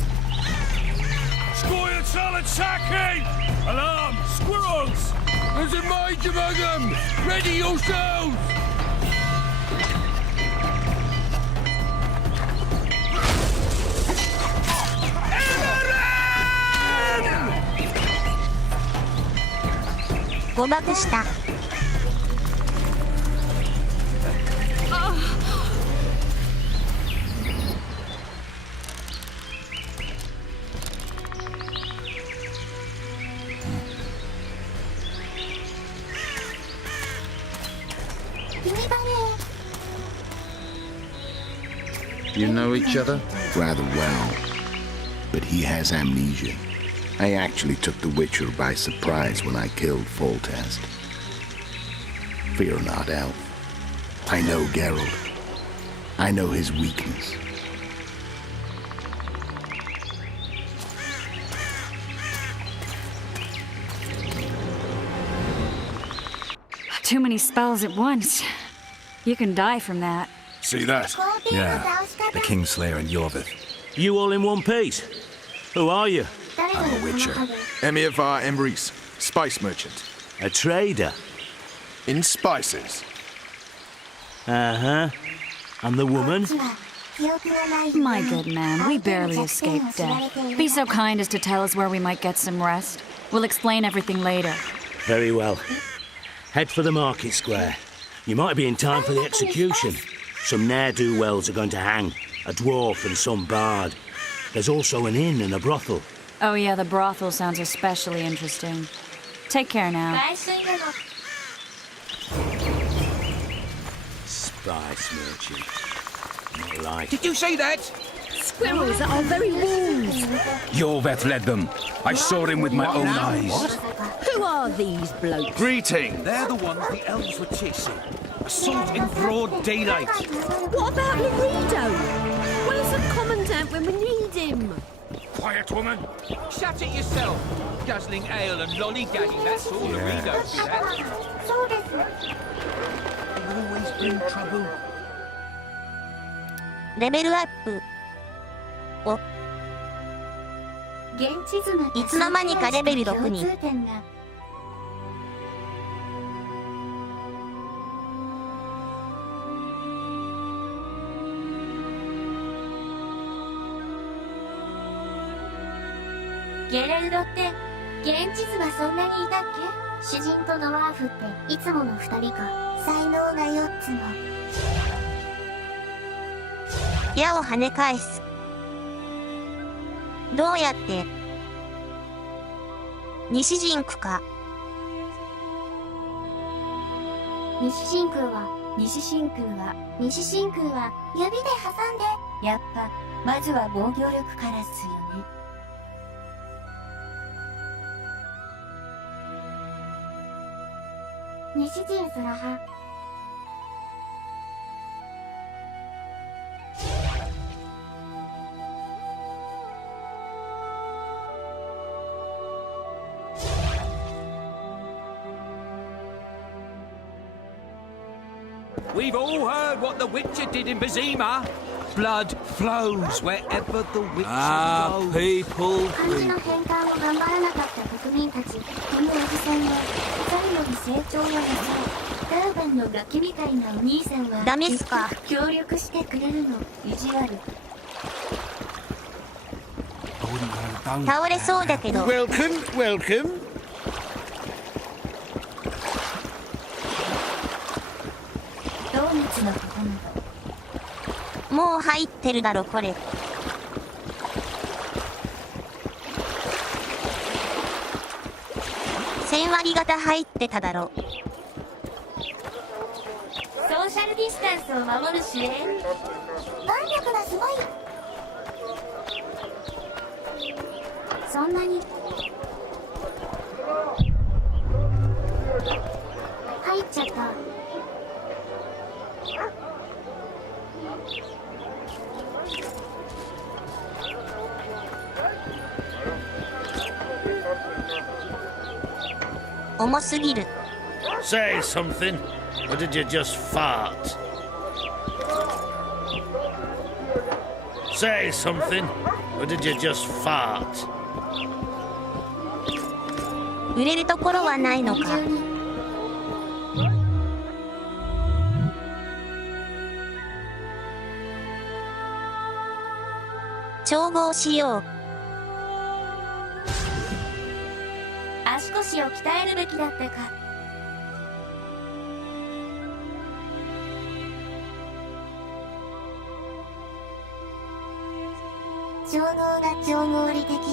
Squirtle attacking! Alarm! Squirrels! There's a mage among them! Ready yourselves! Emerald! 誤爆した。 You know each other? Rather well. But he has amnesia. I actually took the Witcher by surprise when I killed Foltest. Fear not, Elf. I know Geralt. I know his weakness. Too many spells at once. You can die from that. See that? Yeah, the Kingslayer and Yorvith. You all in one piece? Who are you? I'm a Witcher. Emir var Emrys, spice merchant. A trader? In spices. Uh-huh. And the woman? My good man, we barely escaped death. Be so kind as to tell us where we might get some rest. We'll explain everything later. Very well. Head for the market square. You might be in time for the execution. Some ne'er-do-wells are going to hang. A dwarf and some bard. There's also an inn and a brothel. Oh yeah, the brothel sounds especially interesting. Take care now. spice merchant. Not like Did you see that? Squirrels at our very walls. Yorveth led them. I saw him with my own eyes. Who are these blokes? Greeting. They're the ones the elves were chasing. Assault in broad daylight. What about Laredo? Where's the commandant when we need him? Quiet, woman. Shut it yourself. Guzzling ale and lollygagging, that's all Laredo do that. They always bring trouble. レベルアップ。お、現地図がいつの間にかレベル6に。共通点がゲレルドって現地図がそんなにいたっけ？詩人とドワーフっていつもの2人か。才能が4つの矢を跳ね返す。どうやって？西陣区か。西真空は指で挟んで、やっぱまずは防御力からっすよね。西陣すらはWe've all heard what the Witcher did in Bazima. Blood flows wherever the Witcher goes. People. 漢字の変換を頑張らなかった国民たち、このおじさんは誰より成長をなさい。ダーバンのガキみたいなお兄さんはダメっすか？協力してくれるの。意地悪。倒れそうだけど。Welcome. ドーナツのことなどもう入ってるだろこれ。1000割型入ってただろ。ソーシャルディスタンスを守る指令。腕力がすごい。そんなに入っちゃった。重すぎる。 Say something, or did you just fart? Say something, or did you just fart? 売れるところはないのか。調合しよう。足腰を鍛えるべきだったか。超能が超合理的ってね。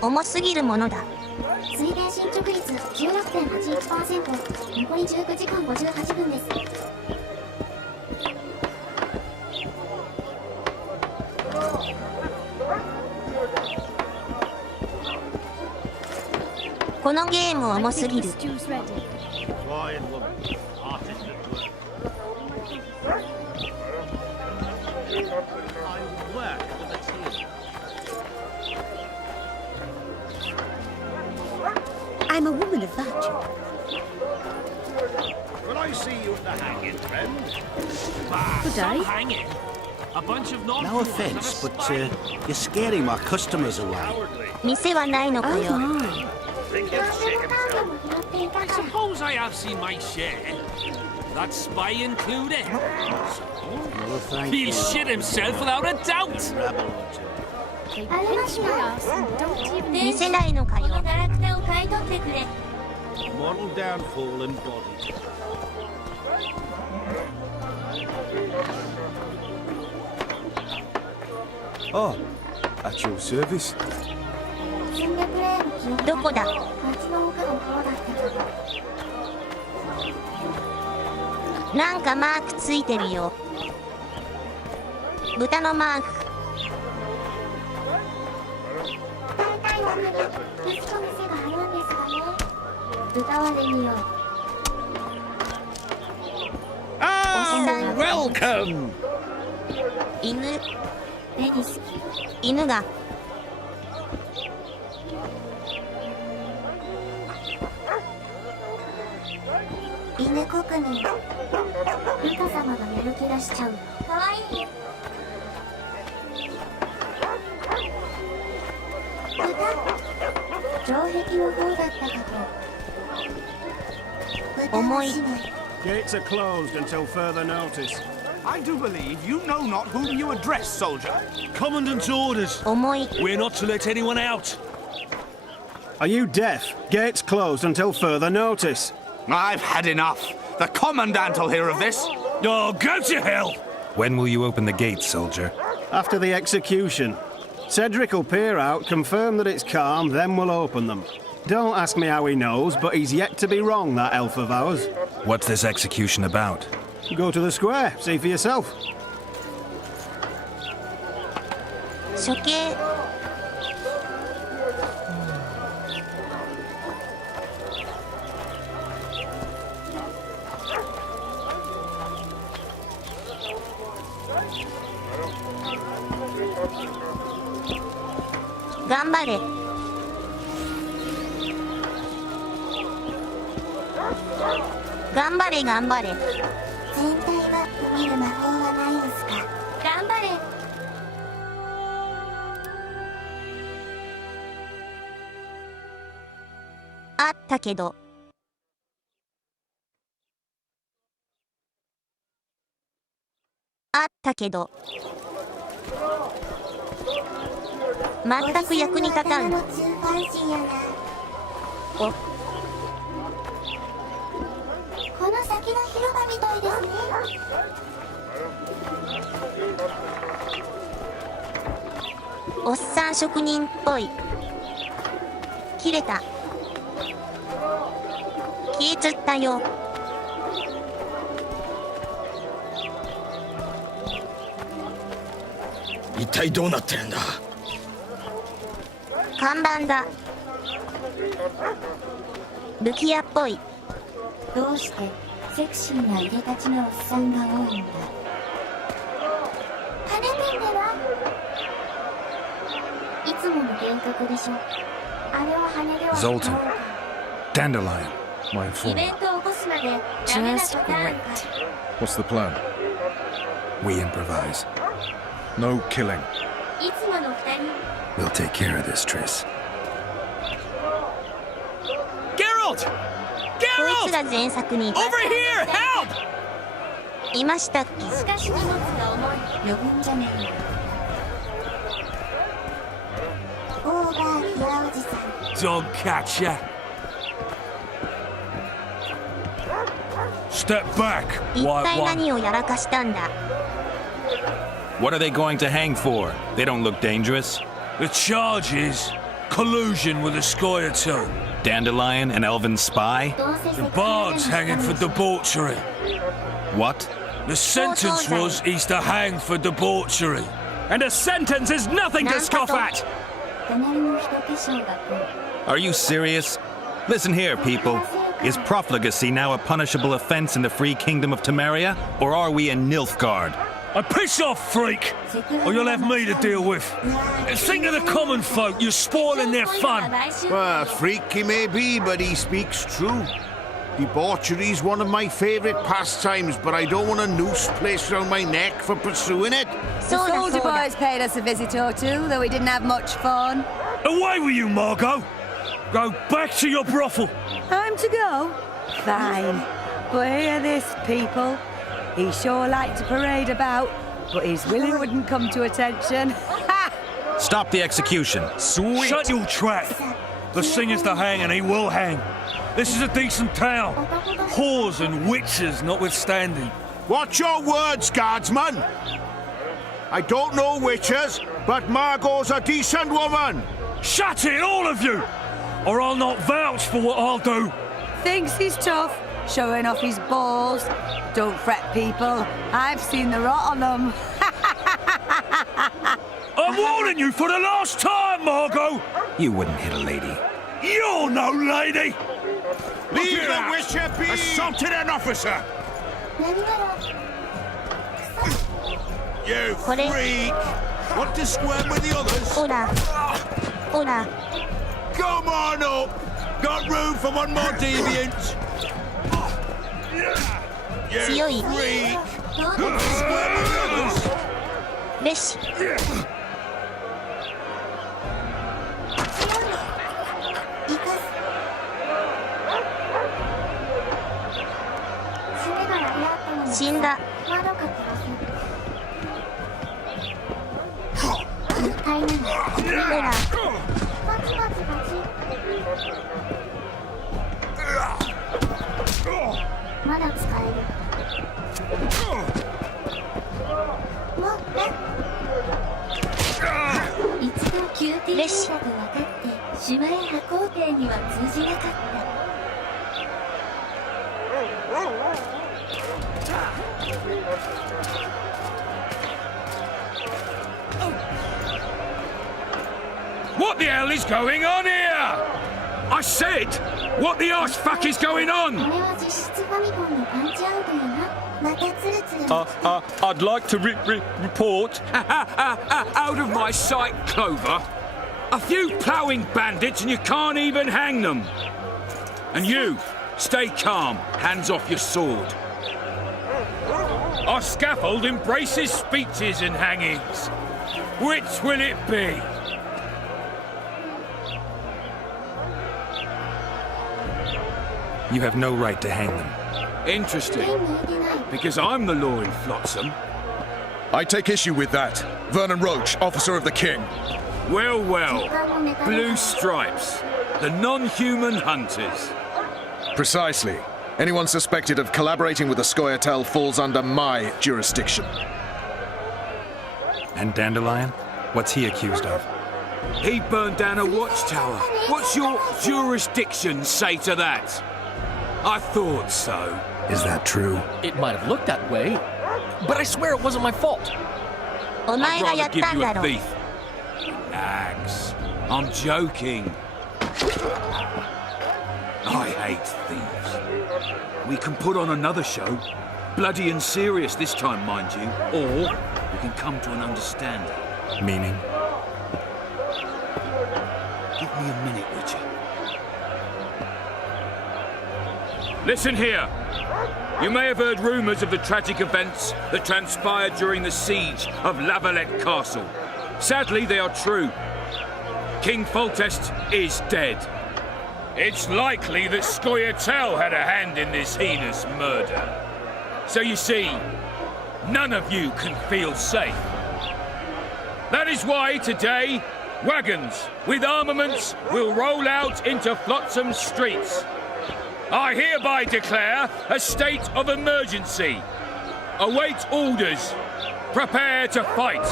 重すぎるものだ。推定進捗率 16.81%。残り19時間58分です。このゲーム重すぎる。I'm a woman of virtue. Will I see you at the hanging, friend? Good day. Hanging. No offense, but you're scaring my customers away. 店はないのかよ。 I suppose I have seen my share. That spy included. He'll shit himself without a doubt. 店ないのかよ。 ガラクタを買い取ってくれ。 Model downfall embodied. Oh, at your service. どこだ。なんかマークついてるよ。豚のマーク。Oh, welcome. 犬が。犬国民。ルカ様がやる気出しちゃう。かわいい。豚。城壁の方だったかと。重い。 Gates are closed until further notice. I do believe you know not whom you address, soldier. Commandant's orders. 重い。 We're not to let anyone out. Are you deaf? Gates closed until further notice. I've had enough. The commandant will hear of this. Oh, go to hell! When will you open the gates, soldier? After the execution. Cedric will peer out, confirm that it's calm, then we'll open them. Don't ask me how he knows, but he's yet to be wrong, that elf of ours. What's this execution about? Go to the square, see for yourself. 処刑。頑張れ。頑張れ頑張れ。全体は見る魔法はないですか。頑張れ。あったけど。あったけど。全く役に立たん。お。この先の広場みたいですね。おっさん職人っぽい。切れた。消えちゃったよ。一体どうなってるんだ。看板だ。武器屋っぽい。どうしてセクシーないでたちのおっさんが多いんだ。羽面ではいつもの幻覚でしょ。あれは羽では Zoltan. Dandelion. My イ informant. ベントを起こすまでダメなパターンか。 What's the plan? We improvise. No killing. いつもの二人。 We'll take care of this, Triss. Geralt! こいつが前作に Over here! Help! いましたっけ。しかし荷物が重い。余分じゃねえよ。オーバーヒアおじさん。 Dog catcher. Step back, 一 White 体 One. 何をやらかしたんだ。 What are they going to hang for? They don't look dangerous. The charge is collusion with a Scoia'tael. Dandelion, an elven spy? The bard's hanging for debauchery. What? The sentence was he's to hang for debauchery. And a sentence is nothing to scoff at! 隣の人化粧がこう。 Are you serious? Listen here, people. Is profligacy now a punishable offense in the free kingdom of Temeria? Or are we in Nilfgaard? A piss off, freak! Or you'll have me to deal with. Think of the common folk, you're spoiling their fun. Well, freak he may be, but he speaks true. Debauchery's one of my favorite pastimes, but I don't want a noose placed around my neck for pursuing it. The soldier boys paid us a visit or two, though we didn't have much fun. Away with you, Margot! Go back to your brothel! Time to go? Fine. But hear this, people. He sure liked to parade about, but his willy wouldn't come to attention. Stop the execution. Sweet! Shut your trap! The singer's to hang and he will hang. This is a decent town. Whores and witches notwithstanding. Watch your words, guardsman! I don't know witches, but Margot's a decent woman! Shut it, all of you! Or I'll not vouch for what I'll do. Thinks he's tough, showing off his balls. Don't fret, people. I've seen the rot on them. I'm warning you for the last time, Margot! You wouldn't hit a lady. You're no lady! Leave the witcher be! Assaulted an officer! You freak! Want to squirm with the others? Hola. Come on up! Got room for one more deviant! You freak! Want to squirm with the others? よし。死んだ。ほら。まだ使える。一度 QT だと分かって島へ派工程には通じなかった。What the hell is going on here? I said, what the arse fuck is going on? これは実質ファミコンのパンチアウトやな。またツルツル。I'd like to report. Out of my sight, Clover. A few ploughing bandits and you can't even hang them. And you, stay calm, hands off your sword. Our scaffold embraces speeches and hangings. Which will it be? You have no right to hang them. Interesting. Because I'm the law in Flotsam. I take issue with that. Vernon Roach, officer of the king. Well, well. Blue stripes. The non-human hunters. Precisely. Anyone suspected of collaborating with the Scoia'tael falls under my jurisdiction. And Dandelion? What's he accused of? He burned down a watchtower. What's your jurisdiction say to that? I thought so. Is that true? It might have looked that way, but I swear it wasn't my fault. I'd rather give you a thief. Relax. I'm joking. I hate thieves. We can put on another show. Bloody and serious this time, mind you. Or we can come to an understanding. Meaning? Give me a minute, would you? Listen here. You may have heard rumours of the tragic events that transpired during the siege of Lavalette Castle. Sadly, they are true. King Foltest is dead. It's likely that Scoia'tael had a hand in this heinous murder. So you see, none of you can feel safe. That is why today, wagons with armaments will roll out into Flotsam streets. I hereby declare a state of emergency. Await orders. Prepare to fight.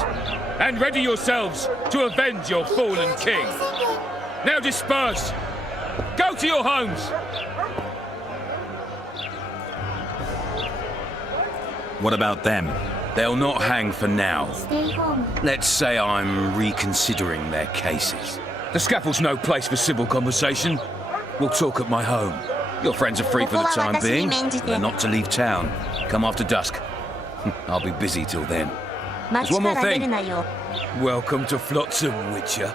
And ready yourselves to avenge your fallen king. Now disperse. Go to your homes. What about them? They'll not hang for now. Stay home. Let's say I'm reconsidering their cases. The scaffold's no place for civil conversation. We'll talk at my home. Your friends are free for the time being. They're not to leave town. Come after dusk. I'll be busy till then. There's one more thing. Welcome to Flotsam, Witcher.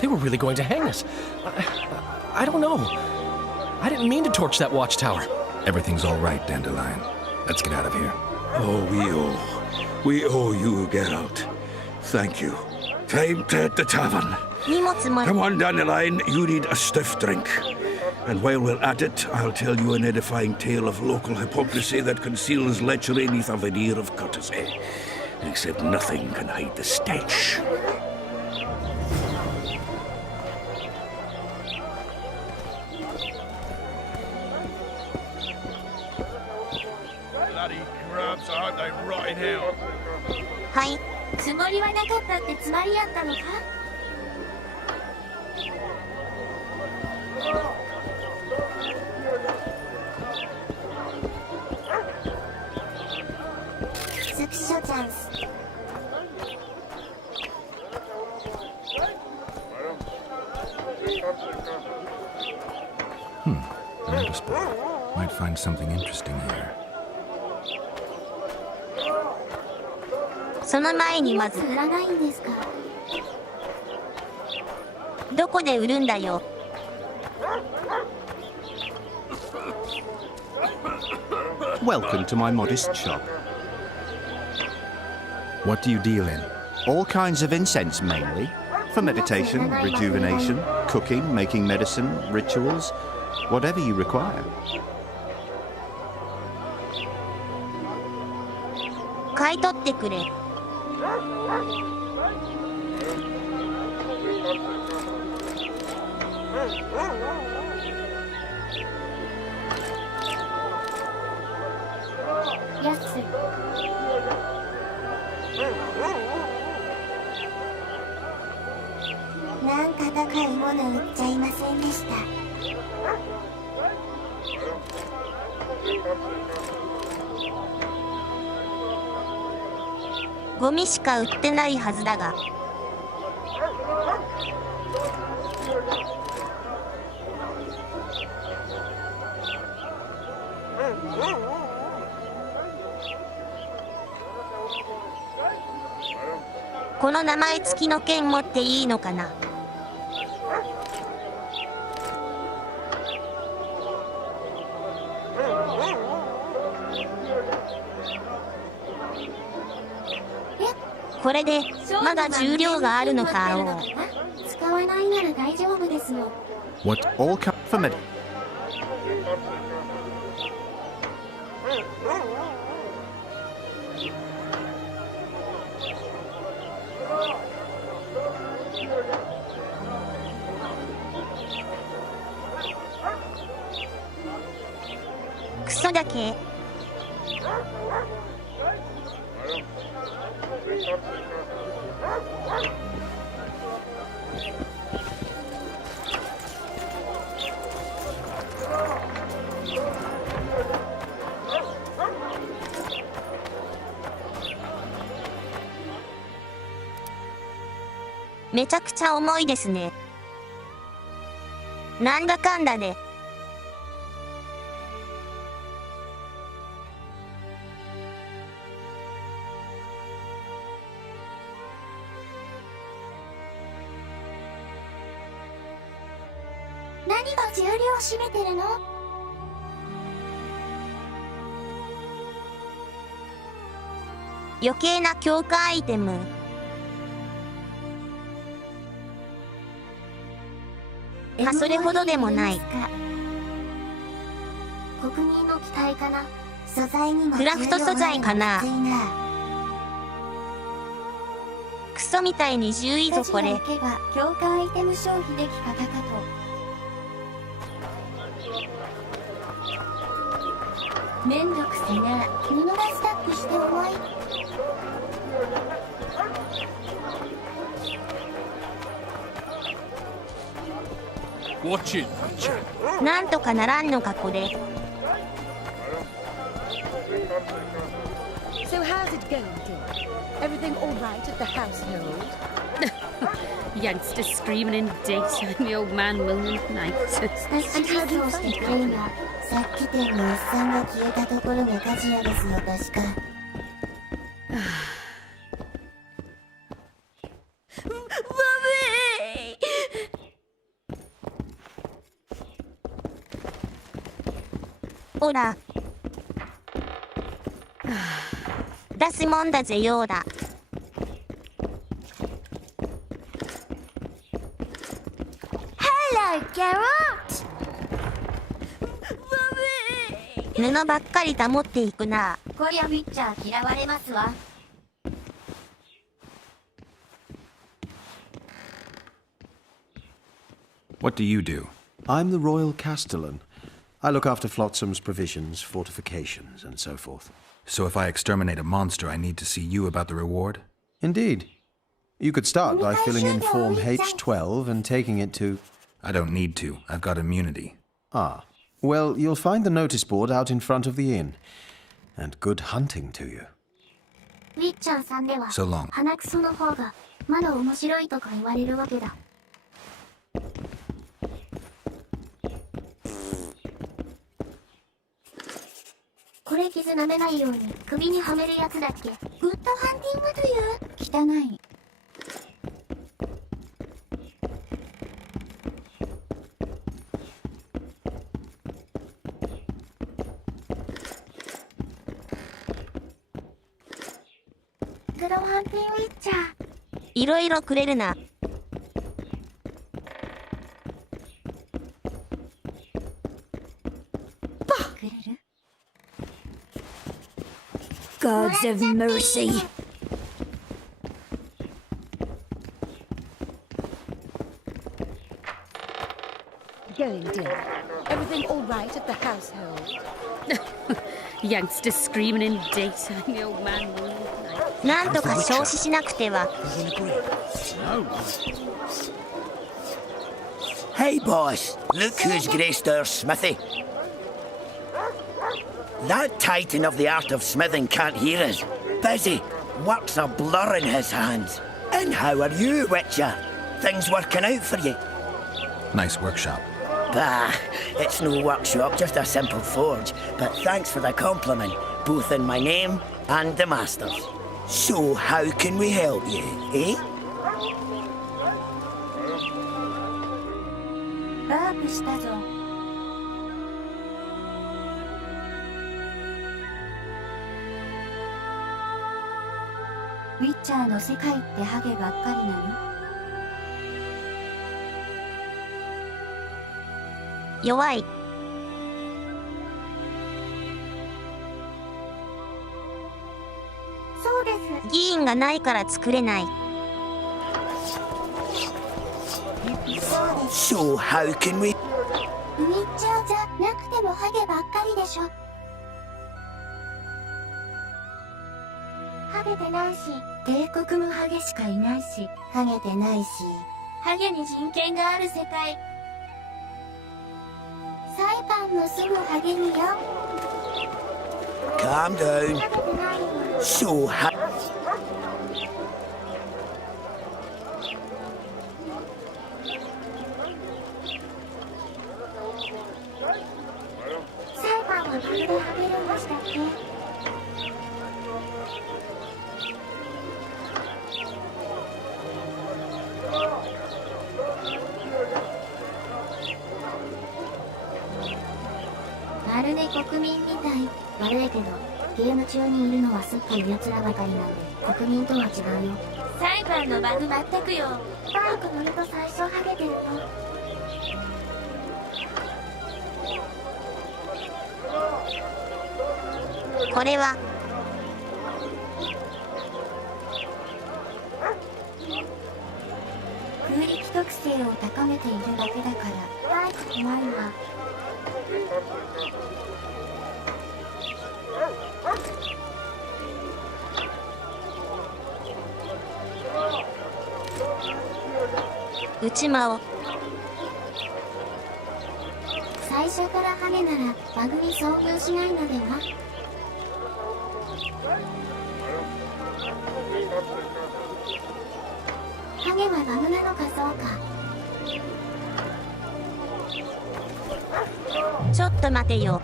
They were really going to hang us. I don't know. I didn't mean to torch that watchtower. Everything's all right, Dandelion. Let's get out of here. Oh, we owe you, Geralt. Thank you. Time to hit the tavern. Come on, Dandelion, you need a stiff drink. And while we're at it, I'll tell you an edifying tale of local hypocrisy that conceals lechery beneath a veneer of courtesy. Except nothing can hide the stench. Bloody grubs, I hope they rot in hell. はい。つもりはなかったってつまりやったのか？スクショチャンス。Might find something interesting here. その前にまず売らないんですか？どこで売るんだよ。Welcome to my modest shop. What do you deal in? All kinds of incense mainly. For meditation, rejuvenation, cooking, making medicine, rituals, whatever you require. 買い取ってくれ。安い。なんか高いもの売っちゃいませんでした。ゴミしか売ってないはずだが。この名前付きの剣持っていいのかな？これでまだ重量があるのか。使わないなら大丈夫ですよ。 What all come from it?クソだけ。めちゃくちゃ重いですね。なんだかんだで。何が重量占めてるの？余計な強化アイテム。それほどでもない。国民の期待かな。素材にもクラフト素材かな。クソみたいに重いぞこれ。強化アイテム消費でき方かと。めんどくせな。布がスタックして重い。なんとかならんのかこれ。 So how's it going, dear? Everything all right at the household? Youngsters screaming in daytime, the old man moaning at night. And how do you find it? さっき店のおっさんが消えたところがカジュアですよ、確か。オラ出すもんだぜヨーダ。Hello, Geralt! 布ばっかり保っていくな。こりゃウィッチャー嫌われますわ。What do you do? I'm the Royal Castellan. I look after Flotsam's provisions, fortifications, and so forth. So if I exterminate a monster, I need to see you about the reward? Indeed. You could start by filling in Form H12 and taking it to... I don't need to. I've got immunity. Ah. Well, you'll find the notice board out in front of the inn. And good hunting to you. ウィッチャーさんでは、 So long. 鼻くその方がまだ面白いとか言われるわけだ。これ傷舐めないように首にはめるやつだっけ？グッドハンティングという？汚い。グッドハンティングウィッチャー。いろいろくれるな。くれる？ Gods of mercy. Going, dear. Everything all right at the household? Youngster screaming in daytime, the old man will. なんとか消死しなくては。Hey, boss. Look who's graced our smithy. That titan of the art of smithing can't hear us. Busy. Work's a blur in his hands. And how are you, Witcher? Things working out for you? Nice workshop. Bah, it's no workshop, just a simple forge. But thanks for the compliment, both in my name and the master's. So how can we help you, eh? ワープしたぞ。ウィッチャーの世界ってハゲばっかりなの？弱い。そうです。議員がないから作れない。So how can we... ウィッチャーじゃなくてもハゲばっかりでしょ。ハゲてないし、帝国もハゲしかいないし、ハゲてないし、ハゲに人権がある世界。裁判のすぐハゲによ。 Calm down. So how... 裁判はバグでハゲるんでしたっけ？まるで国民みたい。悪いけど、ゲーム中にいるのはすっごい奴らばかりなんで、国民とは違うよ。裁判のバグ全くよ。バイク乗ると最初ハゲてるの。これは空力特性を高めているだけだから。バイク怖いわ。内間を。最初からハゲならバグに遭遇しないのでは？ハゲはバグなのかそうか。ちょっと待てよ。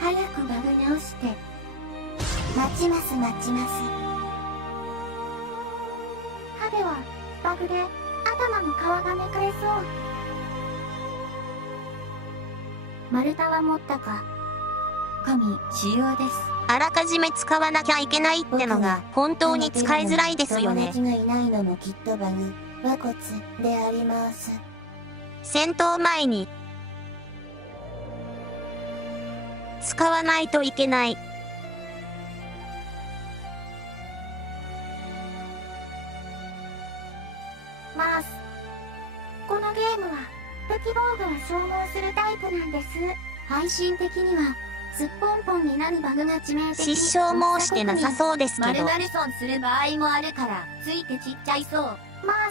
早くバグ直して。待ちます待ちます。ハゲはバグで頭の皮がめくれそう。丸太は持ったか。神使用です。あらかじめ使わなきゃいけないってのが本当に使いづらいですよね。友達がいないのもきっとバグ、和骨であります。戦闘前に使わないといけない。マース。このゲームは武器防具を消耗するタイプなんです。配信的にはすっぽんぽんになるバグが致命的。失笑申してなさそうですけど。丸々損する場合もあるからついてちっちゃいそう。マー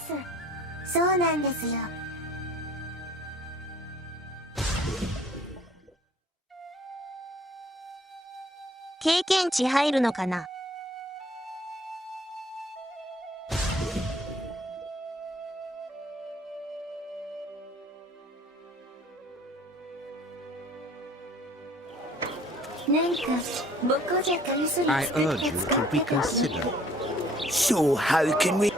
ス。そうなんですよ。経験値入るのかな。なんか僕じゃ軽すぎ I urge you to reconsider. So how can we?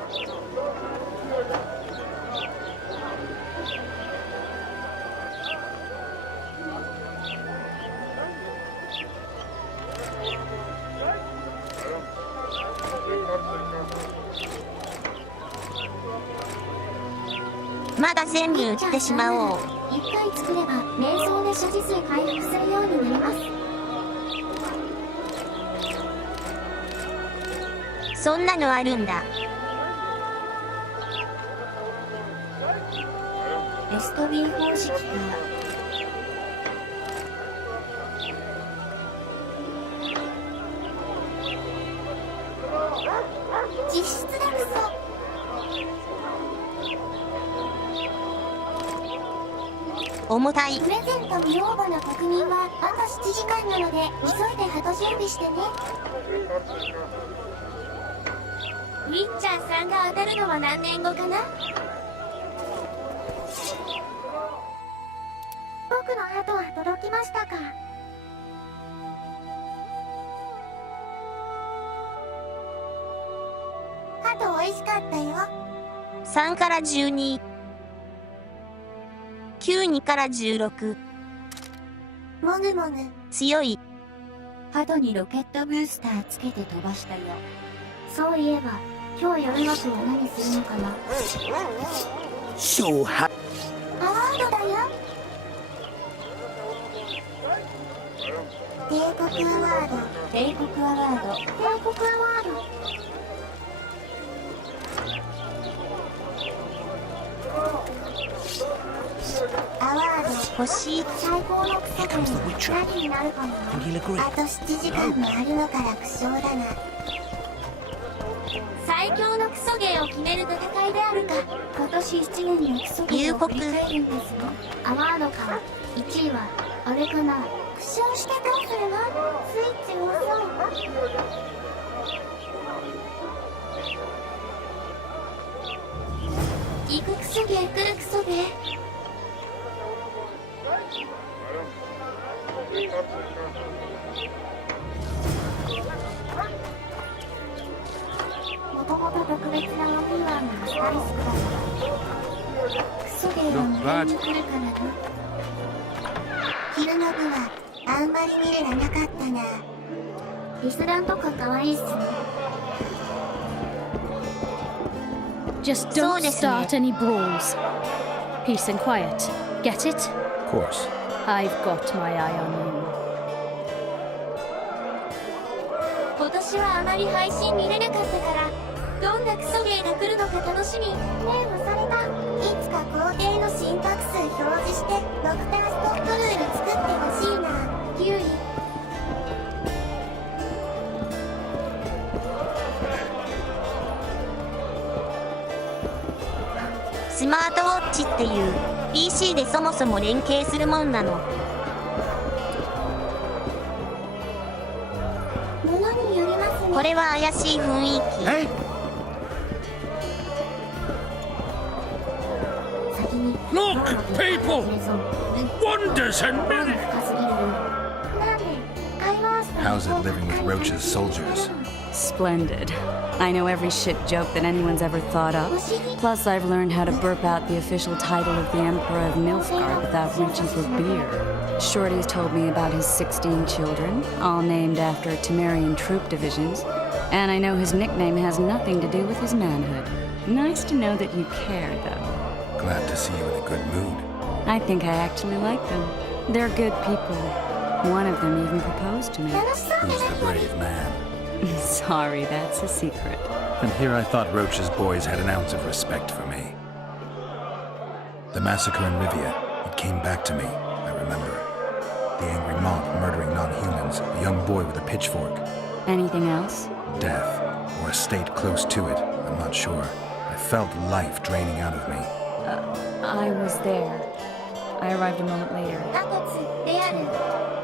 まだ全部売ってしまおう。一回作れば瞑想で所持数回復するようになります。そんなのあるんだ。エストビー方式か。実質でクソ。重たい。プレゼント無応募の国民はあと7時間なので急いで鳩準備してね。ウィッチャー3が当たるのは何年後かな。僕の鳩は届きましたか。鳩美味しかったよ。3から12。92から16。もぐもぐ。強い。鳩にロケットブースターつけて飛ばしたよ。そういえば今日夜の日は何するのかな。So how? アワードだよ。帝国アワード。帝国アワード。帝国アワード。アワード欲しい。最高のクソゲー何になるかな。あと7時間もあるのか楽勝だな。最強のクソゲーを決める戦いであるか。今年1年のクソゲーを振り返るんですよ。アワードか。1位はあれかな。苦笑してどうするの。スイッチ押そう。行くクソゲー来るクソゲー。もともと特別なオフィワンがスタイスクだからクソゲーは無限に来るからな。昼の部はあんまり見れらなかったな。リスランとか可愛いっすね。 Just don't start any brawls. Peace and quiet. Get it? Of course. I've got my eye on you. 今年はあまり配信見れなかったからどんなクソゲーが来るのか楽しみ。ネームされた。いつか皇帝の心拍数表示してドクターストップルール作ってほしいな。9位。スマートウォッチっていう PC でそもそも連携するもんなの。物によりますね。これは怪しい雰囲気。先に Look, people! Wonders and 深すぎるよ。なんで会話をしたら How's it living with Roach's soldiers? Splendid. I know every shit joke that anyone's ever thought of. Plus, I've learned how to burp out the official title of the Emperor of Nilfgaard without without reaching for beer. Shorty's told me about his 16 children, all named after Temerian troop divisions, and I know his nickname has nothing to do with his manhood. Nice to know that you care, though. Glad to see you in a good mood. I think I actually like them. They're good people. One of them even proposed to me. Who's the brave man? Sorry, that's a secret. And here I thought Roach's boys had an ounce of respect for me. The massacre in Rivia, it came back to me, I remember. The angry mob murdering non-humans, a young boy with a pitchfork. Anything else? Death, or a state close to it, I'm not sure. I felt life draining out of me. I was there. I arrived a moment later.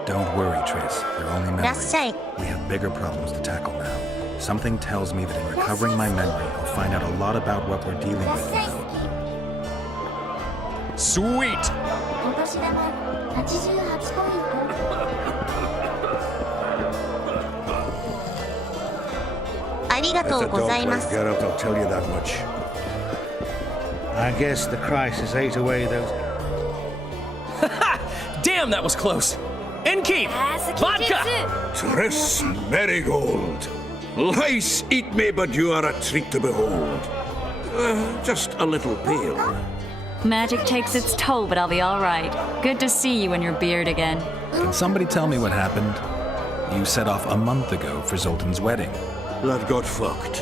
Don't worry, Triss. They're only memories. We have bigger problems to tackle now. Something tells me that in recovering my memory, I'll find out a lot about what we're dealing with now. Sweet! Geralt, I'll tell you that much. I guess the crisis ate away those... Damn, that was close! Innkeep! Vodka! Triss Marigold. Lice eat me, but you are a treat to behold. Just a little pale. Magic takes its toll, but I'll be all right. Good to see you and your beard again. Can somebody tell me what happened? You set off a month ago for Zoltan's wedding. That got fucked.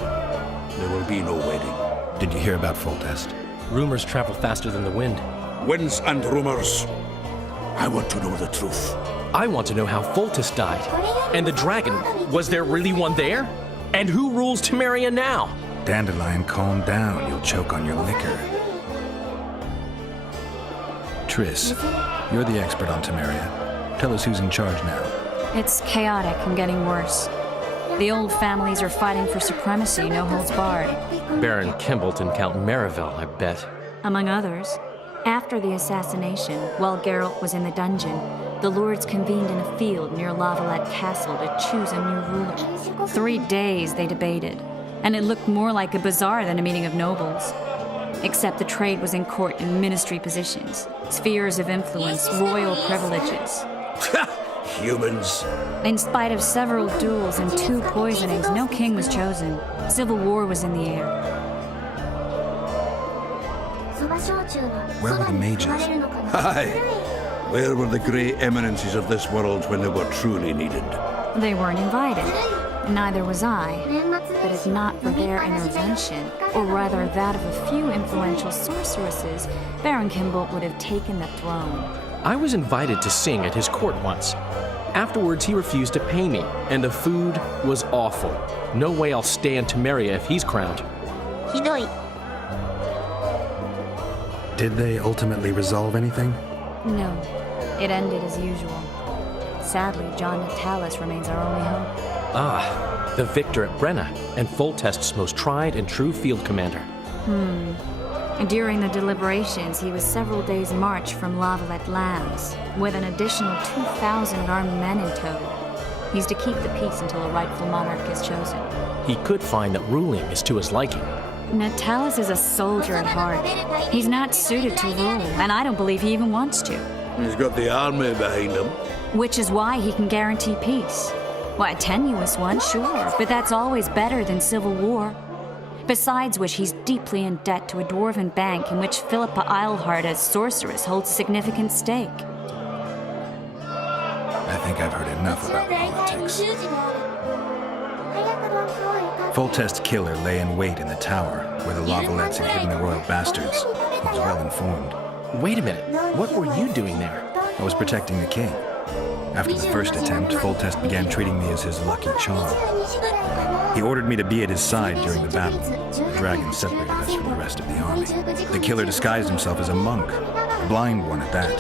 There will be no wedding. Did you hear about Foltest? Rumors travel faster than the wind. Winds and rumors. I want to know the truth. I want to know how Foltest died. And the dragon, was there really one there? And who rules Temeria now? Dandelion, calm down. You'll choke on your liquor. Triss, you're the expert on Temeria. Tell us who's in charge now. It's chaotic and getting worse. The old families are fighting for supremacy, no holds barred. Baron Kembolt and Count Marivel, I bet. Among others. After the assassination, while Geralt was in the dungeon, the lords convened in a field near Lavalette Castle to choose a new ruler. 3 days they debated, and it looked more like a bazaar than a meeting of nobles. Except the trade was in court and ministry positions, spheres of influence, royal privileges. Humans. In spite of several duels and 2 poisonings, no king was chosen. Civil war was in the air. Where were the mages? Aye. Where were the grey eminences of this world when they were truly needed? They weren't invited. Neither was I. But if not for their intervention, or rather that of a few influential sorceresses, Baron Kembolt would have taken the throne. I was invited to sing at his court once. Afterwards, he refused to pay me, and the food was awful. No way I'll stay in Temeria if he's crowned. Did they ultimately resolve anything? No. It ended as usual. Sadly, John Natalis remains our only hope. Ah, the victor at Brenna, and Foltest's most tried and true field commander. During the deliberations, he was several days' march from Lavalette lands, with an additional 2,000 armed men in tow. He's to keep the peace until a rightful monarch is chosen. He could find that ruling is to his liking. Natalis is a soldier at heart. He's not suited to rule, and I don't believe he even wants to. He's got the army behind him. Which is why he can guarantee peace. Why, a tenuous one, sure, but that's always better than civil war. Besides which, he's deeply in debt to a dwarven bank in which Philippa Eilhart, as sorceress, holds a significant stake. I think I've heard enough about politics. Foltest's killer lay in wait in the tower, where the Lavalettes had hidden the royal bastards. He was well informed. Wait a minute. What were you doing there? I was protecting the king. After the first attempt, Foltest began treating me as his lucky charm. He ordered me to be at his side during the battle. The dragon separated us from the rest of the army. The killer disguised himself as a monk, a blind one at that.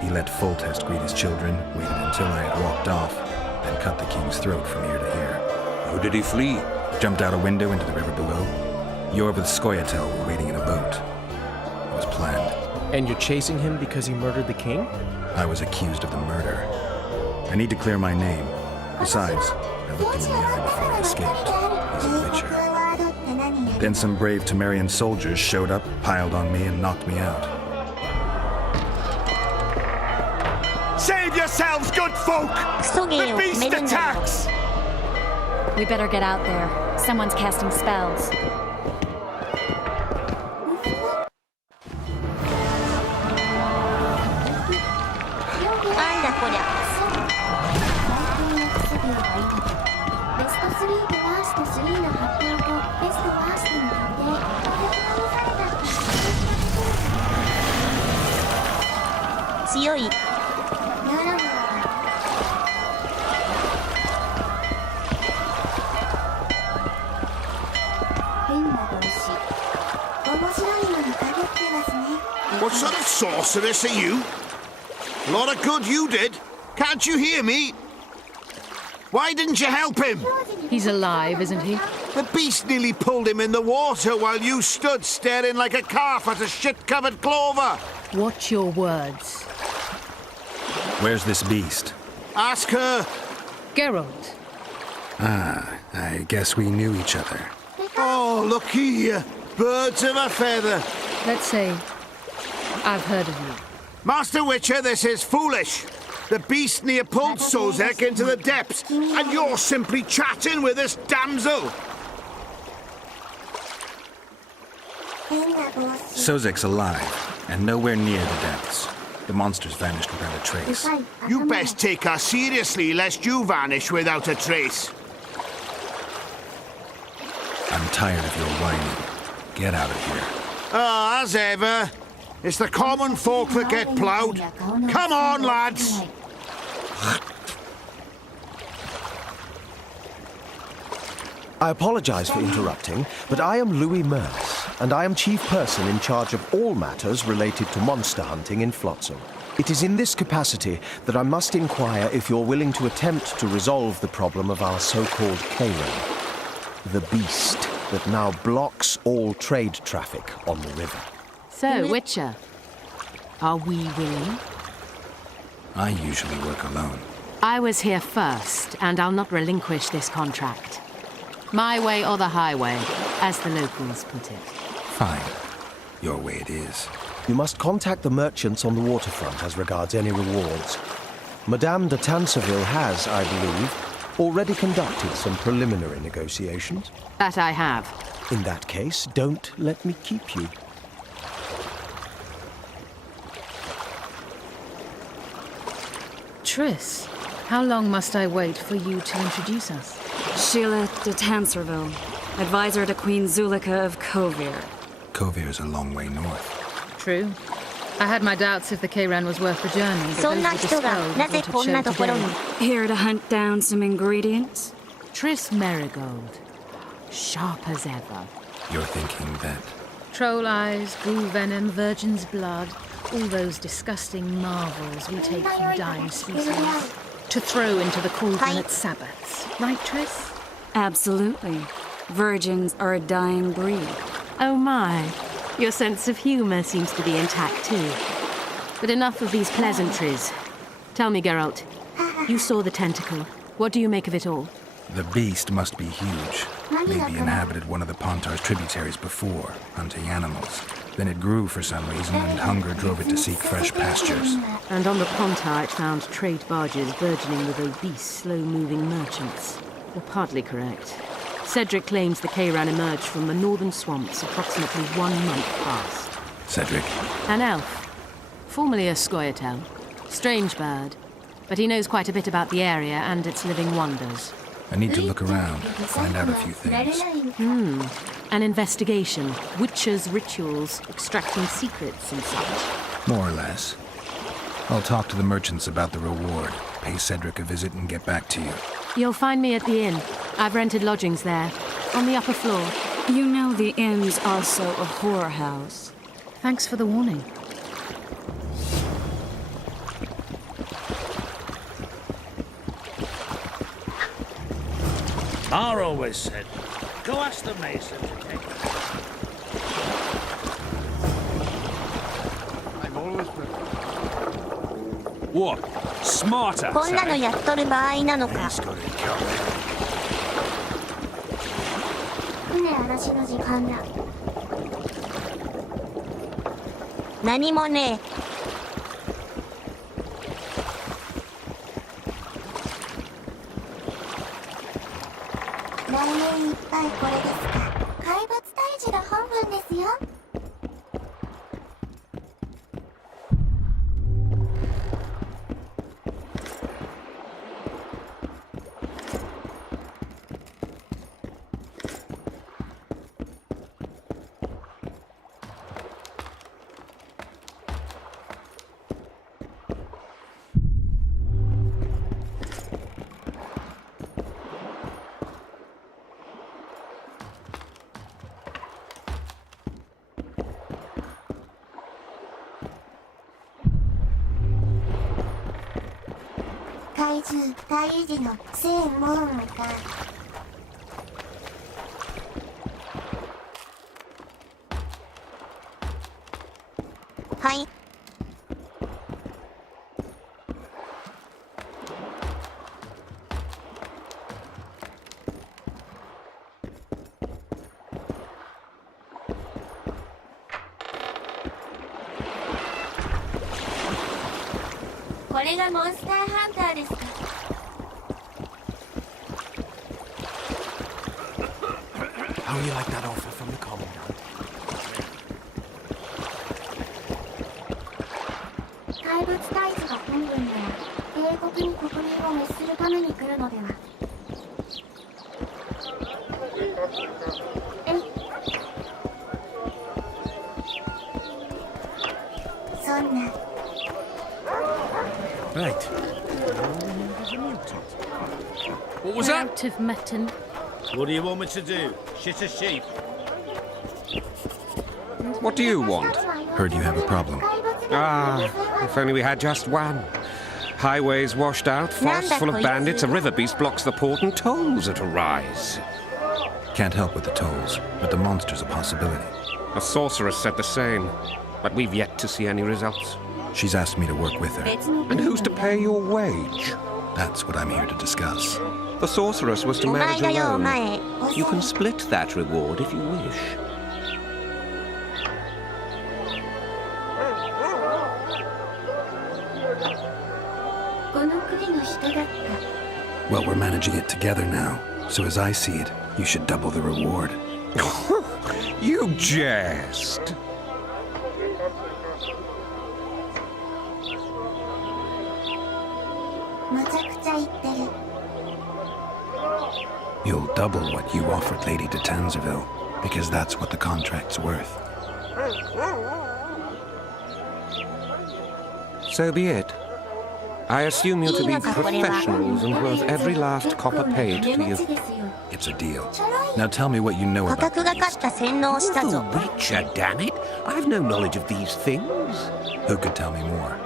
He let Foltest greet his children, waited until I had walked off, then cut the king's throat from ear to ear. How did he flee? Jumped out a window into the river below. Yorv with Skoyatel were waiting in a boat. It was planned. And you're chasing him because he murdered the king? I was accused of the murder. I need to clear my name. Besides, I looked him in the eye before I escaped. He's a witcher. Then some brave Temerian soldiers showed up, piled on me, and knocked me out. Save yourselves, good folk! The beast attacks! We better get out there. Someone's casting spells. What sort of sorceress are you? A lot of good you did. Can't you hear me? Why didn't you help him? He's alive, isn't he? The beast nearly pulled him in the water while you stood staring like a calf at a shit-covered clover. Watch your words. Where's this beast? Ask her. Geralt. Ah, I guess we knew each other. Oh, look here. Birds of a feather. Let's say I've heard of you. Master Witcher, this is foolish. The beast near pulled Sozek into the depths, and you're simply chatting with this damsel. Sozek's alive, and nowhere near the depths. The monster's vanished without a trace. You best take her seriously, lest you vanish without a trace. I'm tired of your whining. Get out of here. Ah, as ever. It's the common folk that get ploughed. Come on, lads! I apologize for interrupting, but I am Louis Merce, and I am chief person in charge of all matters related to monster hunting in Flotsam. It is in this capacity that I must inquire if you're willing to attempt to resolve the problem of our so-called Karen, the beast that now blocks all trade traffic on the river. So, Witcher, are we willing? I usually work alone. I was here first, and I'll not relinquish this contract. My way or the highway, as the locals put it. Fine. Your way it is. You must contact the merchants on the waterfront as regards any rewards. Madame de Tanseville has, I believe, already conducted some preliminary negotiations. That I have. In that case, don't let me keep you. Triss, how long must I wait for you to introduce us? Sheila de Tanserville, advisor to Queen Zulika of Kovir. Kovir's a long way north. True. I had my doubts if the Kayran was worth the journey, but those were dispelled with what it showed today. Here to hunt down some ingredients? Triss Marigold. Sharp as ever. You're thinking that? Troll eyes, ghoul venom, virgin's blood, all those disgusting marvels we take from dying species to throw into the cauldron at Sabbaths. Right, Triss? Absolutely. Virgins are a dying breed. Oh my. Your sense of humor seems to be intact too. But enough of these pleasantries. Tell me, Geralt, you saw the tentacle. What do you make of it all? The beast must be huge. Maybe inhabited one of the Pontar's tributaries before, hunting animals. Then it grew for some reason, and hunger drove it to seek fresh pastures. And on the Pontar it found trade barges burgeoning with obese, slow-moving merchants. You're partly correct. Cedric claims the Kayran emerged from the northern swamps approximately 1 month past. Cedric? An elf. Formerly a Scoia'tael. Strange bird. But he knows quite a bit about the area and its living wonders. I need to look around, find out a few things. An investigation. Witchers' rituals, extracting secrets and such. More or less. I'll talk to the merchants about the reward, pay Cedric a visit and get back to you. You'll find me at the inn. I've rented lodgings there, on the upper floor. You know the inn's also a whorehouse. Thanks for the warning. Mar always said, go ask the mason to take it. I've always been... What? Smarter? こんなのやっとる場合なのか。船嵐の時間だ。何もねえ。来年いっぱいこれですか。怪物退治が本分ですよ。怪獣退治の専門家。はい。これがモンスターハンターですか。How do you like that offer from the commandant? 怪物退治が本分なら帝国に国民を滅するために来るのでは。そんな。Right. What was that? Out of mutton. What do you want me to do? Shit a sheep? What do you want? Heard you have a problem. Ah, if only we had just one. Highways washed out, forests full of bandits, a river beast blocks the port, and tolls at a rise. Can't help with the tolls, but the monster's a possibility. A sorceress said the same, but we've yet to see any results. She's asked me to work with her. And who's to pay your wage? That's what I'm here to discuss. The sorceress was to manage alone. 前。 You can split that reward if you wish. Well, we're managing it together now. So as I see it, you should double the reward. You jest. You'll double what you offered Lady de Tanzerville, because that's what the contract's worth. So be it. I assume you're to be professionals and worth every last copper paid to you. It's a deal. Now tell me what you know 価 about 格がかった洗脳したぞ。 The Witcher, damn it! I've no knowledge of these things. Who could tell me more?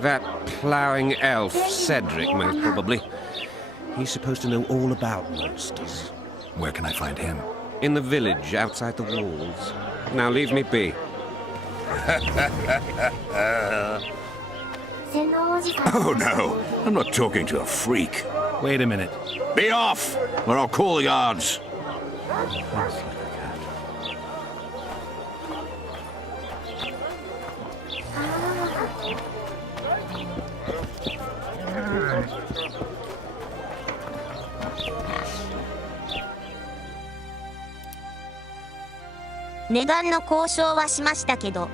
That ploughing elf, Cedric, most probably. He's supposed to know all about monsters. Where can I find him? In the village, outside the walls. Now leave me be. Oh no, I'm not talking to a freak. Wait a minute. Be off, or I'll call the guards. "値段の交渉はしましたけど、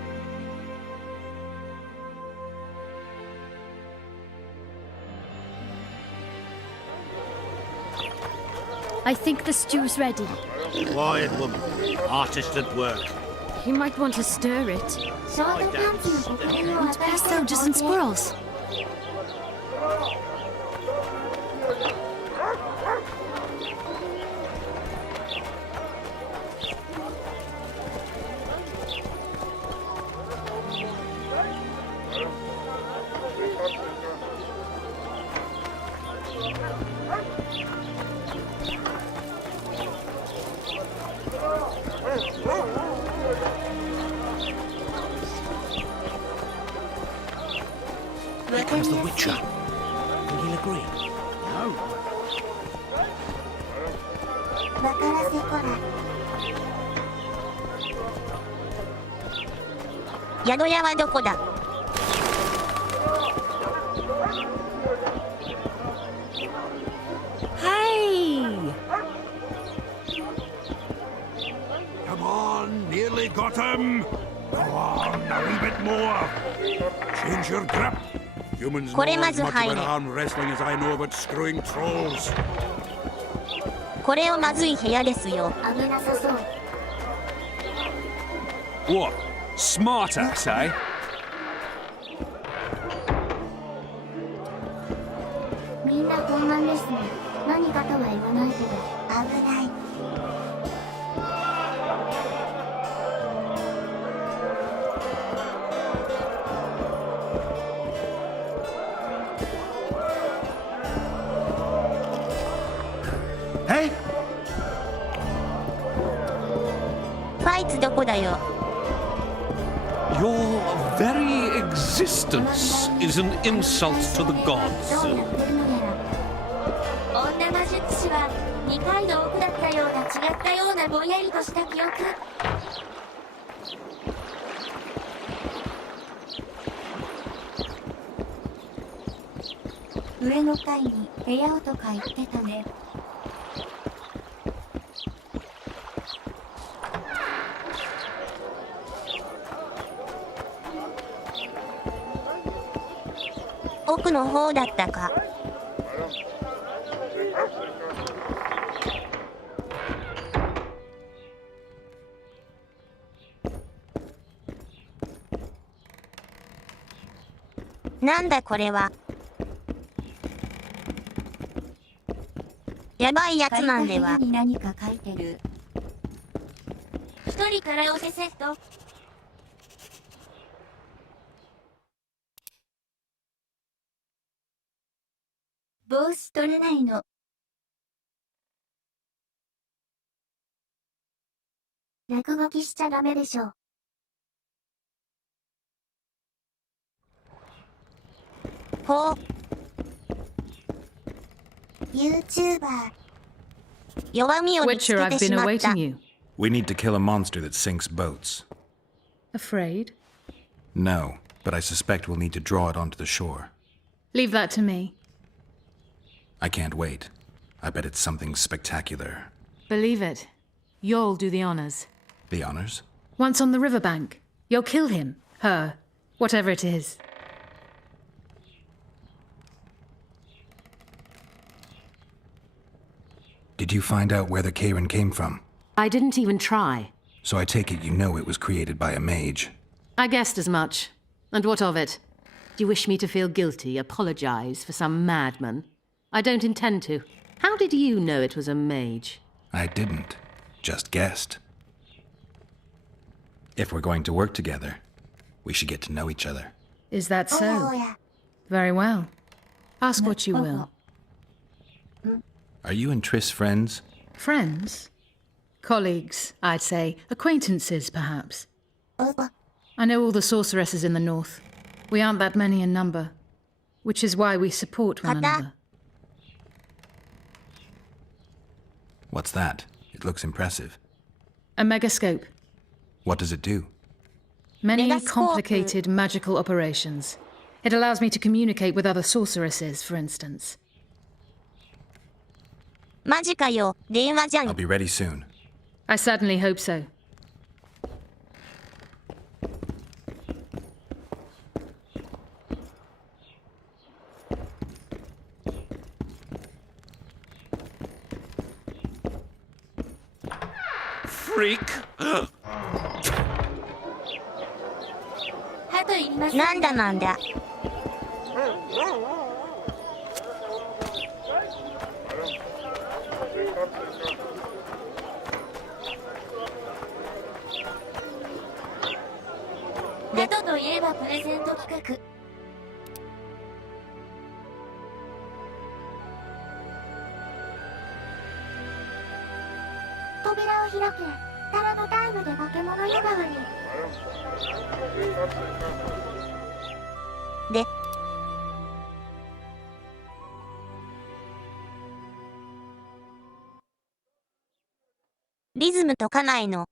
I think the stew's ready. Quiet, woman. Artist at work. You might want to stir it. And past soldiers and squirrels. Here comes the Witcher. Think he'll agree? No. わからせこら。 宿屋はどこだ?" Hey! got him! Go on, a wee bit more. Change your grip. Humans know これま as ず much 入 about れ。 arm wrestling as I know about screwing trolls. これをまずい部屋ですよ。危なさそう。 What? Smart ass, eh? みんな傲慢ですね。何かとは言わないけど。危ない。ファイツどこだよ。 Your very existence is an insult to the どう gods. やってるのやら。女魔術師は二階の奥だったような違ったようなぼんやりとした記憶。上の階に部屋をとか言ってたね。奥の方だったか。なんだこれは。やばいやつなんでは。書いた部屋に何か書いてる。一人カラオケセット。帽子取れないの。落書きしちゃダメでしょ。ほう。YouTuber。弱みを見つ Witcher, け I've てし been まった。 awaiting you. We need to kill a monster that sinks boats. Afraid? No, but I suspect we'll need to draw it onto the shore. Leave that to me. I can't wait. I bet it's something spectacular. Believe it. You'll do the honors. The honors? Once on the riverbank, you'll kill him, her, whatever it is. Did you find out where the Karen came from? I didn't even try. So I take it you know it was created by a mage. I guessed as much. And what of it? Do you wish me to feel guilty, apologize for some madman? I don't intend to. How did you know it was a mage? I didn't. Just guessed. If we're going to work together, we should get to know each other. Is that so? Oh, yeah. Very well. Ask what you will. Are you and Triss friends? Friends? Colleagues, I'd say. Acquaintances, perhaps. I know all the sorceresses in the north. We aren't that many in number, which is why we support one another. What's that? It looks impressive. A megascope. What does it do? Many Megascope. complicated magical operations. It allows me to communicate with other sorceresses, for instance. マジかよ、電話じゃ I'll ん。 be ready soon. I certainly hope so. Freak! 鳩いります。なんだなんだ。鳩といえばプレゼント企画。扉を開け。タラのタイムで化け物呼ばわり。で、リズム解かないの。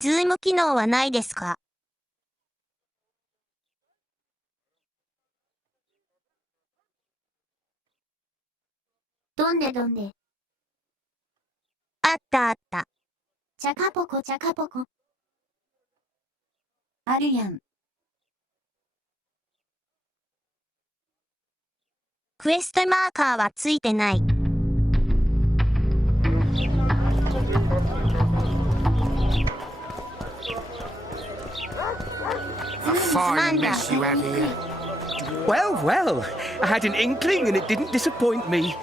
ズーム機能はないですか？どんでどんで。あったあった。チャカポコチャカポコ。あるやん。クエストマーカーはついてない。A fine mess you have here. Well, well, I had an inkling and it didn't disappoint me.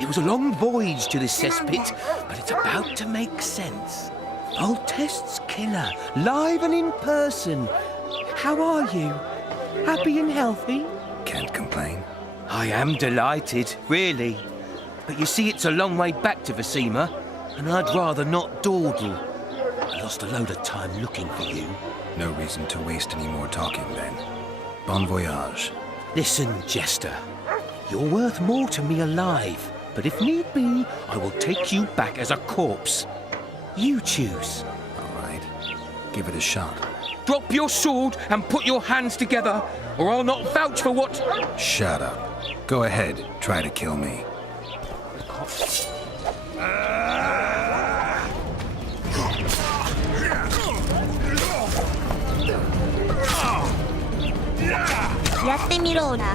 It was a long voyage to this cesspit, but it's about to make sense. Voltest's killer, live and in person. How are you? Happy and healthy? Can't complain. I am delighted, really. But you see, it's a long way back to Vasima, and I'd rather not dawdle. I lost a load of time looking for you. No reason to waste any more talking, then. Bon voyage. Listen, Jester. You're worth more to me alive, but if need be, I will take you back as a corpse. You choose. All right. Give it a shot. Drop your sword and put your hands together, or I'll not vouch for what... Shut up. Go ahead. Try to kill me.やってみろ、オラ。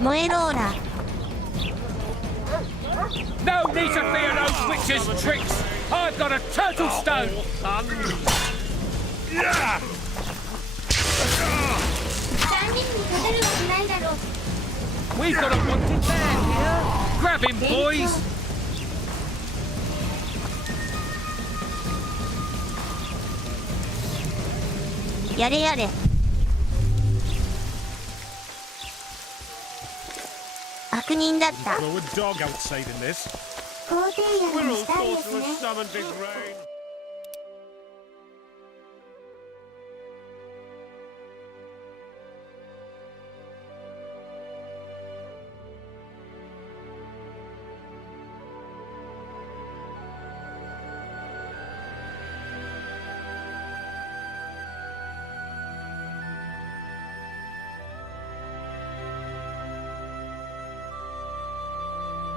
燃えろ、オラ。No need to fear those witches' tricks. I've got a turtle stone. 3人に勝てるわけないだろう。 We've got a wanted man here. Grab him, boys. やれやれ。悪人だった。皇帝宿にしたいですね。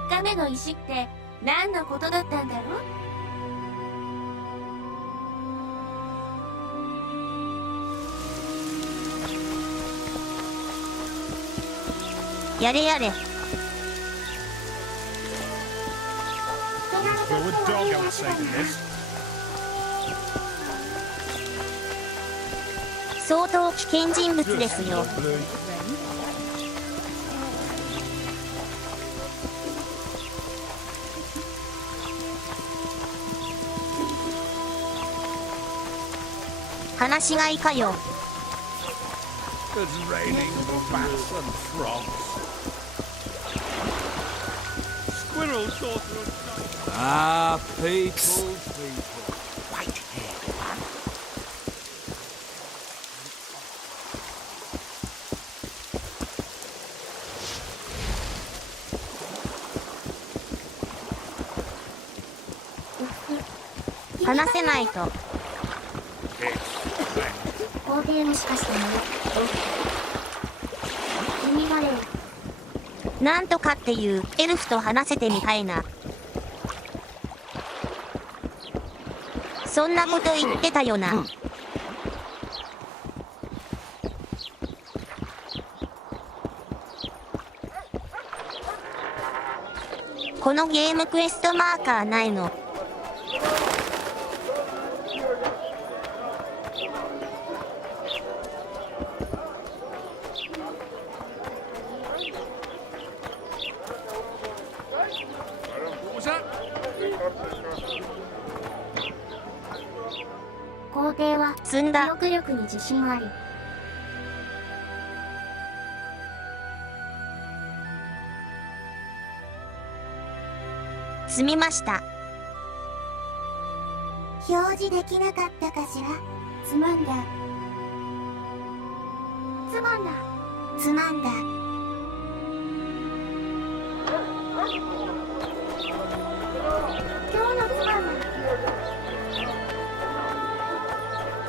亀の石って何のことだったんだろう。やれやれ。相当危険人物ですよ。話しがいかよ。Ah, people. Wait here. 話せないと。皇帝もしかして君がれなんとかっていうエルフと話せてみたいな。そんなこと言ってたよな。このゲームクエストマーカーないの？皇帝は積んだ。記憶力に自信あり。積みました。表示できなかったかしら。つまんだ。つまんだ。つまんだ。今日のつまんだ。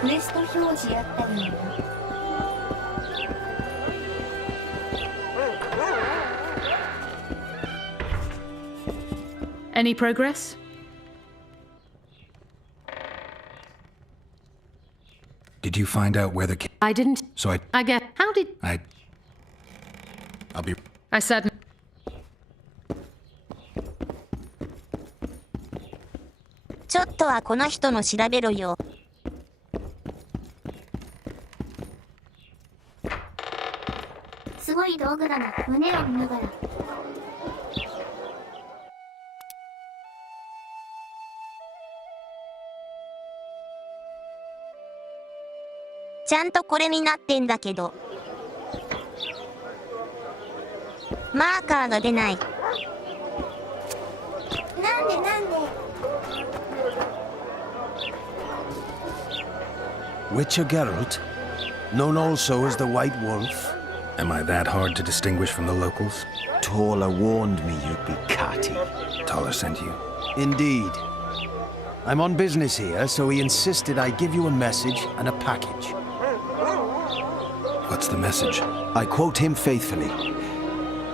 クエスト表示やったような。Any progress? Did you find out where the I didn't. So I get. How did. I'll be. I said. ちょっとはこの人の調べろよ。すごい道具だな。胸を見ながら。ちゃんとこれになってんだけど。マーカーが出ない。なんでなんで。Witcher Geralt, known also as the White Wolf. Am I that hard to distinguish from the locals? Taller warned me you'd be catty. Taller sent you? Indeed. I'm on business here, so he insisted I give you a message and a package. What's the message? I quote him faithfully.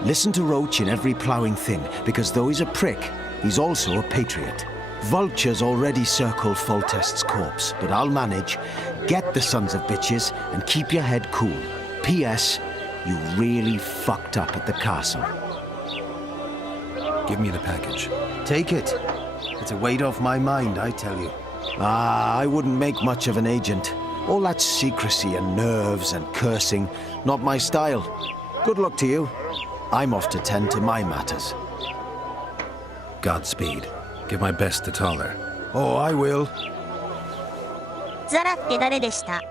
Listen to Roach in every ploughing thing, because though he's a prick, he's also a patriot. Vultures already circle Foltest's corpse, but I'll manage. Get the sons of bitches and keep your head cool. P.S. You really fucked up at the castle. Give me the package. Take it. It's a weight off my mind, I tell you. I wouldn't make much of an agent. All that secrecy and nerves and cursing, not my style. Good luck to you. I'm off to tend to my matters. Godspeed. Give my best to Taller. Oh, I will. ザラって誰でした？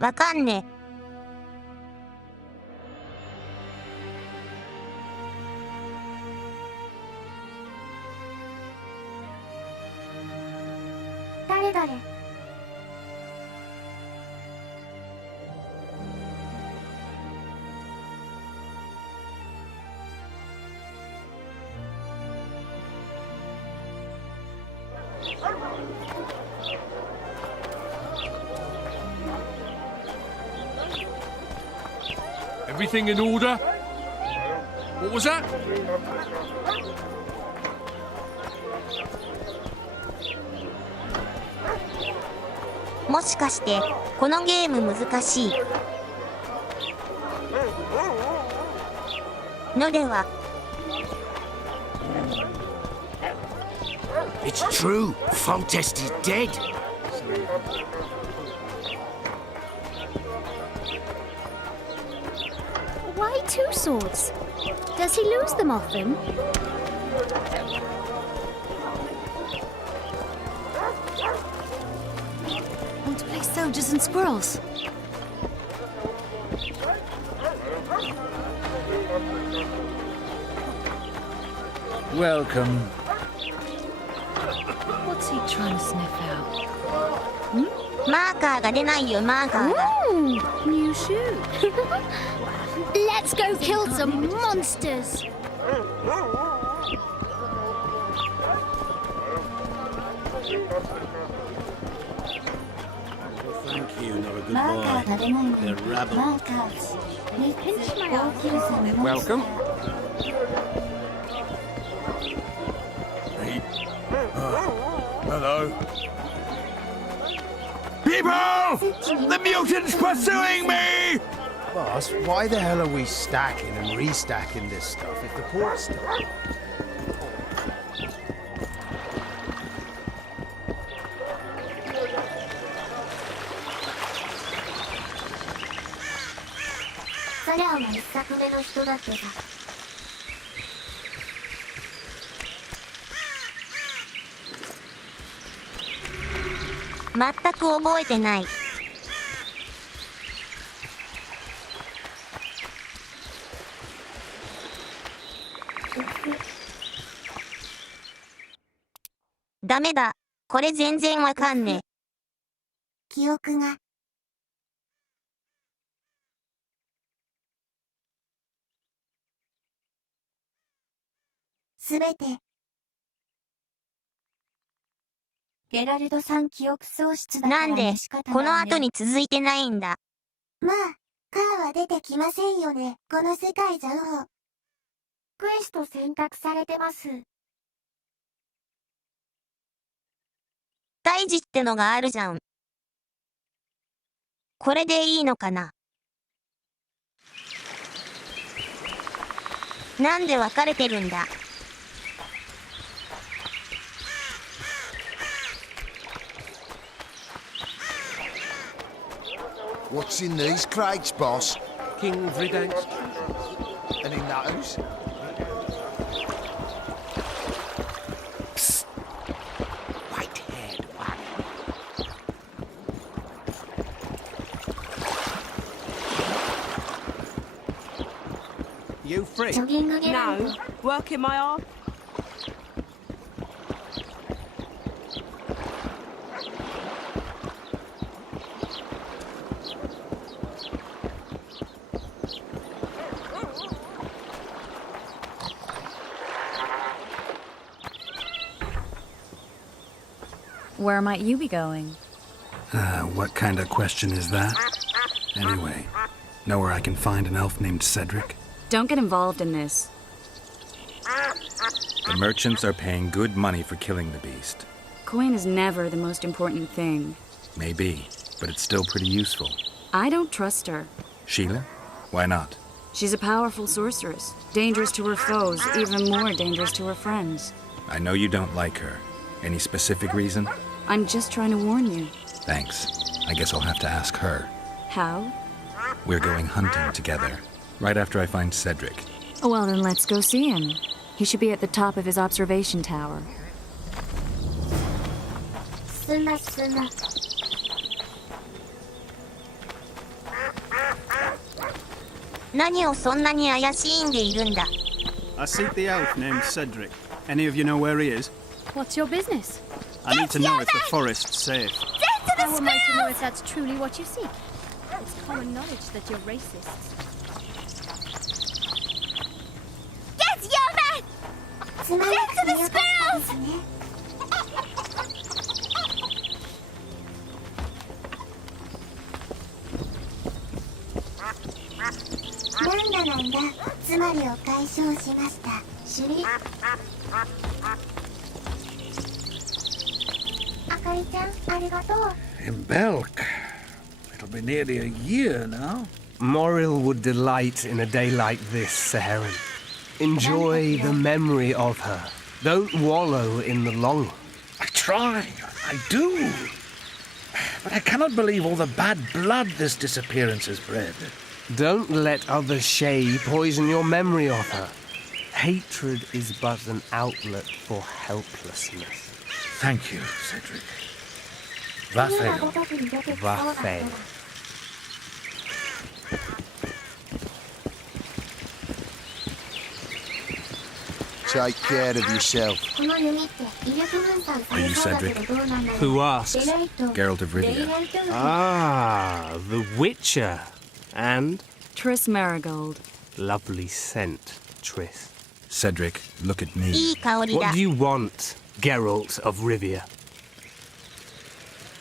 わかんねえ。誰誰？ Everything in order? What was that?「もしかしてこのゲーム難しいのでは？」 It's true. Foltest is dead. Why two swords? Does he lose them often? Want to play soldiers and squirrels? Welcome. What's he trying to sniff out? マーカーが出ないよ、マーカーが。 New shoe. Let's go kill some monsters. Thank you, not a good マーカーが出ないのに They're rabble. マーカーに高級さの Welcome. Hello. People! The mutant's pursuing me! Boss, why the hell are we stacking and restacking this stuff if the port's still... そりゃお前一作目の人だってさ。全く覚えてない。ダメだ。これ全然わかんねえ。記憶が。すべて。ゲラルドさん記憶喪失だからなんで、この後に。に続いてないんだ。まあ、カーは出てきませんよね。この世界じゃクエスト選択されてます。大事ってのがあるじゃん。これでいいのかな。なんで分かれてるんだ。What's in these crates, boss? King's redemption. Any nutters? Psst. White-haired one. You free? No. Working my arm. Where might you be going? What kind of question is that? Anyway, know where I can find an elf named Cedric? Don't get involved in this. The merchants are paying good money for killing the beast. Coin is never the most important thing. Maybe, but it's still pretty useful. I don't trust her. Sheila? Why not? She's a powerful sorceress, dangerous to her foes, even more dangerous to her friends. I know you don't like her. Any specific reason? I'm just trying to warn you. Thanks. I guess I'll have to ask her. How? We're going hunting together, right after I find Cedric. Well, then let's go see him. He should be at the top of his observation tower. 進む進む。何をそんなに怪しんでいるんだ。I seek the elf named Cedric. Any of you know where he is? What's your business? I need to know if the forest's safe. How am I to know if that's truly what you seek? It's common knowledge that you're racists. Get Yovan! Get to the squirrels! なんだ。つまりを解消しました。首里。あかりちゃん、ありがとう。In Belk. It'll be nearly a year now. Moril would delight in a day like this, Saharan. Enjoy the memory of her. Don't wallow in the longing. I try. I do. But I cannot believe all the bad blood this disappearance has bred. Don't let other Shay poison your memory of her. Hatred is but an outlet for helplessness. Thank you, Cedric. Vafail. Vafail. Take care of yourself. Are you Cedric? Who asked? Geralt of Rivia. Ah, the Witcher. And? Triss Marigold. Lovely scent, Triss. Cedric, look at me. いい香りだ。 What do you want, Geralt of Rivia?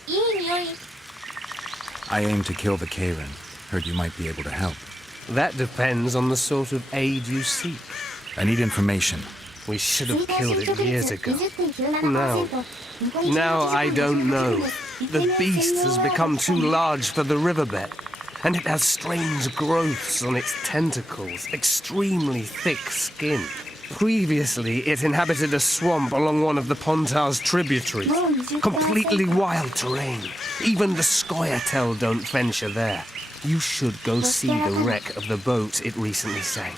いい匂い。 I aim to kill the Karen. Heard you might be able to help. That depends on the sort of aid you seek. I need information. We should have killed it years ago. Now I don't know. The beast has become too large for the riverbed, and it has strange growths on its tentacles, extremely thick skin. Previously, it inhabited a swamp along one of the Pontar's tributaries. Completely wild terrain. Even the Scoia'tael don't venture there. You should go see the wreck of the boat it recently sank.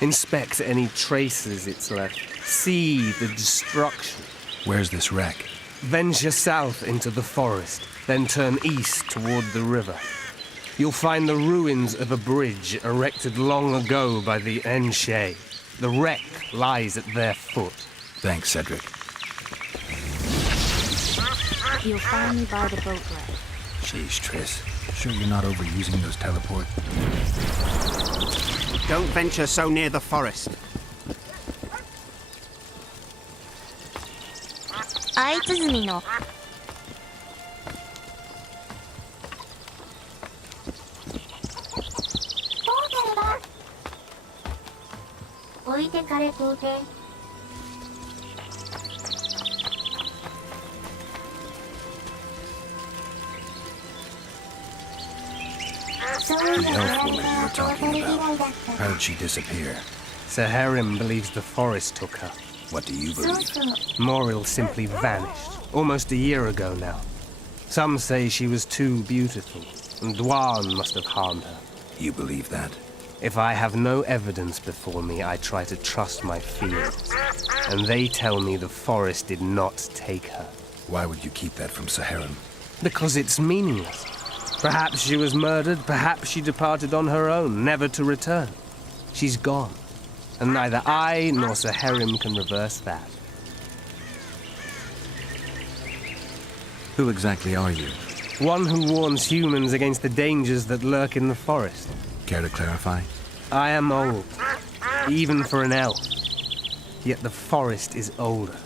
Inspect any traces it's left. See the destruction. Where's this wreck? Venture south into the forest, then turn east toward the river. You'll find the ruins of a bridge erected long ago by the Enshe. The wreck lies at their foot. Thanks, Cedric. You'll find me by the boat wreck. Jeez, Triss. Sure you're not overusing those teleport? Don't venture so near the forest. 相鼓の置いてかれ皇帝。The elf woman you were talking about. How did she disappear? Saharim believes the forest took her. What do you believe? Moril simply vanished, almost a year ago now. Some say she was too beautiful, and Dwan must have harmed her. You believe that? If I have no evidence before me, I try to trust my feelings. And they tell me the forest did not take her. Why would you keep that from Saharim? Because it's meaningless. Perhaps she was murdered, perhaps she departed on her own, never to return. She's gone, and neither I nor Saharim can reverse that. Who exactly are you? One who warns humans against the dangers that lurk in the forest. Care to clarify? I am old, even for an elf. Yet the forest is older.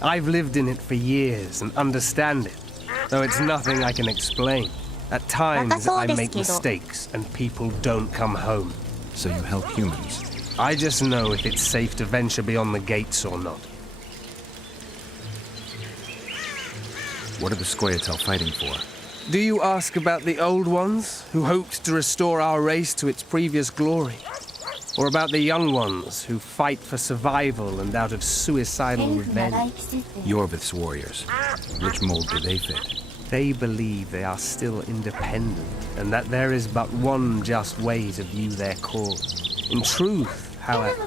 I've lived in it for years and understand it, though it's nothing I can explain. At times, I make mistakes and people don't come home. So you help humans? I just know if it's safe to venture beyond the gates or not. What are the Scoia'tael fighting for? Do you ask about the old ones, who hoped to restore our race to its previous glory? Or about the young ones, who fight for survival and out of suicidal revenge? Yorvith's warriors. Which mold do they fit? They believe they are still independent, and that there is but one just way to view their cause. In truth, however,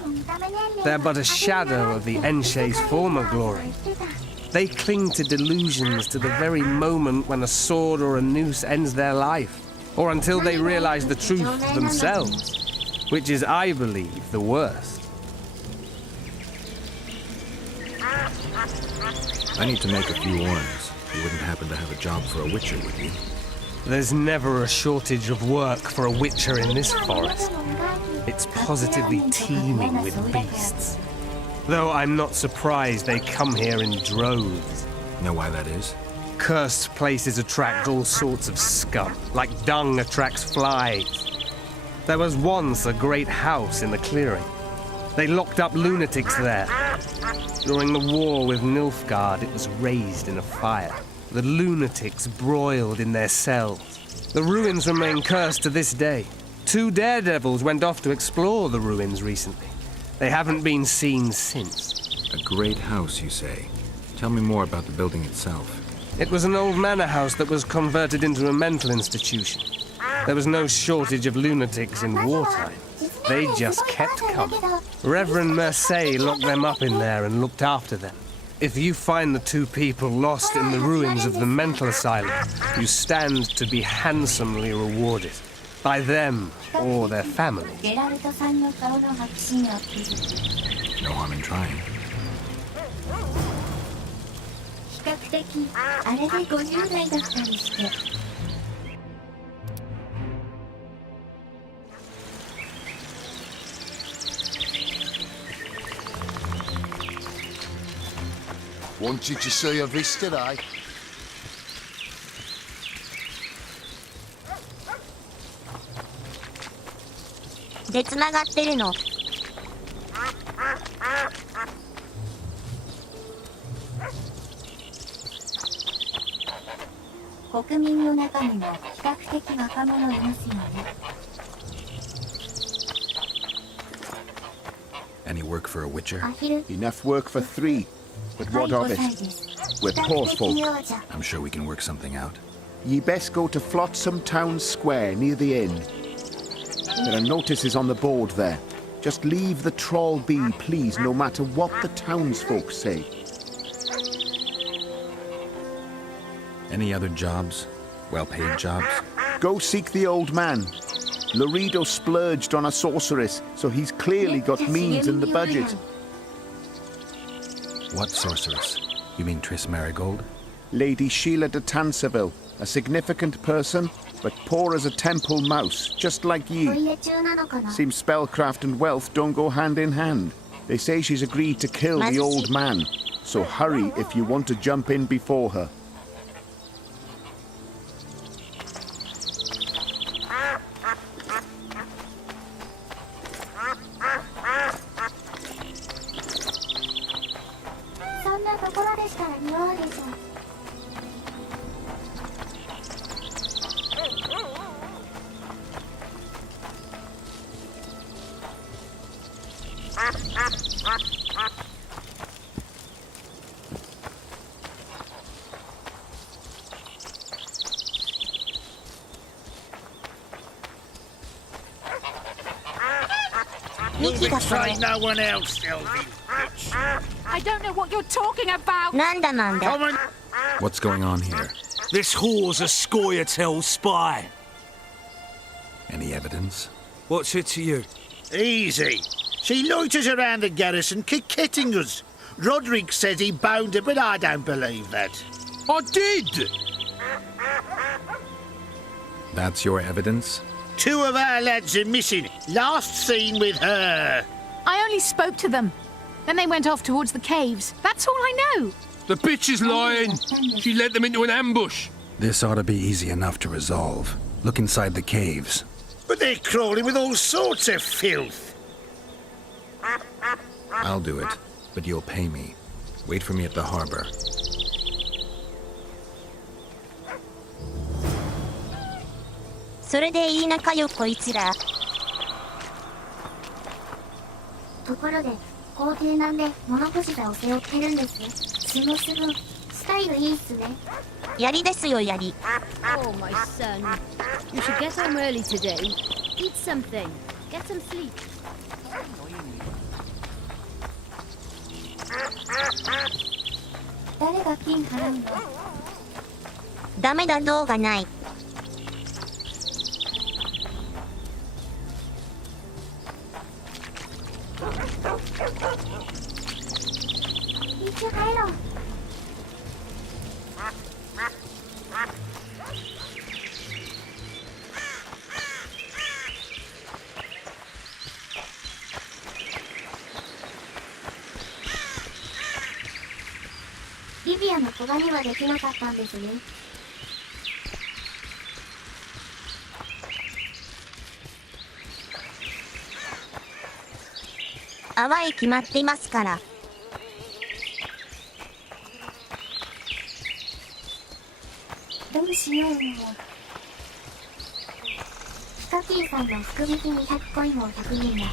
they're but a shadow of the Enshe's former glory. They cling to delusions to the very moment when a sword or a noose ends their life, or until they realize the truth themselves, which is, I believe, the worst. I need to make a few warrants. You wouldn't happen to have a job for a witcher, would you? There's never a shortage of work for a witcher in this forest. It's positively teeming with beasts. Though I'm not surprised they come here in droves. Know why that is? Cursed places attract all sorts of scum, like dung attracts flies. There was once a great house in the clearing. They locked up lunatics there. During the war with Nilfgaard, it was raised in a fire. The lunatics broiled in their cells. The ruins remain cursed to this day. 2 daredevils went off to explore the ruins recently. They haven't been seen since. A great house, you say? Tell me more about the building itself. It was an old manor house that was converted into a mental institution. There was no shortage of lunatics in wartime. They just kept coming. Reverend Mercey locked them up in there and looked after them. If you find the 2 people lost in the ruins of the mental asylum, you stand to be handsomely rewarded. By them or their families. No harm in trying. 比較的あれで50代だったりして。Wanted to see a vis today. でつながってるの。国民の中にも比較的若者いますよね。Any work for a witcher? Enough work for 3. But what of it? We're poor folk. I'm sure we can work something out. Ye best go to Flotsam Town Square near the inn. There are notices on the board there. Just leave the trawl be, please, no matter what the townsfolk say. Any other jobs? Well-paid jobs? Go seek the old man. Loredo splurged on a sorceress, so he's clearly got means in the budget. What sorceress? You mean Triss Marigold? Lady Sheila de Tanserville, a significant person, but poor as a temple mouse, just like ye. Seems spellcraft and wealth don't go hand in hand. They say she's agreed to kill the old man, so hurry if you want to jump in before her. No one else, Sylvie. I don't know what you're talking about. What's going on here? This whore's a Scoia'tael spy. Any evidence? What's it to you? Easy. She loiters around the garrison kick-kitting us. Roderick says he bound her, but I don't believe that. I did! That's your evidence? 2 of our lads are missing. Last seen with her. I only spoke to them. Then they went off towards the caves. That's all I know. The bitch is lying. She led them into an ambush. This ought to be easy enough to resolve. Look inside the caves. But they're crawling with all sorts of filth. I'll do it, but you'll pay me. Wait for me at the harbor. Soれでいい仲よこいつら。ところで、皇帝なんで物干し座を背負ってるんです。すごすご。スタイルいいっすね。槍ですよ、槍。Oh, my son. You should get home early today. Eat something. Get some sleep. 誰が金払うの？ダメだ、動画ない。一緒帰ろう。リビアの子ガニはできなかったんですね。淡い決まっていますから。どうしよう。ヒカキンさんの福引き200コインを100人だ。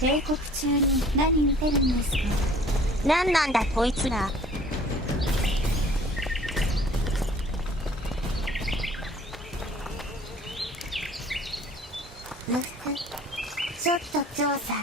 帝国中に何見てるんですか？なんなんだこいつら。ロフク、ちょっと調査。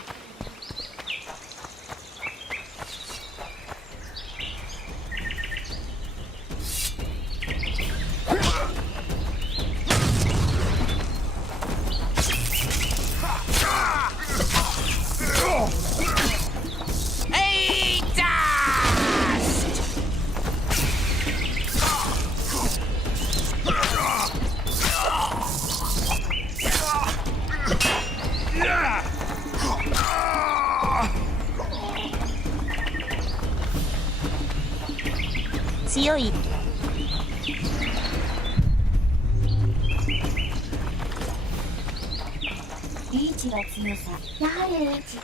強い。リーチが強さ。やはりリーチ。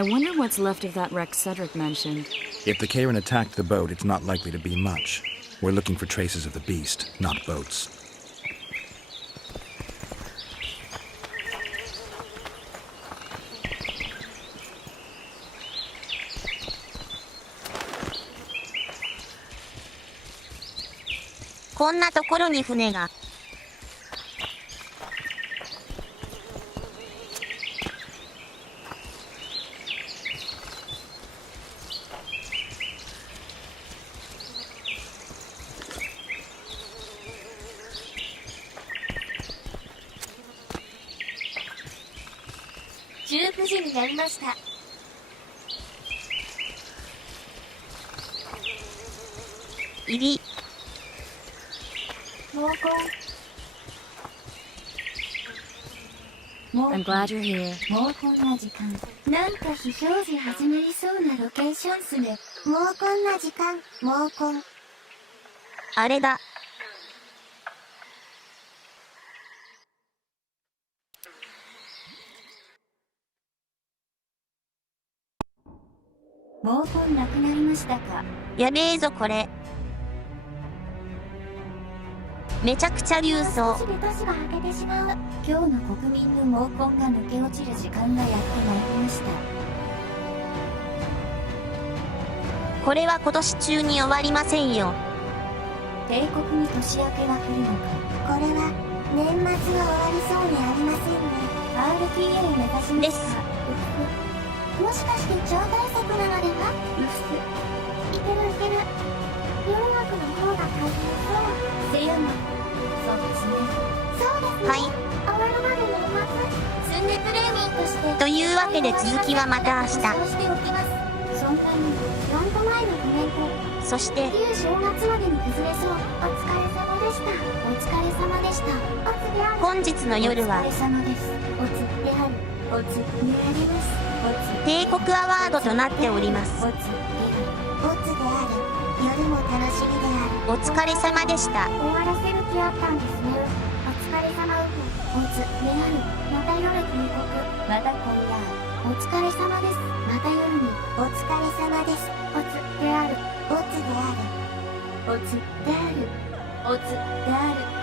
I wonder what's left of that wreck Cedric mentioned. If the Karen attacked the boat, it's not likely to be much. We're looking for traces of the beast, not boats. "こんなところに船が。19時になりました。入り。毛根。I'm glad you're here. 毛根な時間。なんか非表示始まりそうなロケーションっすね。毛根な時間。毛根。あれだ。毛根なくなりましたか。やべえぞこれ。めちゃくちゃ流走。少しで都市が開けてしまう。今日の国民の毛根が抜け落ちる時間がやってまいりました。これは今年中に終わりませんよ。帝国に年明けが来るのか。これは年末が終わりそうにありませんね。RTA 目指しますか。もしかして超大作なのでは？いけるいける。世の中の方が大変そう。せやな。そうですね。そうですね。はい。終わるまで年末。積んでプレーミーとして。というわけで続きはまた明日。そうしておきます。そんなに4度前のコメント。そして旧正月までに崩れそう。お疲れ様でした。お疲れ様でした。おつである。本日の夜はお疲れ様です。おつである。おつであります。帝国アワードとなっております。おつである。夜も楽しみである。お疲れ様でした。終わらせる気あったんですね。お疲れ様おつである。また夜警告。また今夜。お疲れ様です。また夜に。お疲れ様です。おつである。おつである。おつである。おつである。